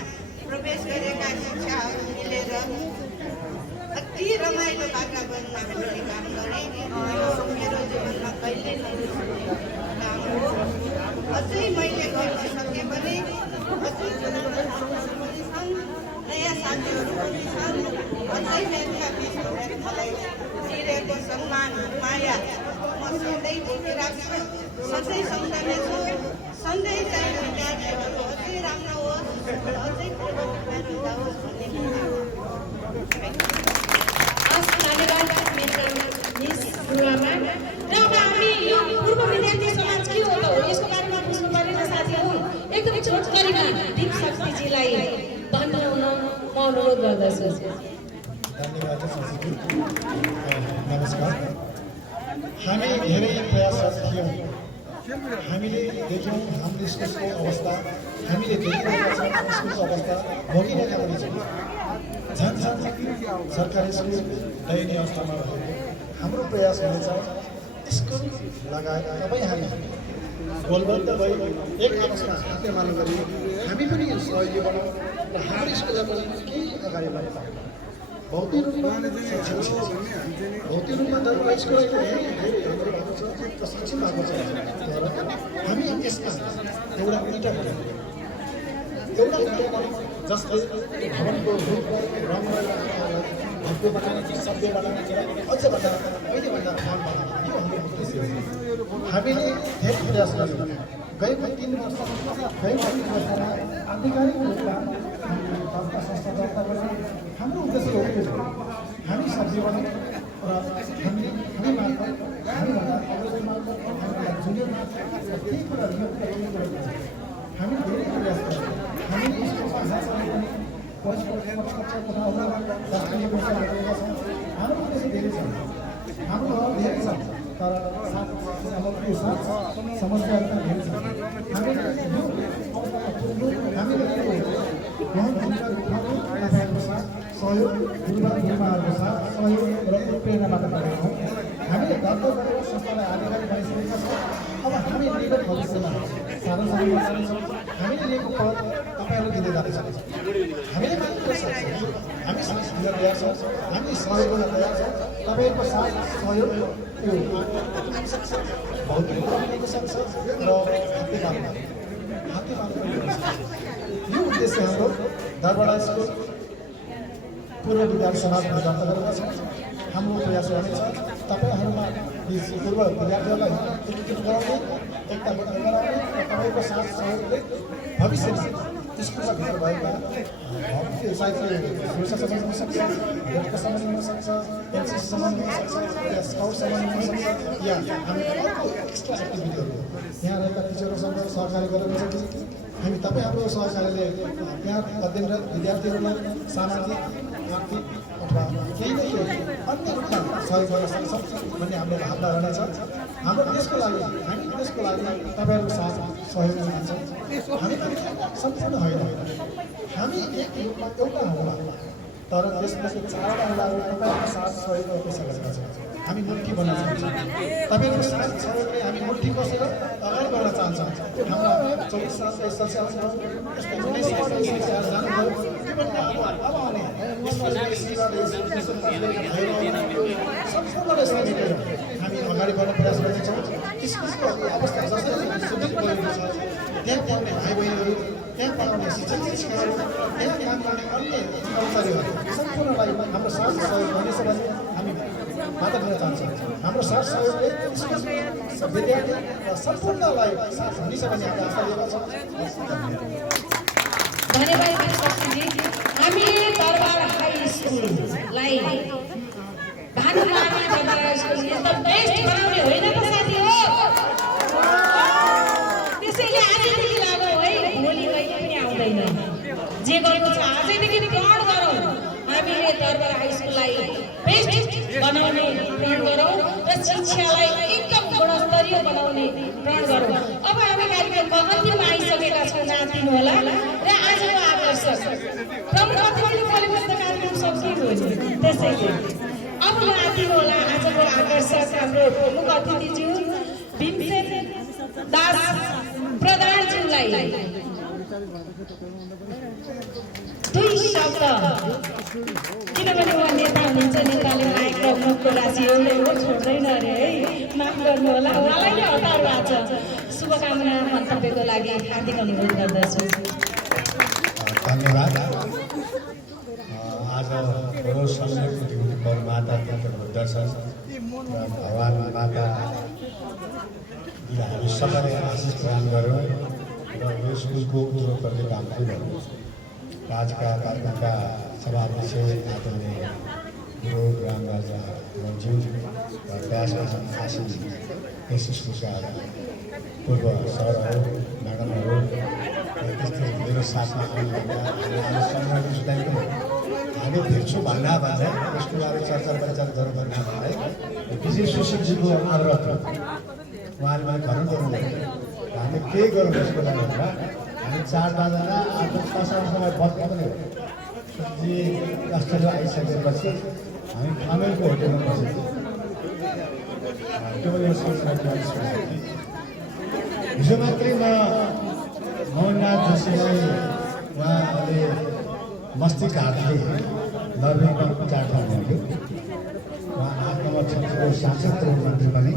प्रवेश गरेका शिक्षाहरू मिलेर अति रमाइलो वातावरणमा हामीले काम गरेँ। यो मेरो जीवनमा कहिले नबिर्सने काम हो। अझै मैले गर्न सकेँ भने अझै साथीहरू पनि छन्, नयाँ साथीहरू पनि छन्। अझै मेरा बिचमा मलाई दिइरहेको सम्मान माया म सधैँ बोकिराख्छु, सधैँ सम्झनेछु। सधैँ चाहिँ विद्यार्थीहरू अझै राम्रो होस्, अझै प्रगति जाओस् भन्ने धन्यवाद मेरा मिस गुरुआमा। र अब हामी यो पूर्व विद्यार्थी समाज के हो त हो यसको बारेमा बुझ्नु पर्ने न साथीहरू। एकदम छोटकरीमा दीप शक्तिजीलाई भन्नुहुन म अनुरोध गर्दछु। धन्यवाद साथीजी। नमस्कार। हामी धेरै प्रयासरत थियौँ। हामीले देख्यौँ हाम्रो स्कुलको अवस्था, हामीले देखिरहेका छौँ स्कुलको अवस्था भोगिरहेका पनि छौँ। झन् सरकारी स्कुल दयनीय अवस्थामा रहेको। हाम्रो प्रयास हुनेछ स्कुल लगायत तपाईँ हामी गोलबद्ध भई एक आपसमा हातेमालो गरी हामी पनि सहयोगी बनाउँ र हाम्रो स्कुललाई पनि केही अगाडि बढाउँ। भौतिक रूपमा धर्म स्कुलको धेरै हाम्रो भएको छ र सक्षम भएको छ। तर हामी यसमा एउटा इँटा बनाउँ जसले भवनको रूप रङ भव्य बनाउने सभ्य बनाउने अझभन्दा अहिलेभन्दा काम बनाउने यो हाम्रो उद्देश्य हो। हामीले धेरै प्रयास गर्यौँ। गएको 3 वर्षमा आधिकारिक रूपमा संस्था दर्ता गरेर हाम्रो उद्देश्य हो हामी सब्जी बनाउँ र हामी मार्फत हामीभन्दा अग्रज मार्फत हामीभन्दा जुनियर मार्फत केही कुरा हामी धेरै प्रयास गर्छौँ। हामीले स्कुल भाषासँग पनि हाम्रो उद्देश्य धेरै छ, हाम्रो धेरै छ, तर समस्याहरू पनि धेरै छ। हामीले सहयोग गुरुमाहरूको साथ सहयोग र प्रेरणाबाट गरेका हौँ। हामीले दर्ता गरेर संस्थालाई आधिकारिक बनाइसकेका छौँ। अब हामी निकट भविष्यमा सानो सानो जानेछौँ। हामीले लिएको पद तपाईँहरू दिँदै जानेछौँ। हामीले मात्र सक्छौँ, हामी साथ दिन तयार छौँ, हामी सहयोग गर्न तयार छौँ। तपाईँको साथ सहयोग त्यो भौतिक रूपमा लिन सक्छ र हातेमालो पनि हुन सक्छ। यो उद्देश्य हाम्रो दरबाडा स्कुल पूर्व विद्यार्थी समाजमा दर्ता गरेका छौँ। हाम्रो प्रयास रहनेछ तपाईँहरूमा पूर्व विद्यार्थीहरूलाई एकीकृत गराउने, एकता गराउने र तपाईँको साथ सहयोगले भविष्यमा स्कुलमा भित्र भएका सायद सुरक्षा सम्बन्ध हुन सक्छ, भेटको सम्बन्ध हुन सक्छ, एनसिसी सम्बन्ध हुन सक्छ, या स्काउट सम्बन्ध हुन सक्छ, या हामी अर्को एक्स्ट्रा एक्टिभिटीहरू यहाँ रहेका टिचरहरूसँग सहकार्य गरेर हुन्छ कि हामी तपाईँहरूको सहकार्यले यहाँ अध्ययनरत विद्यार्थीहरूलाई सामाजिक आर्थिक अथवा केही न केही अन्य रूपमा सहयोग गर्न सक्छौँ भन्ने हाम्रो भावना रहनेछ। हाम्रो देशको लागि हामी देशको लागि तपाईँहरूको साथ सहयोग चाहन्छौँ। हामी पनि सम्पूर्ण होइन, हामी एक रूपमा एउटा होला, तर देशको 4वटा हुलाहरू तपाईँहरूको साथ सहयोग अपेक्षा गरेका छौँ। हामी मुठी बन्न चाहन्छौँ। तपाईँको साथ सहयोगले हामी मुठी बसेर अगाडि बढ्न चाहन्छौँ। हाम्रा 24 सालका एसएलसी आउनुभयो, यस्तो 19 सालका एसएलसी जानुभयो, अब आउने सम्पूर्णलाई समेटेर हामी अगाडि बढ्न प्रयास गर्नेछौँ। स्कुलको अवस्था जसरी सुदृढ भएको छ, त्यहाँ पढ्ने भाइ बहिनीहरू, त्यहाँ पढाउने शिक्षक शिक्षिकाहरू, त्यहाँ काम गर्ने अन्य कर्मचारीहरू सम्पूर्णलाई हाम्रो साथ सहयोग हुनेछ भने हामी मात्र दिन चाहन्छौँ। हाम्रो साथ सहयोगले विद्यार्थी र सम्पूर्णलाई साथ हुनेछ भन्ने हामी आशा लिएका छौँ। धन्यवाद शक्तिजी। हामीले दरबार हाई स्कुललाई भानुमामा दरबार हाई स्कुल एकदम बेस्ट बनाउने होइन त साथी हो। त्यसैले आजदेखि लागौँ है, भोलि कहिले पनि आउँदैन। जे गर्नु छ आजैदेखि प्रण गरौँ, हामीले दरबार हाई स्कुललाई बेस्ट बनाउने प्रण गरौँ र शिक्षालाई एकदम गुणस्तरीय बनाउने प्रण गरौँ। अब हामी कार्यक्रममा अन्तिममा आइसकेका छौँ, जान्दिनु होला। र आजको आकर्षक प्रमुख अतिथिले बोलेपछि त कार्यक्रम सकिएको हो। त्यसैले अब जान्दिनु होला आजको आकर्षक हाम्रो प्रमुख अतिथिज्यू भीमसेन दास प्रधानज्यूलाई 2 शब्द, किनभने उहाँ नेता हुनुहुन्छ, नेताले माइक र मुखको राशि एउटै हो, छोड्दैन अरे है, माफ गर्नु होला, उहाँलाई नै हतार भएको छ। शुभकामना मन्तव्यको लागि हार्दिक अनुरोध गर्दछु। धन्यवाद। आज ठुलो सम्मेलनको ड्युटी माता दर्शन र भगवान् माता हामी सबैले आशिष प्रदान गऱ्यौँ र यो स्कुलको उत्तरोत्तरले काम पनि गऱ्यौँ। आजका कार्यक्रमका सभाध्यक्ष आदरणीय गुरु रामराजा ज्यू र व्यासका आशिष यस स्कुलका पूर्व सरहरू म्याडमहरू त्यस्तै मेरो साथमा हामी भेट्छु भन्दा भन्दै यसको बारे चर्चा परिचय गरौँ भन्दा भन्दै विजय सुशीलजीको अनुरोध उहाँले मलाई भन्न गर्नुभयो हामी केही गरौँ यसको लागि भनेर हामी 4 बजेर आज 6:30 बज्ने पनि हो। सुशीलजी अस्ट्रेलिया आइसकेपछि हामी खामेलको होटेलमा बसेको त्यो यो हिजो मात्रै म मोहननाथ जोशीलाई उहाँले मस्तिष्कघातले नर्वेमा 4 ठाउँ हुनुहुन्थ्यो। उहाँ 8 नम्बर क्षेत्रको सांसद मन्त्री पनि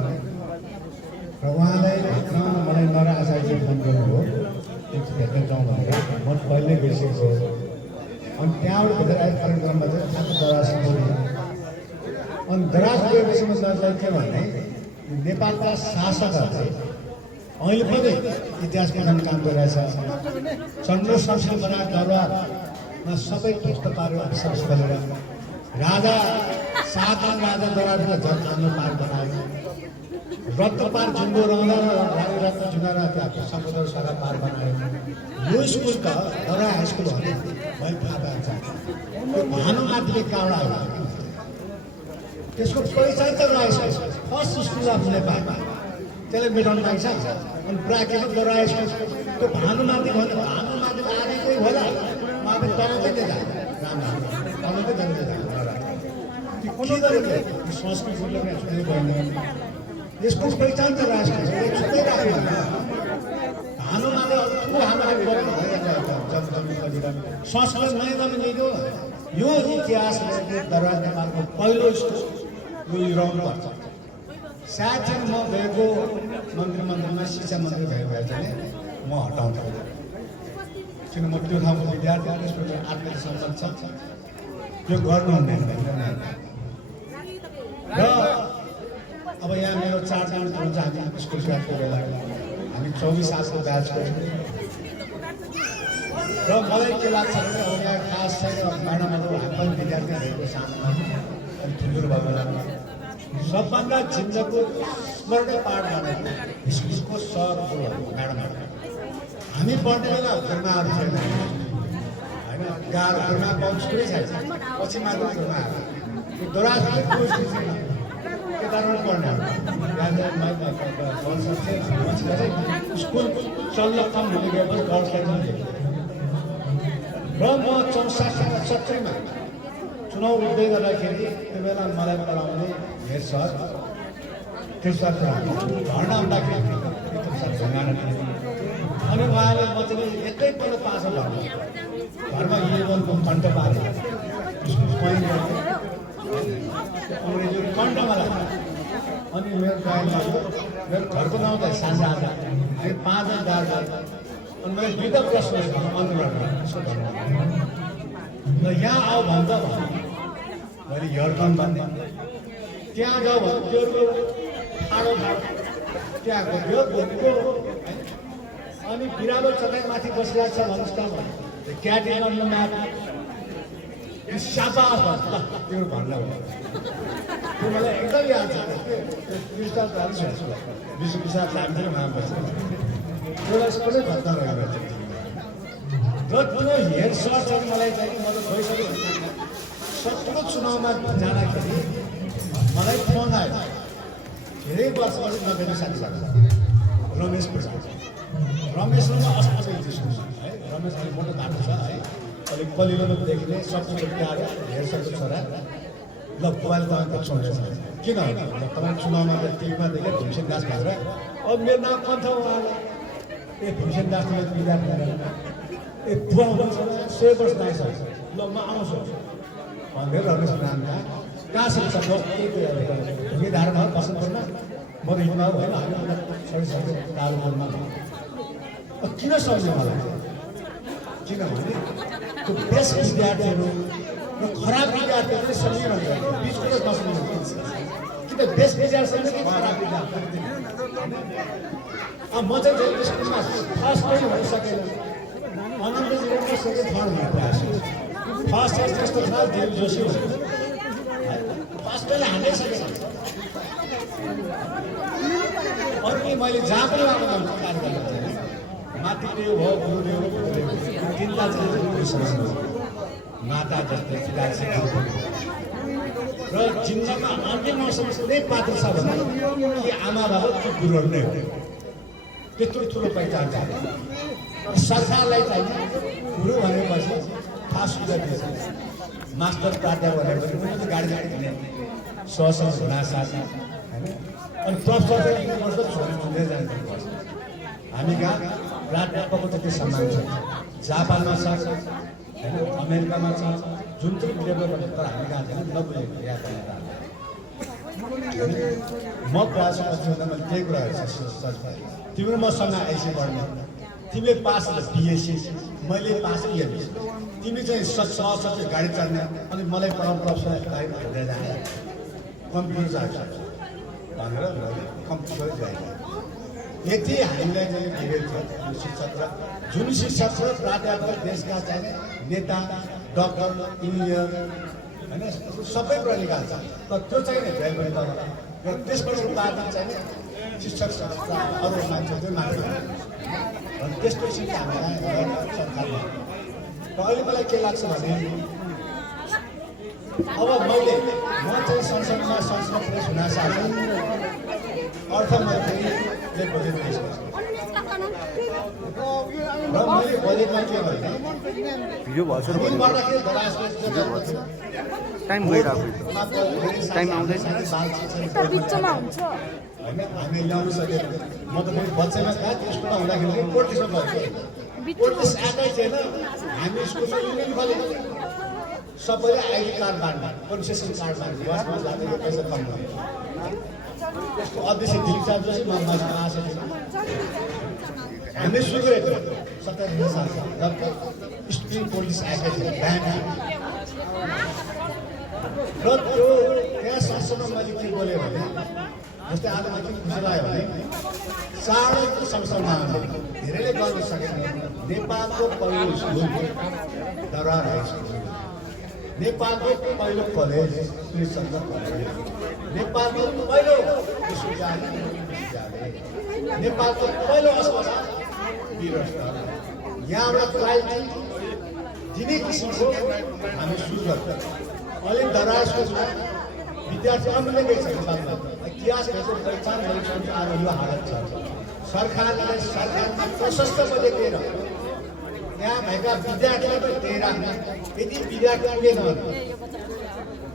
र उहाँलाई भेट्न मलाई नर आचार्यले फोन गर्नुभयो, भेट्न जाउँ भनेर। म पहिल्यै गइसकेको अनि त्यहाँबाट भेटेर आएर कार्यक्रममा चाहिँ ठ्याक्क दराज पुगेँ। अनि दराज पुगेपछि म नरलाई के भने नेपालका शासकहरूले अहिले पनि इतिहास पढाउने काम गरिरहेछ। चन्द्र संस्कृति बनाएर दरबारमा सबै ध्वस्त पारेर अफिस गरेर राजा 7 राजा दरबारका जनतामा पार बनायो। रत्नपार जुङ्गो रहँदा र रानी रत्न जुङ्गारा त्यहाँ समुद्र सडा पार बनायो। यो स्कुल त दरबार हाई स्कुल हो भने मैले थाहा पाएको छ। त्यो भानुमाथिले काउडा होला, त्यसको पहिचान त रहेछ फर्स्ट स्कुल अफ नेपालमा, त्यसले मेटाउनु पाइन्छ। अनि प्राकृतिक दरबार स्कुल त्यो भानुमाथि भन्दा भानुमाथि आदिकै होला, माथि तलकै दिँदा तलकै दिँदा कुनै गरेको संस्कृतिले पनि छुट्टै भएन। यसको पहिचान त रहेछ, छुट्टै राख्नु भानुमाले अरू ठुलो हाम्रो संस्कृत नै नमिलेको यो इतिहासले दरबार नेपालको पहिलो स्कुल यो रहनुपर्छ। सायद चाहिँ म गएको मन्त्रीमण्डलमा शिक्षा मन्त्री भएको भए चाहिँ म हटाउँथेँ, किन म त्यो ठाउँको विद्यार्थी त्यसको आत्मीय सम्बन्ध छ, त्यो गर्नुहुन्न। र अब यहाँ मेरो 4 जना हुन्छ, हामी स्कुल सुरुवातको बेला हामी 24 सालको ब्याच गऱ्यौँ। र मलाई के लाग्छ भने अब यहाँ खास चाहिँ म्याडमहरू हामी विद्यार्थी भएको साथमा अनि ठुल्ठुलो भएको बेलामा सबभन्दा जिन्दगीको स्मरणीय पाठ भनेको स्कुलको सर म्याडमहरू। हामी पढ्ने बेला घुर्माहरू छैन होइन, गाह्रो घुर्मा पाउनु स्कुलै छैन, पछि मात्र घुर्माहरू त्यो दराज केदारनाथ पढ्नेहरू स्कुल चल्न कम हुने गएपछि गर्ल्सलाई पनि। र म 64-70मा चुनाव उठ्दै गर्दाखेरि त्यो बेला मलाई पढाउने हेड सर त्यसमा धर्ना हुँदाखेरि अनि उहाँले म चाहिँ एकैपल्ट पास भन्नु घरमा इलेभेनको कण्ठ पारेँ, अङ्ग्रेजी कण्ठमा लाग्यो। अनि मेरो गायन लाग्यो, मेरो घरको नाउँ त साझा आधा अनि 5 जना दाजु। अनि मैले 2टा प्रश्न र यहाँ आऊ भन्दा मैले हेरकम भन्ने, त्यहाँ जाऊ भन्दा त्यो ठाडो त्यहाँको त्यो घुमको। अनि बिरालो चटाइमाथि बसिरहेको छ भन्नुहोस् त, क्याटिन साबास भन्छ त्यो भन्न हो। त्यो मलाई एकदम याद छ। विश्व विशाल लाग्दैन उहाँ बस्छ त्यसलाई सबै भत्ता रहेर र त्यो हेड सर चाहिँ मलाई चाहिँ म त गइसकेँ। 17 चुनावमा जाँदाखेरि मलाई फोन आयो, धेरै वर्षपछि नभेट्ने साथी रमेश प्रसाद। रमेशले अस्पताल स्कुल है, रमेश अहिले मोटो बाटो छ है, अलिक कलिलोमा देखिने सबको प्यारो हेड सरको छोरा। ल बुबाले तपाईँको छोडेछ किन तपाईँ चुनावमा त टिभीमा देखेँ भीमसेन दास भनेर अब मेरो नाम कन्थ उहाँलाई ए भीमसेन दास विद्यार्थी ए बुवा हुनुहुन्छ 100 वर्ष दाइसक्छ ल म आउँछु भनेर रमेश नामका कहाँसम्म छ ढुङ्गे धारमा बसन्तपुरमा म त युवा भएन हामी छोडिसक्यो कालोमा किन सम्झ्यो मलाई किनभने त्यो बेस्ट विद्यार्थीहरू र खराब विद्यार्थीहरूले सम्झिरहन्छ बिचको बस्नु किन बेस्ट विद्यार्थी कि खराब विद्यार्थी म चाहिँ धेरै स्कुलमा फर्स्ट पनि भइसकेन अनन्त जीवनमा सेकेन्ड थर्ड हुने प्रयास फर्स्ट त्यस्तो खाल देव जोशी फर्स्ट पनि हालिसकेन अरू कि मैले जहाँ पनि उहाँको कार्य गरेको मातृदेव हो गुरुदेव तिनवटा चाहिँ माता जस्तै पिता र जिन्दगीमा अन्य मौसम कुनै पात्र छ भने कि आमा बाबा त्यो गुरुहरू नै हो त्यत्रो ठुलो पहिचान छ सरकारलाई चाहिँ गुरु भनेपछि खास सुविधा दिएछ मास्टर प्राध्यापक भनेपछि गाडी दिने सहसँग हुना साथी होइन अनि प्रोफेसर चाहिँ वर्ष छोड्दै जानुपर्छ हामी कहाँ प्राध्यापकको त्यति सम्मान छ जापानमा छ होइन अमेरिकामा छ जुन चाहिँ लेभल भने तर हामी कहाँ छैन नबुझेको या म प्रायः मैले त्यही कुराहरू सच पाएँ तिम्रो मसँग आइसी पढ्ने तिमीले पास बिएससी मैले पास एमएससी तिमी चाहिँ सच गाडी चढ्ने अनि मलाई प्रोफेसर गाडी हिँड्दै जाने कम्प्युटर चाहिन्छ भनेर कम्प्युटर चाहिन्छ यति हामीलाई चाहिँ विवेक छ शिक्षक र जुन शिक्षक र प्राध्यापक देशका चाहिँ नेता डक्टर इन्जिनियर होइन सबै कुरा निकाल्छ तर त्यो चाहिँ नि भेल भयो र त्यसबाट उत्पादन चाहिँ शिक्षक अरू मान्छे मात्र र त्यस्तो शिक्षा हामीलाई सरकारमा र अहिले मलाई के लाग्छ भने अब म चाहिँ संसदमा संसद प्रेस हुन साथै अर्थमन्त्रीले बजेट पेश गर्छ र मैले बजेटमा के भने टाइम गइरहेको टाइम आउँदैछ होइन हामी ल्याउनु सकेन म त फेरि बच्चामा कहाँ त्यसको हुँदाखेरि पोलिटिक्समा गएको पोलिटिक्स आएकै थिएन हामी स्कुलमा युनियन खोलेको सबैले आइडी कार्ड बाँड्ने कन्सेसन कार्ड बाँड्ने बसमा जाँदै पैसा कम भयो त्यसको अध्यक्ष दिलचा जोशी म आशा थिएन हामीले सुधरेको 70 साल जब स्टुडेन्ट पोलिटिक्स आएकै थियो ब्यान्ड र त्यो त्यहाँ संसदमा मैले के बोलेँ भने जस्तै आज मैले खुसी लाग्यो भने चाँडै संसदमा धेरैले गर्न सकेन नेपालको पहिलो स्कुल दरबार हाई स्कुल नेपालको पहिलो कलेज श्रीशङ्कर कलेज नेपालको पहिलो विश्वविद्यालय नेपालको पहिलो अस्पताल वीरस्थल यहाँबाट क्वालिटी दिने किसिमको हामी सुरु गर्छौँ अहिले दरबार स्कुलमा विद्यार्थी अन्य गएको छ नेपालमा इतिहासको पहिचान गरेको आज यो हालत छ सरकारले प्रशस्त बजेट दिएर यहाँ भएका विद्यार्थीलाई पनि त्यही राख्ने यदि विद्यार्थी पुगेन भने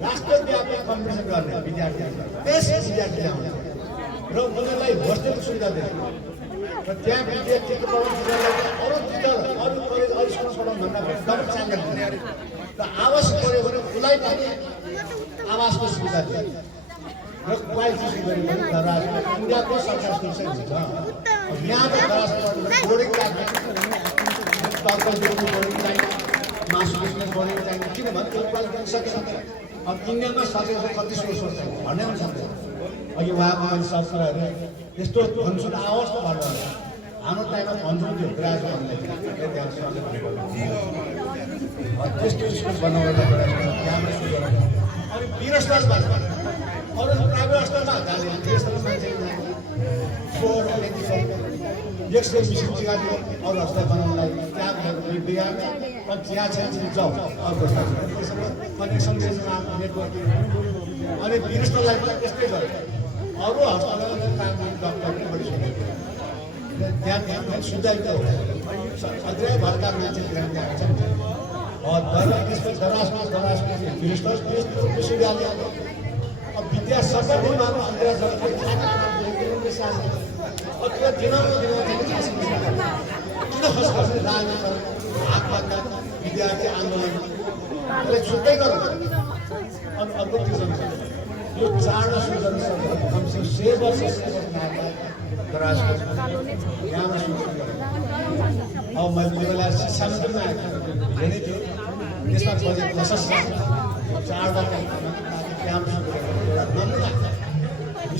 राष्ट्रव्यापी कम्पिटिसन गर्ने विद्यार्थीहरू बेस्ट विद्यार्थी ल्याउने र उनीहरूलाई होस्टेलको सुविधा दिने र त्यहाँ विद्यार्थीको अरू कलेज अरू स्कुलमा पढाउनुभन्दा डबल चार्ज दिने र आवश्यक पऱ्यो भने उसलाई पनि आवासको सुविधा दिने र क्वालिटी सुविधा इन्डियाको सरकार स्कुल चाहिँ हुन्छ यहाँको बोर्डिङ राख्ने बोर्डिङ चाहिने मासु बिजनेस बोर्डिङ चाहिने किनभने त्यो क्वालिटी सकेन अब इन्डियामा सकेको कति सोच भन्ने पनि सक्छ अघि उहाँको मैले सब कुराहरू यस्तो भन्छु आओस् न भन्नु हाम्रो टाइममा भन्छु त्यो ग्राजुएट त्यस्तो स्कुल बनाउनु त्यहाँबाट सुरु गरेर अनि वीरस्थल भन्छ अरू प्राइभेट अस्पतालमा जाने वीरस्थल मान्छे फोहोर एक्सरे मिसिन चिगाले अरू अस्पताल बनाउनलाई त्यहाँ बिहान अनि चिया जाउँ अर्को कनेक्सन नेटवर्किङ अनि वीरस्थललाई पनि त्यस्तै गर्छ अरू अस्पतालमा काम गर्ने डक्टर पनि बढी सुनेको त्यहाँ सुविधा हो अझै भएका मान्छे त्यहाँ त्यसपछि दराजको विश्वविद्यालय अब विद्या सबै निर्माण अन्तर्जातीय किन खसखस राजनीति हातमा विद्यार्थी आन्दोलन छुट्टै गर्नु अनि अर्को यो चाडमा सुझाउन सक्छ कमसेकम 6 वर्ष दराजको यहाँमा सुझाउ अब मैले बेला शिक्षामा पनि धेरै थियो त्यसमा बजेट प्रशस्त चाडबाट क्याम्प एउटा नमुना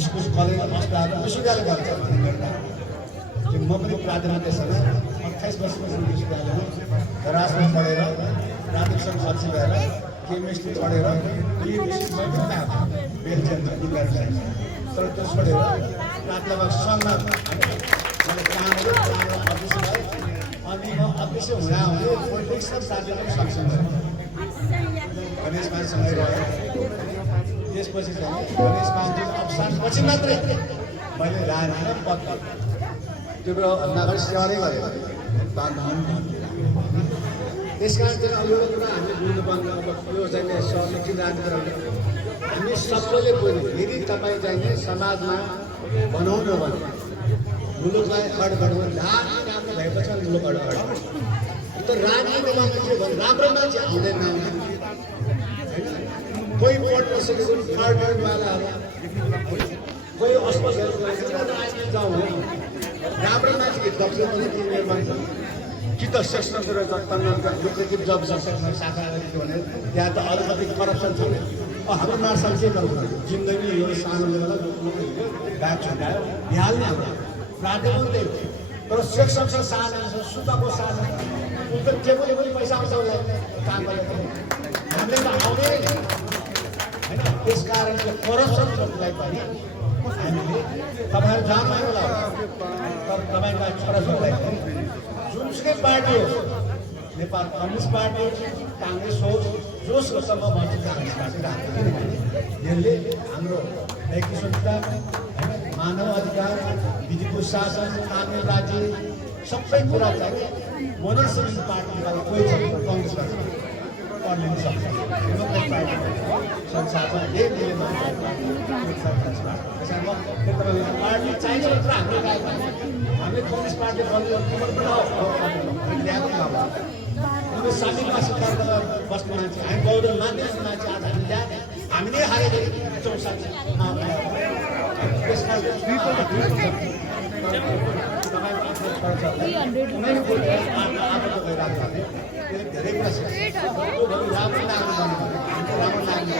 स्कुल कलेज अस्पताल विश्वविद्यालय गर्छ म पनि प्राथमिक त्यसमा 28 वर्षको विश्वविद्यालयमा दराजमा पढेर प्राथमिक खर्च भएर केमिस्ट्री पढेर युनिभर्सिटीमा तर त्यो छोडेर प्राथमिक सङ्घमा मैले कामहरू अफिस भएँ अनि म अफिस हुँदै पोलिटिक्समा साथी पनि सक्षम भएँ गणेशमानसँगै रहेँ त्यसपछि चाहिँ गणेशमानजी अवसानपछि मात्रै मैले राजनीतिमा पत्ता त्यो बेला अगाडि सेवा नै गरेँ त्यस कारण चाहिँ अब एउटा कुरा हामीले बुझ्नुपर्ने अब यो चाहिँ सहमति राजनीति हामी सबैले बुझ्यौँ यदि तपाईँ चाहिँ समाजमा बनाउनु भने मुलुकलाई खडखड काम भएपछि मुलुक खडखड तर राजनीतिमा के भन्नु राम्रो मान्छे आउँदैन होइन कोही पढ्न सकेको खडखडवालाहरू कोही अस्पताल राजनीति जाउँ राम्रो मान्छे डक्टर पनि किनेर मान्छ कि त सेक्सनको लुक्रेटिभ जब शाखा भने त्यहाँ त अरू कति करप्सन छ हाम्रो मार्सल के गर्नु जिन्दगी यो सानो लेभल ब्याग छुट्यायो भइहाल्ने हाम्रो प्राथमिक तर सेक्सन छ सानो सुताको सानो उनको जे पनि पैसा आउँछ उसलाई काम गरेर हामीले त आउँदै होइन त्यस कारणले करप्सनलाई पनि हामीले तपाईँहरू जानुभएको होला तर तपाईँका छोराछोरीलाई जुनसुकै पार्टी हो नेपाल कम्युनिस्ट पार्टी काङ्ग्रेस हो जोसम्म भन्छ काङ्ग्रेस पार्टी राख्दैन यसले हाम्रो व्यक्ति स्वतन्त्रता मानव अधिकार विधिको शासन कानुन राज्य सबै कुरा चाहिँ मोनर्सिस्ट पार्टीबाट कोही छैन कङ्ग्रेस पार्टी लिन सक्छ डेमोक्रेट पार्टी संसारमा पार्टी चाहिन्छ मात्र हाम्रो हामीले कम्युनिस्ट पार्टी बन्द सामीमा बस्ने मान्छे हामी बौद्ध मान्ने मान्छे आज हामी ल्याए हामीले हारेको 64 त्यसमा धेरै कुरा राम्रो लाग्ने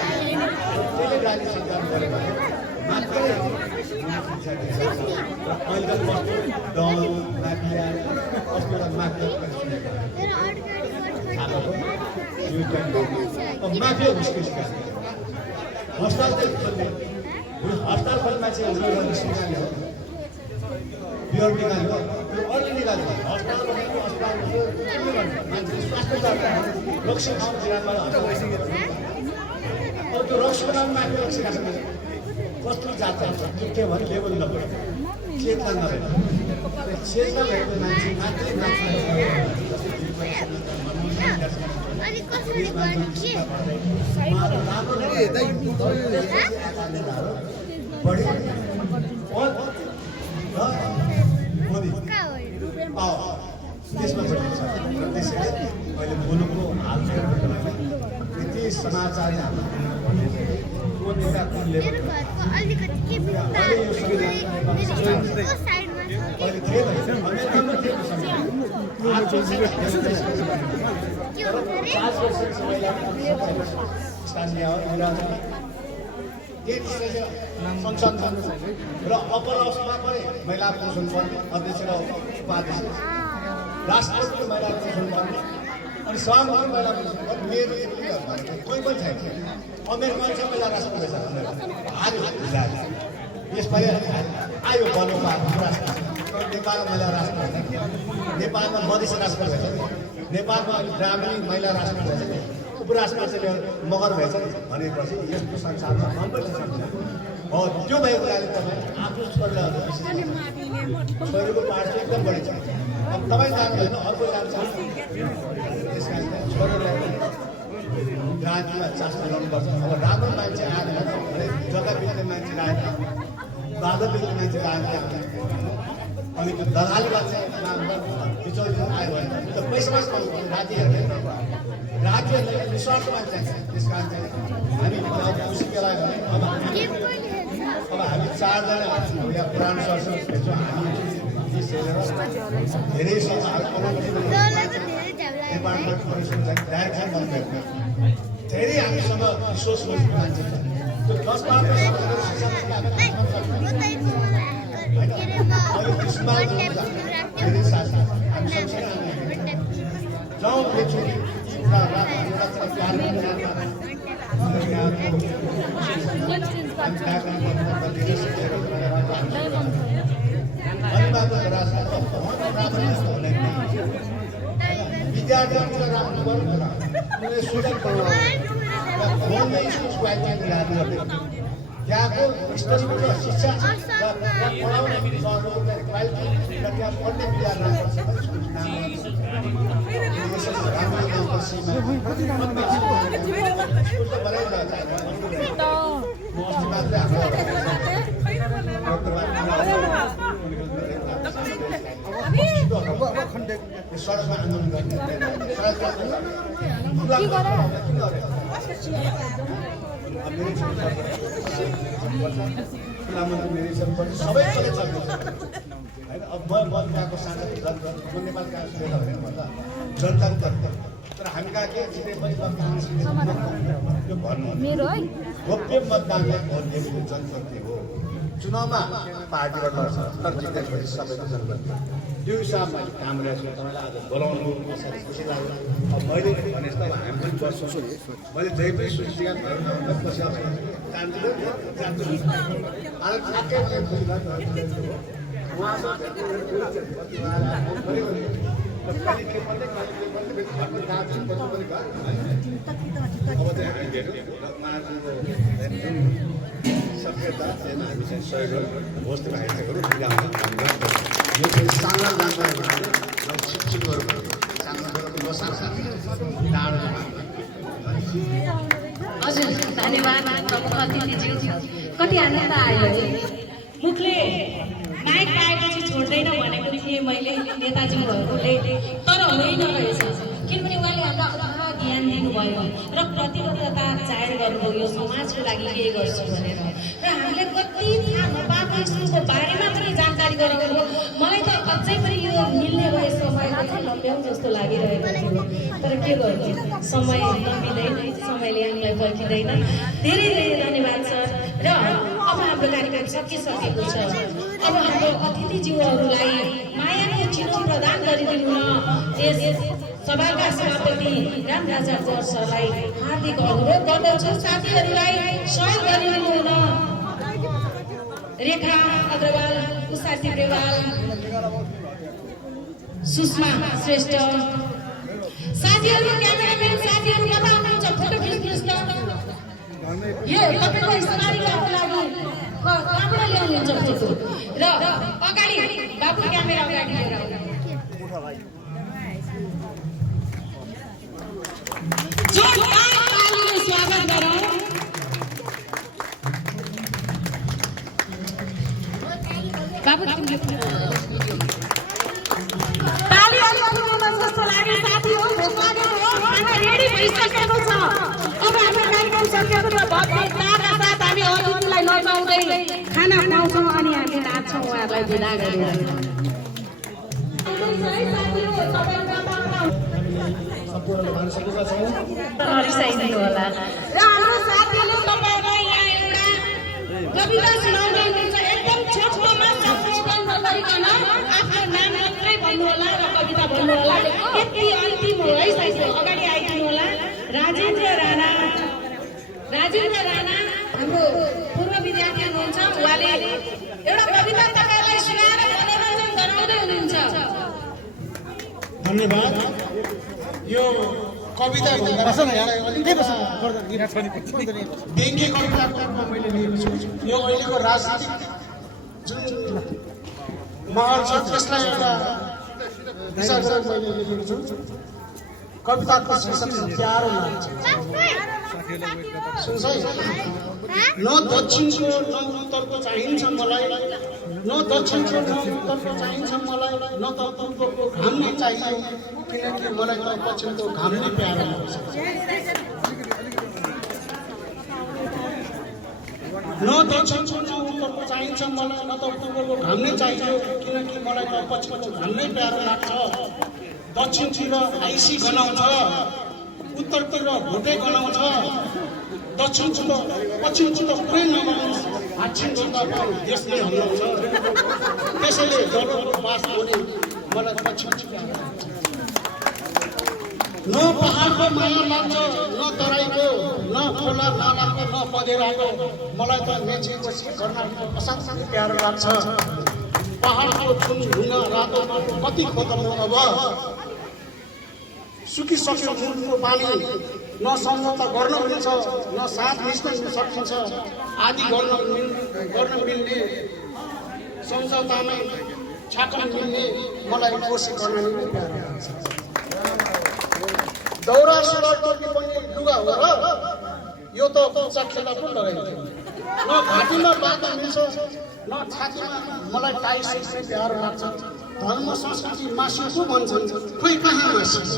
त्यसले गाली सञ्चालन गऱ्यो भने मात्रै अहिले दल माफिया कस्तो माफिया माफिया घुसपेस हस्ताल हस्ताल खोल्ने मान्छे निकाल्यो बियर निकाल्यो अर्ले निकाल्यो हस्ताल मान्छे स्वास्थ्य रक्षा त्यो रक्सीको नाममा रक्षा कस्तो जात के भने लेबल नभएर चेतना नभएर चेतना भएको मान्छे मात्रै त्यसमा त्यसैले अहिले मुलुकको हाल यति समाचार संसद र अपर हाउसमा पनि महिला पुरुष अध्यक्ष र उपाध्यक्ष राष्ट्रपति महिला पुरुष अनि सभामुख महिला पुरुष मेरो कोही पनि छैन अमेरिका छ महिला राष्ट्रपति छ यसपालि आयो बन्नु नेपालमा महिला राष्ट्रपति नेपालमा मधेसी राष्ट्रपति भएछ नेपालमा ग्रामीण महिला राष्ट्रपति भएछ उपराष्ट्रपति मगर भएछ भनेपछि यस्तो संसारमा कम्पनी हो त्यो भएको कारणले तपाईँ आफ्नो छोरीको पार्टी एकदम बढी छ अब तपाईँ जानु होइन अर्को जान्छ त्यस कारण छोरीलाई रातिमा चासो ल्याउनुपर्छ। अब राम्रो मान्छे आएर भने जग्गा बेच्ने मान्छे आएर बाजा बेच्ने मान्छे आएर अनि त्यो दलालीमा चाहिँ बिचौलिया आयो भने त्यो पैसामा पाउँछ राति हेर्ने राति निस्वार्थ मान्छे त्यस कारण चाहिँ हामी खुसी केलाई भने अब हामी 4 जना यहाँ पुरानो सरसर भेट्छौँ। हामी धेरै धेरै हामीसँग विश्वास गर्ने मान्छे छ। त्यो 10-12 विद्यार्थीहरू राम्रो गर्नु न स्टुडेन्ट त्यहाँको स्तरको शिक्षा र पढाउने क्वालिटी र त्यहाँ पढ्ने सडकमा आन्दोलन गर्ने सबै कलेज होइन। अब म त्यहाँको साथी नेपाल काङ्ग्रेस भन्दा जनताको तर्फ तर हामी कहाँ के जिते पनि यो भन्नु गोप्य मतदानलाई भोट दिएको जनशक्ति हो। चुनावमा पार्टीबाट लड्छ तर जित्दाखेरि सबैको जनशक्ति त्यो हिसाबमा काम गरेको छु। तपाईँलाई आज बोलाउनु खुसी लाग्यो। अब मैले भने जस्तो अब हामी पनि गर्छौँ। मैले जहीँ पनि सुनिसकेको भएर सभ्यता हामी चाहिँ सहयोग होस् भाइहरू मिलाउन यो चाहिँ सानो जानकारी शिक्षकहरू हजुर धन्यवाद प्रमुख अतिथिज्यू। कति आनन्द आयो। मुखले माइक आएपछि छोड्दैन भनेको थिएँ मैले नेताजीहरूले, तर होइन रहेछ। किनभने उहाँले हामीलाई ज्ञान दिनुभयो र प्रतिबद्धता जाहेर गर्नुभयो यो समाजको लागि के गर्छु भनेर। र हामीले कति थाहा नपाएको स्कुलको बारेमा पनि जानकारी गराउनु हो। मलाई त अझै पनि यो मिल्ने भए समय लम्ब्याउँ जस्तो लागिरहेको थियो। तर के गर्नु, समय लम्बिँदैन, समयले हामीलाई पर्खिँदैन। धेरै धेरै धन्यवाद सर। र अब हाम्रो कार्यक्रम सकिसकेको छ। अब हाम्रो अतिथिज्यूहरूलाई मायाको चिनो प्रदान गरिदिनु न। यस सभाका सभापति रामराजा गौर सरलाई हार्दिक अनुरोध गर्दछु। साथीहरूलाई सहयोग गरिदिनु न। रेखा अग्रवाल, उषा तिब्रेवाल, सुषमा श्रेष्ठ साथीहरू, क्यामेराम्यान साथीहरू कता हुनुहुन्छ? फोटो खिच्नुहोस् न। यो तपाईँको स्मरणिकाको लागि कहाँबाट ल्याउनुहुन्छ फोटो? र अगाडि बाबु क्यामेरा अगाडि लिएर आउनु। स्वागत गरौँ। बाबु तिमीले ताली जस्तो लाग्यो साथी हो। खाना रेडी भइसकेको छ। अब हाम्रो कार्यक्रम सकिएको छ। भव्य तारका साथ हामी अतिथिलाई नचाउँदै खाना खुवाउँछौँ अनि हामी नाच्छौँ उहाँहरूलाई विदा गरेर। रिसाइदिनु होला। र हाम्रो साथीहरू तपाईँहरूलाई यहाँ एउटा कविता सुनाउँदै हुनुहुन्छ। एकदम छोटोमा सम्बोधन नगरिकन आफ्नो नाम मात्रै भन्नु होला र कविता भन्नु होला। यति अन्तिम हो है साथी, अगाडि आइदिनु होला। राजेन्द्र राणा हाम्रो पूर्व विद्यार्थी हुनुहुन्छ। उहाँले एउटा कविता तपाईँलाई सुनाएर मनोरञ्जन गराउँदै हुनुहुन्छ। धन्यवाद। यो कविता व्यङ्ग्य कविताको रूपमा मैले लिएको छु। यो अहिलेको राजनीतिक जुन माहौल छ त्यसलाई एउटा विचार मैले लेखेको छु। कविताको शीर्षक छ प्यारो लाग्छ। सुन्छ है, न दक्षिणको न उत्तरको चाहिन्छ मलाई, न दक्षिणको न उत्तरको चाहिन्छ मलाई, न त पूर्वको घाम नै चाहियो, किनकि मलाई त पश्चिमको घाम नै प्यारो लाग्छ। न दक्षिणको न उत्तरको चाहिन्छ मलाई, न त पूर्वको घाम नै चाहियो, किनकि मलाई त पश्चिमको घाम नै प्यारो लाग्छ। दक्षिणतिर आइसी गनाउँछ, उत्तरतिर भोटे गनाउँछ, दक्षिणतिर पश्चिमतिर पुरै नगनाउँछ, हाच्छिन गर्दा पनि देश नै हल्लाउँछ। त्यसैले जलोको बास हुने मलाई पश्चिम प्यारो लाग्छ। न पहाडको माया लाग्छ, न तराईको, न खोला नालाको, न पँधेराको, मलाई त मेची कर्णाटकको असाध्यै प्यारो लाग्छ। पहाडको थुन ढुङ्गा रातो माटो कति खोज्नु अब, सुकिसक्यो मुलको पानी, न सम्झौता गर्न मिल्छ, न साथ मिच्न सकिन्छ, आदि गर्न मिल्ने सम्झौतामै छाकन मिल्ने मलाई कोसी गर्न नै प्यारो लाग्छ। दौरा सुरुवात गर्ने पनि लुगा हो र, यो त कुचा खेला पनि लगाइन्छ। न घाँटीमा बाँध्न मिल्छ, न छातीमा मलाई टाई सुत्ने प्यारो लाग्छ। धर्म संस्कृति मासिएको भन्छन्, खोइ कहाँ मासियो।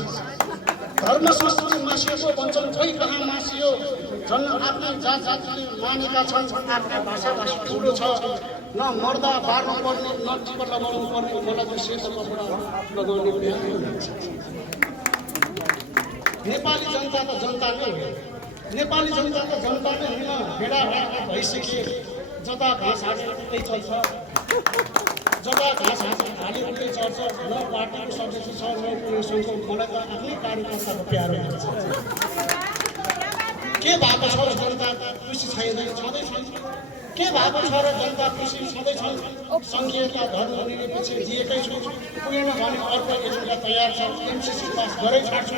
धर्म संस्कृति मासिएको भन्छन्, खोइ कहाँ मासियो। झन् आफ्नै जात जातिले मानेका छन्, आफ्नै भाषा ठुलो छ। न मर्दा बार्नु पर्ने, न टिका लगाउनु पर्ने, मलाई त सेतो कपडा लगाउने प्यारो लाग्छ। नेपाली जनता त जनता नै हो, नेपाली जनता त जनता नै होइन, भेडा भइसके। जता घाँस हालेर उतै चल्छ, जता घाँस हालेर उतै चल्छ। न पार्टीको सदस्य छ, न कुनै सङ्घको। मलाई त आफ्नै कार्यकर्ताको प्यारो लाग्छ। के भएको छ र जनता खुसी छैन, छँदै छन्। के भएको छ र जनता खुसी छँदै छन्। सङ्घीयता धर्म निरपेक्ष दिएकै छु, पुगेन भने अर्को एजेन्डा तयार छ। एमसिसी पास गरै छाड्छु,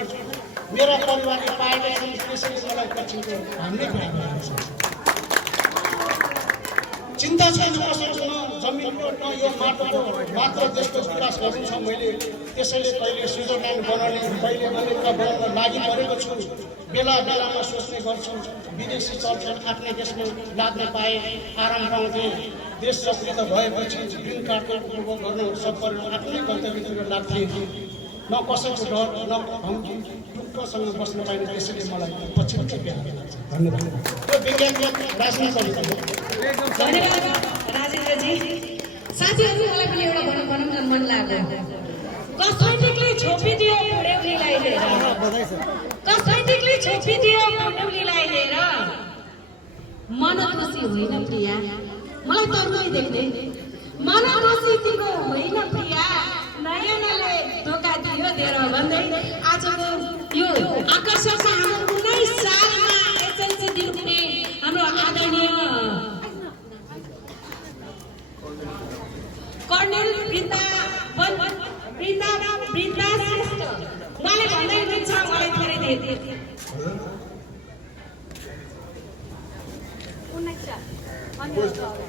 मेरा परिवारले पाएका छन्, त्यसैले मलाई पश्चिमको हामीले प्यारो लाग्छ। चिन्ता छैन कसैको, न जमिनको न यो माटोको, मात्र देशको विकास गर्नु छ मैले। त्यसैले कहिले स्विजरल्यान्ड बनाउने, कहिले अमेरिका बनाउन लागि परेको छु। बेला बेलामा सोच्ने गर्छु, विदेशी चलखेल आफ्नै देशमा लाग्न पाए आराम पाउँथे। देश समृद्ध भएपछि ग्रिन कार्डको उपभोग गर्न सबैले आफ्नै गन्तव्यतिर लाग्थे। न कसैको डर, न धम्की, ढुक्कसँग बस्न पाइने। त्यसैले मलाई पश्चिमकै प्यारो लाग्छ। धन्यवाद। त्यो विज्ञानको राजनीति धन्यवाद राजेन्द्रजी। साथीहरू, मलाई पनि एउटा भनौँ न मन लाग्यो। कसैले छोपिदियो पुर्याउलीलाई लिएर, कसैले छोपिदियो पुर्याउलीलाई लिएर, मन खुसी होइन प्रिया, मलाई तर्कै देख्दै। मन खुसी तिम्रो होइन प्रिया, नयनले धोका दियो दिएर भन्दै आजको यो आकर्षक हाम्रो 19 सालमा एसएलसी दिनुहुने हाम्रो आदरणीय कर्णेल वृन्दा श्रेष्ठ उहाँले भन्दै हुनुहुन्छ, मलाई थोरै देर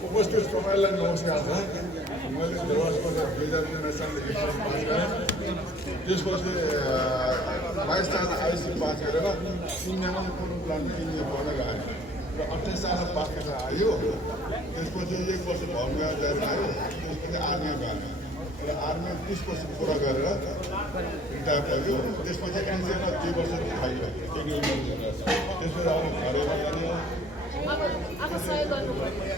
उपस्थित सबैलाई नमस्कार छ। मैले देवासबाट 2009 सालदेखि पास गरेँ। त्यसपछि 22 साल आइसी पास गरेर 3 महिना पूर्व प्लान 3 दिन पढ्न गएँ र 28 सालमा पास गरेर आयो। त्यसपछि 1 वर्ष भवनगा गएर आयो। त्यसपछि आर्मी गएँ र आर्मी 30 वर्ष पुरा गरेर रिटायर भयो। त्यसपछि एनजिओमा 2 वर्ष खाइयो। त्यसपछि अब घरमा जाने अब सहयोग गर्नुपर्ने।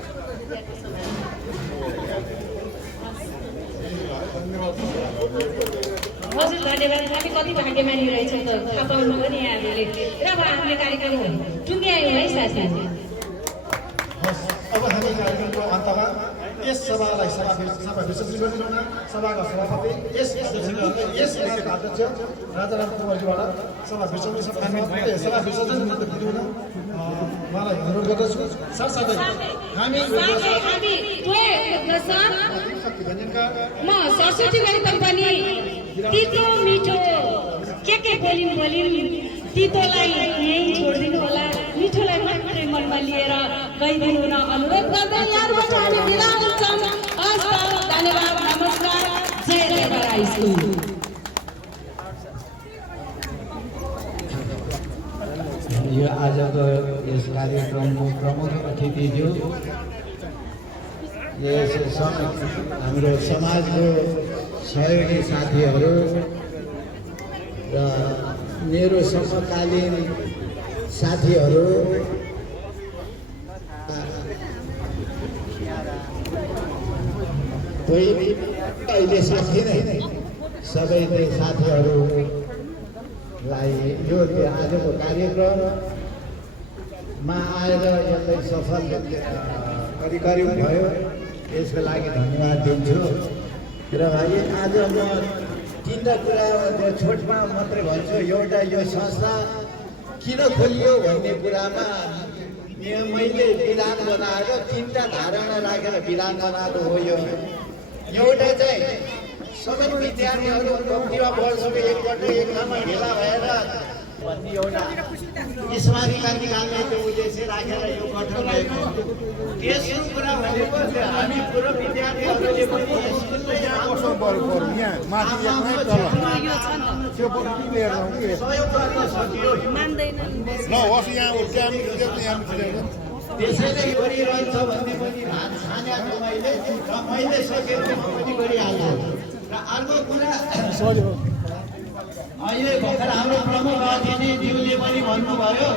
हजुर धन्यवाद। हामी कति भाग्यमानी रहेछौँ त थाहा पाउनु पनि यहाँहरूले। र अब हामीले कार्यक्रम टुङ्ग्यायौँ है साथीहरू। अब हामी कार्यक्रमको अन्तमा यस सभालाई सभा विसर्जन गरिरहन सभाका सभापति यस अध्यक्ष राजाराम कुमारजीबाट सभा विसर्जन हुन उहाँलाई अनुरोध गर्दछु। साथसाथै हामी म सरस्वती गौतम पनि तितो मिठो के बोलिन् तितोलाई यहीँ छोडिदिनु होला, मिठोलाई मात्रै मनमा लिएर गइदिनु हुन अनुरोध गर्दै यहाँबाट हामी बिदा हुन्छौँ। हस् त, धन्यवाद, नमस्कार, जय जय हाई स्कुल। यो आजको यस कार्यक्रमको प्रमुख अतिथिज्यू यस हाम्रो समाजको सहयोगी साथीहरू र मेरो समकालीन साथीहरू अहिले साथी नै सबैले साथीहरूलाई यो आजको कार्यक्रममा आएर यसलाई सफल करिब भयो यसको लागि धन्यवाद दिन्छु। र आज म तीनवटा कुरा छोटमा मात्रै भन्छु। एउटा यो संस्था किन खोलियो भन्ने कुरामा मैले विधान बनाएर तीनवटा धारणा राखेर विधान बनाएको हो। यो एउटा चाहिँ सबै विद्यार्थीहरू कम्तीमा वर्षको एकपल्ट एक ठाउँमा भेला भएर भन्ने एउटा स्मारिका निकाल्ने त्यो उद्देश्य राखेर यो गठन भएको। तेस्रो कुरा भनेको हामी पुरा विद्यार्थीहरूले पनि त्यसैले गरिरहन्छ भन्ने पनि छानेको मैले र मैले सकेको पनि गरिहाल्छु। र अर्को कुरा अहिले भर्खर हाम्रो प्रमुख अतिथिज्यूले पनि भन्नुभयो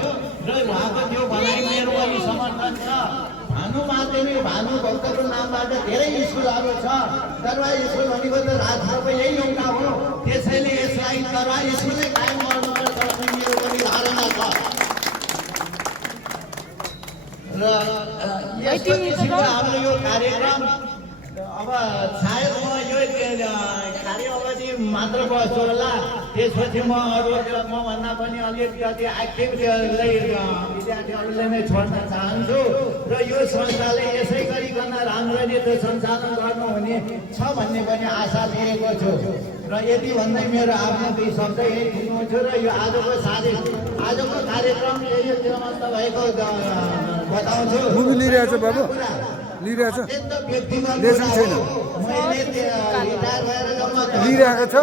र उहाँको त्यो भनाइ मेरो पनि समर्थन छ। भानु माध्यमिक भानुभक्तको नामबाट धेरै स्कुलहरू छ। दरबार स्कुल भनेको त राष्ट्रको यही एउटा हो। त्यसैले यसलाई दरबार स्कुलै कायम गर्नुपर्छ भन्ने मेरो पनि धारणा छ। र यस्तो किसिमको हाम्रो यो कार्यक्रम अब सायद म यो कार्य अवधि मात्र बस्छु होला। त्यसपछि म भन्दा पनि अलिकति एक्टिभलाई विद्यार्थीहरूले नै छोड्न चाहन्छु। र यो संस्थाले यसै गरिकन राम्ररी त्यो सञ्चालन गर्नुहुने छ भन्ने पनि आशा लिएको छु। र यति भन्दै मेरो आफ्नो दुई शब्द यही दिनुहुन्छ। र यो आजको कार्यक्रम यही क्रमस्त भएको बताउँछु। लिइरहेछ बाबु लिइरहेछ लेसन छैन लिइरहेको छ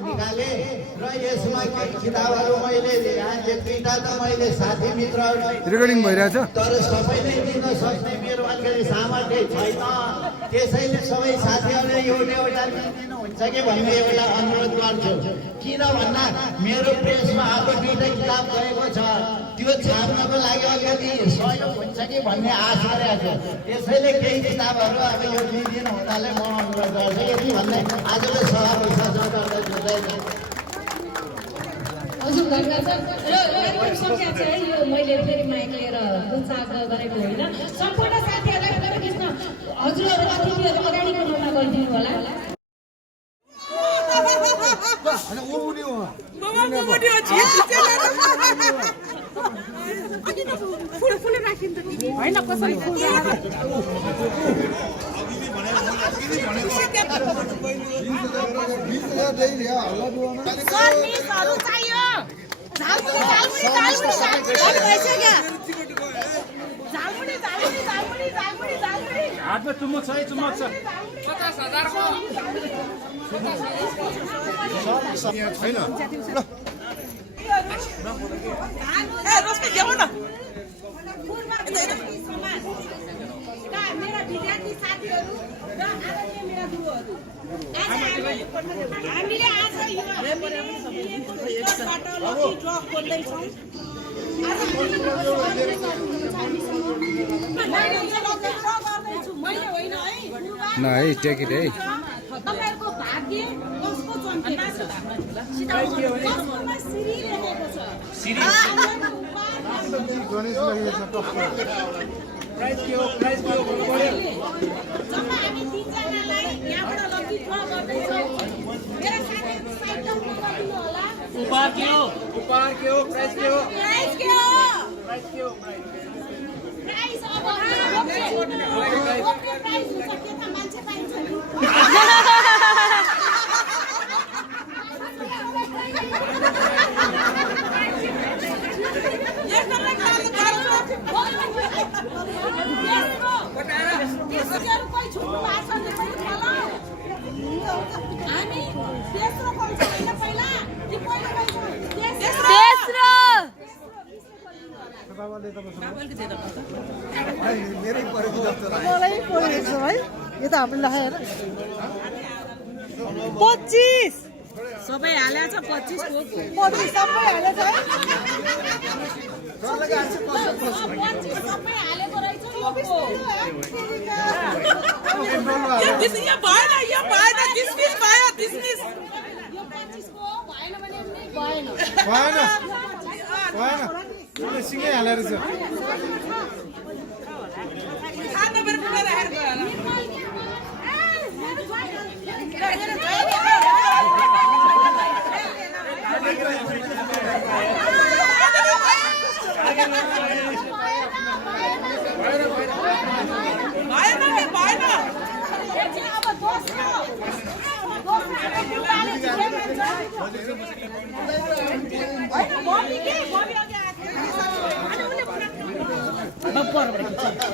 निकाले। र यसमा किताबहरू मैले दुईवटा त मैले साथी मित्रहरू रेकर्डिङ भइरहेछ तर सबैले दिन सक्ने मेरो अलिकति सामर्थ्य छैन। त्यसैले सबै साथीहरूले एउटा दिनुहुन्छ कि भन्ने एउटा अनुरोध गर्छु। किन भन्दा मेरो प्रेसमा आएको दुईवटा किताब गएको छ। त्यो छाप्नको लागि अलिकति सहयोग हुन्छ कि भन्ने आश गरेको छु। त्यसैले केही किताबहरू अब यो लिइदिनु हुनाले म अनुरोध गर्छु। यति भन्दै आजको सभाको सञ्चालन गर्दै हजुर धन्यवाद सर। र कार्यक्रम सकिएको छ है। यो मैले फेरि माइक लिएर उत्साह गरेको होइन। सम्पूर्ण साथीहरूलाई फोटो खिच्न हजुरहरू अतिथिहरू अगाडिको रोलमा गरिदिनु होला। हातमा चुम्बक छ है चुम्बक छ 50,000 को छैन मेरा विद्यार्थी साथीहरू र आदरणीय मेरा गुरुहरू हामीले आज यो लकी ड्र खोल्दैछौँ। मैले होइन है नहीं टेक इट है तपाईहरुको भाग्य कसको चम्केको छ कसकोमा सिरी रहेको छ सिरी प्राइस के हो भन्नु पर्यो। जब हामी तीनजनालाई यहाँबाट लकी ड्र गर्दैछौँ मेरा साथीहरु साइड डाउन गरिदिनु होला। उपहार के हो प्राइस के हो प्राइस के हो प्राइस अब प्राइस हुन्छ के त मान्छे पाइन्छ नि हामी तेस्रो पाउँछ पहिला मेरै परेको जस्तो लाग्यो। मलाई परेछ है यो त हामीले लगाएर 25 सबै हालेछ 25 को 25 सबै हालेछ है 25 सबै हालेको रहेछ यो भएन यो भएन डिसमिस भयो डिसमिस यो 25 को भएन भने पनि भएन भएन भएन उसले सिँगै हालेर छ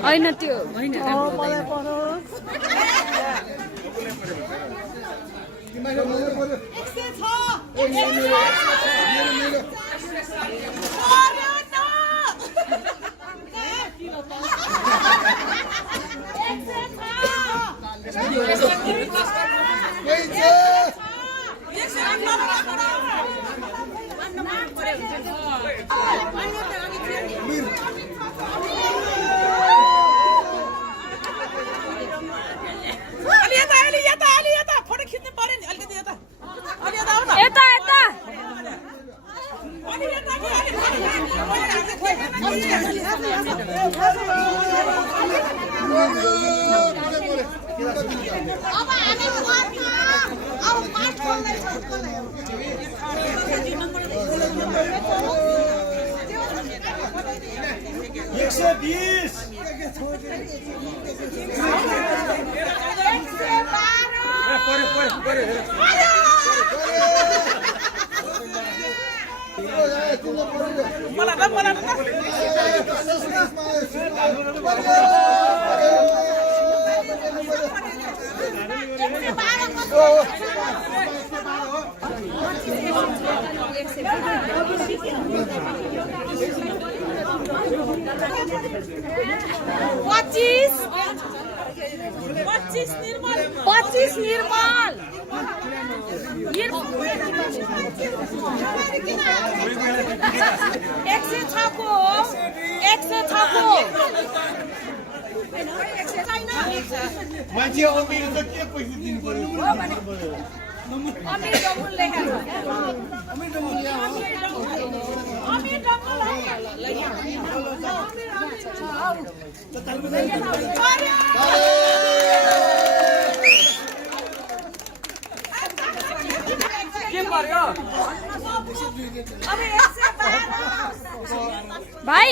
होइन त्यो होइन मलाई परोस् फोटो खिच्नु पर्यो नि अलिकति यता अलि यता आऊ न यता यता अब हामी अब पाठ खोल्दै पच्चीस निर्मल 106 को 106 को मान्छे अमिर त के पैसा दिनु पर्यो अमिर डबल लेखेर अमिर डबल भाइ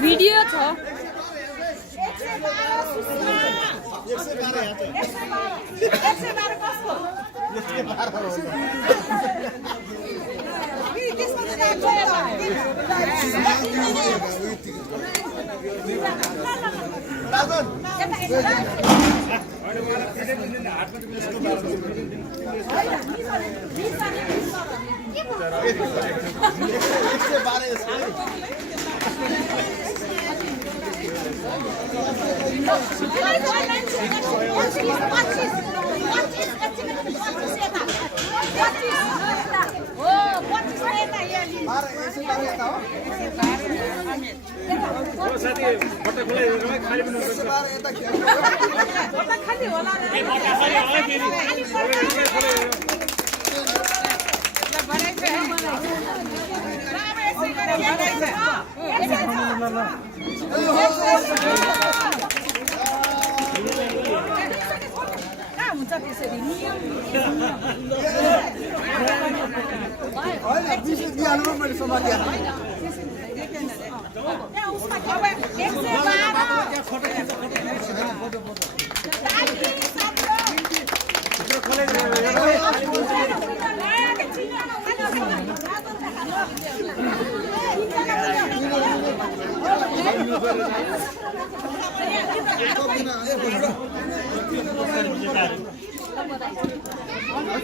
भिडियो छ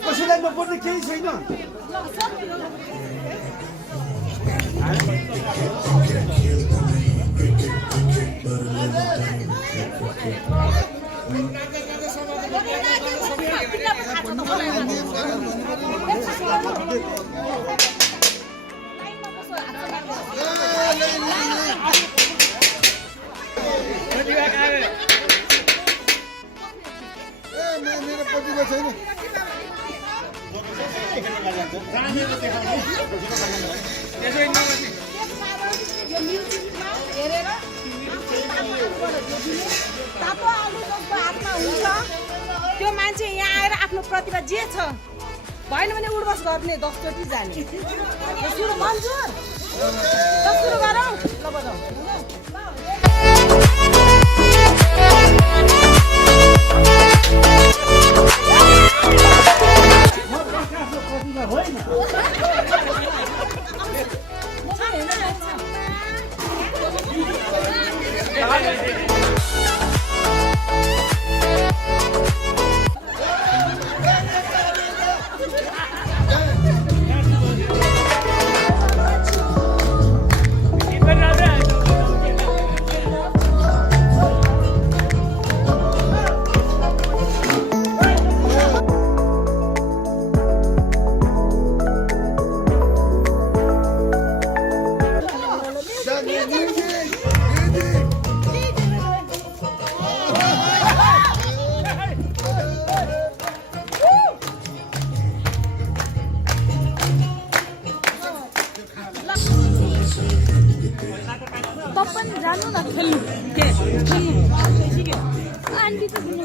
कसैलाई नपर्ने केही छैन मेरो प्रतिभा छैन हेरेर तातो आलु जसको हातमा हुन्छ त्यो मान्छे यहाँ आएर आफ्नो प्रतिभा जे छ भएन भने उडबस गर्ने 10 चोटि जाने सुरु मन्जुर ल सुरु गरौँ ल बजाऊ तपाईं जानु न खेल्नु के खेल्नु आन्टी त दिनु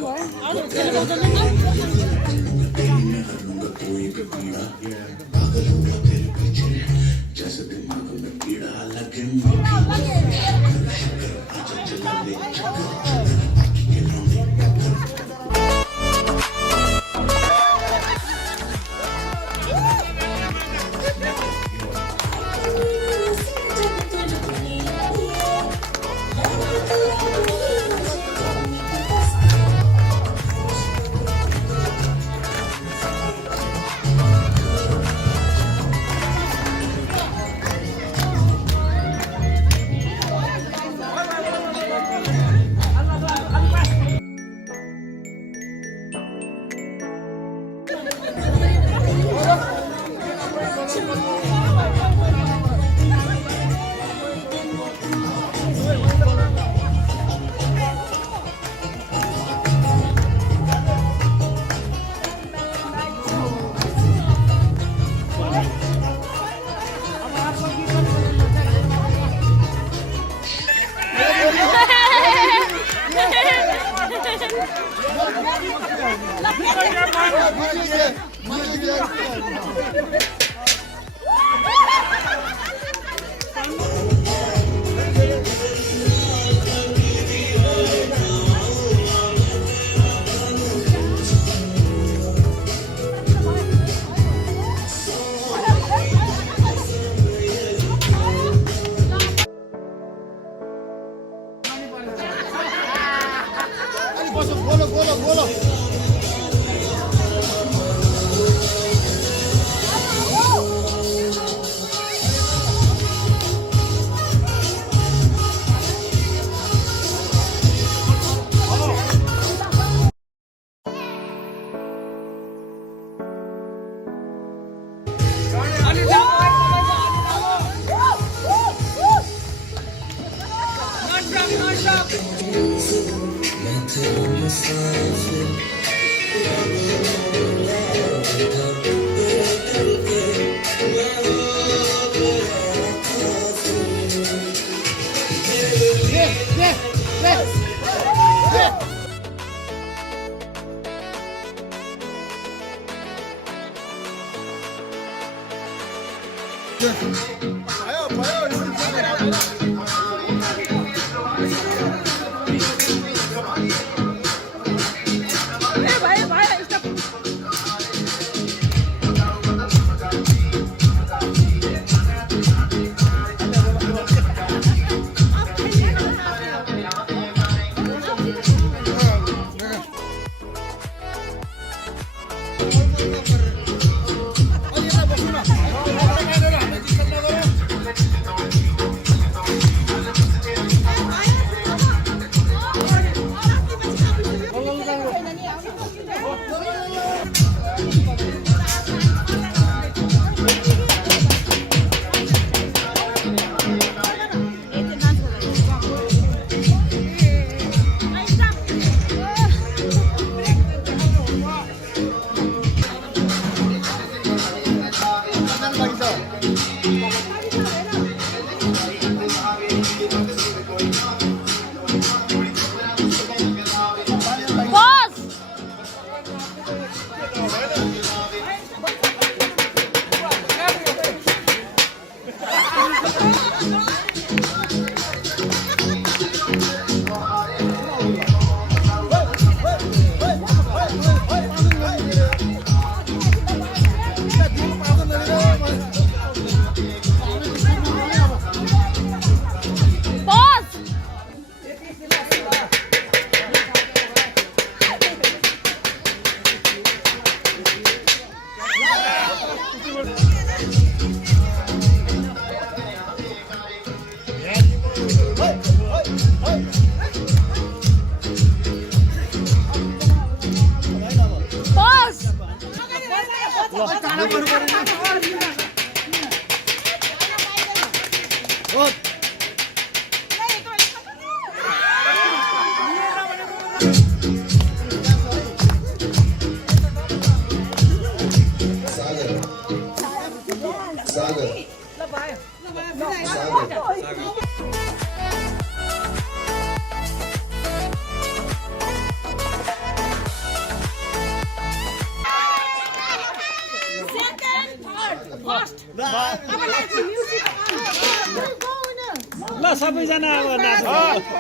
ल सबैजना अब नाच्नु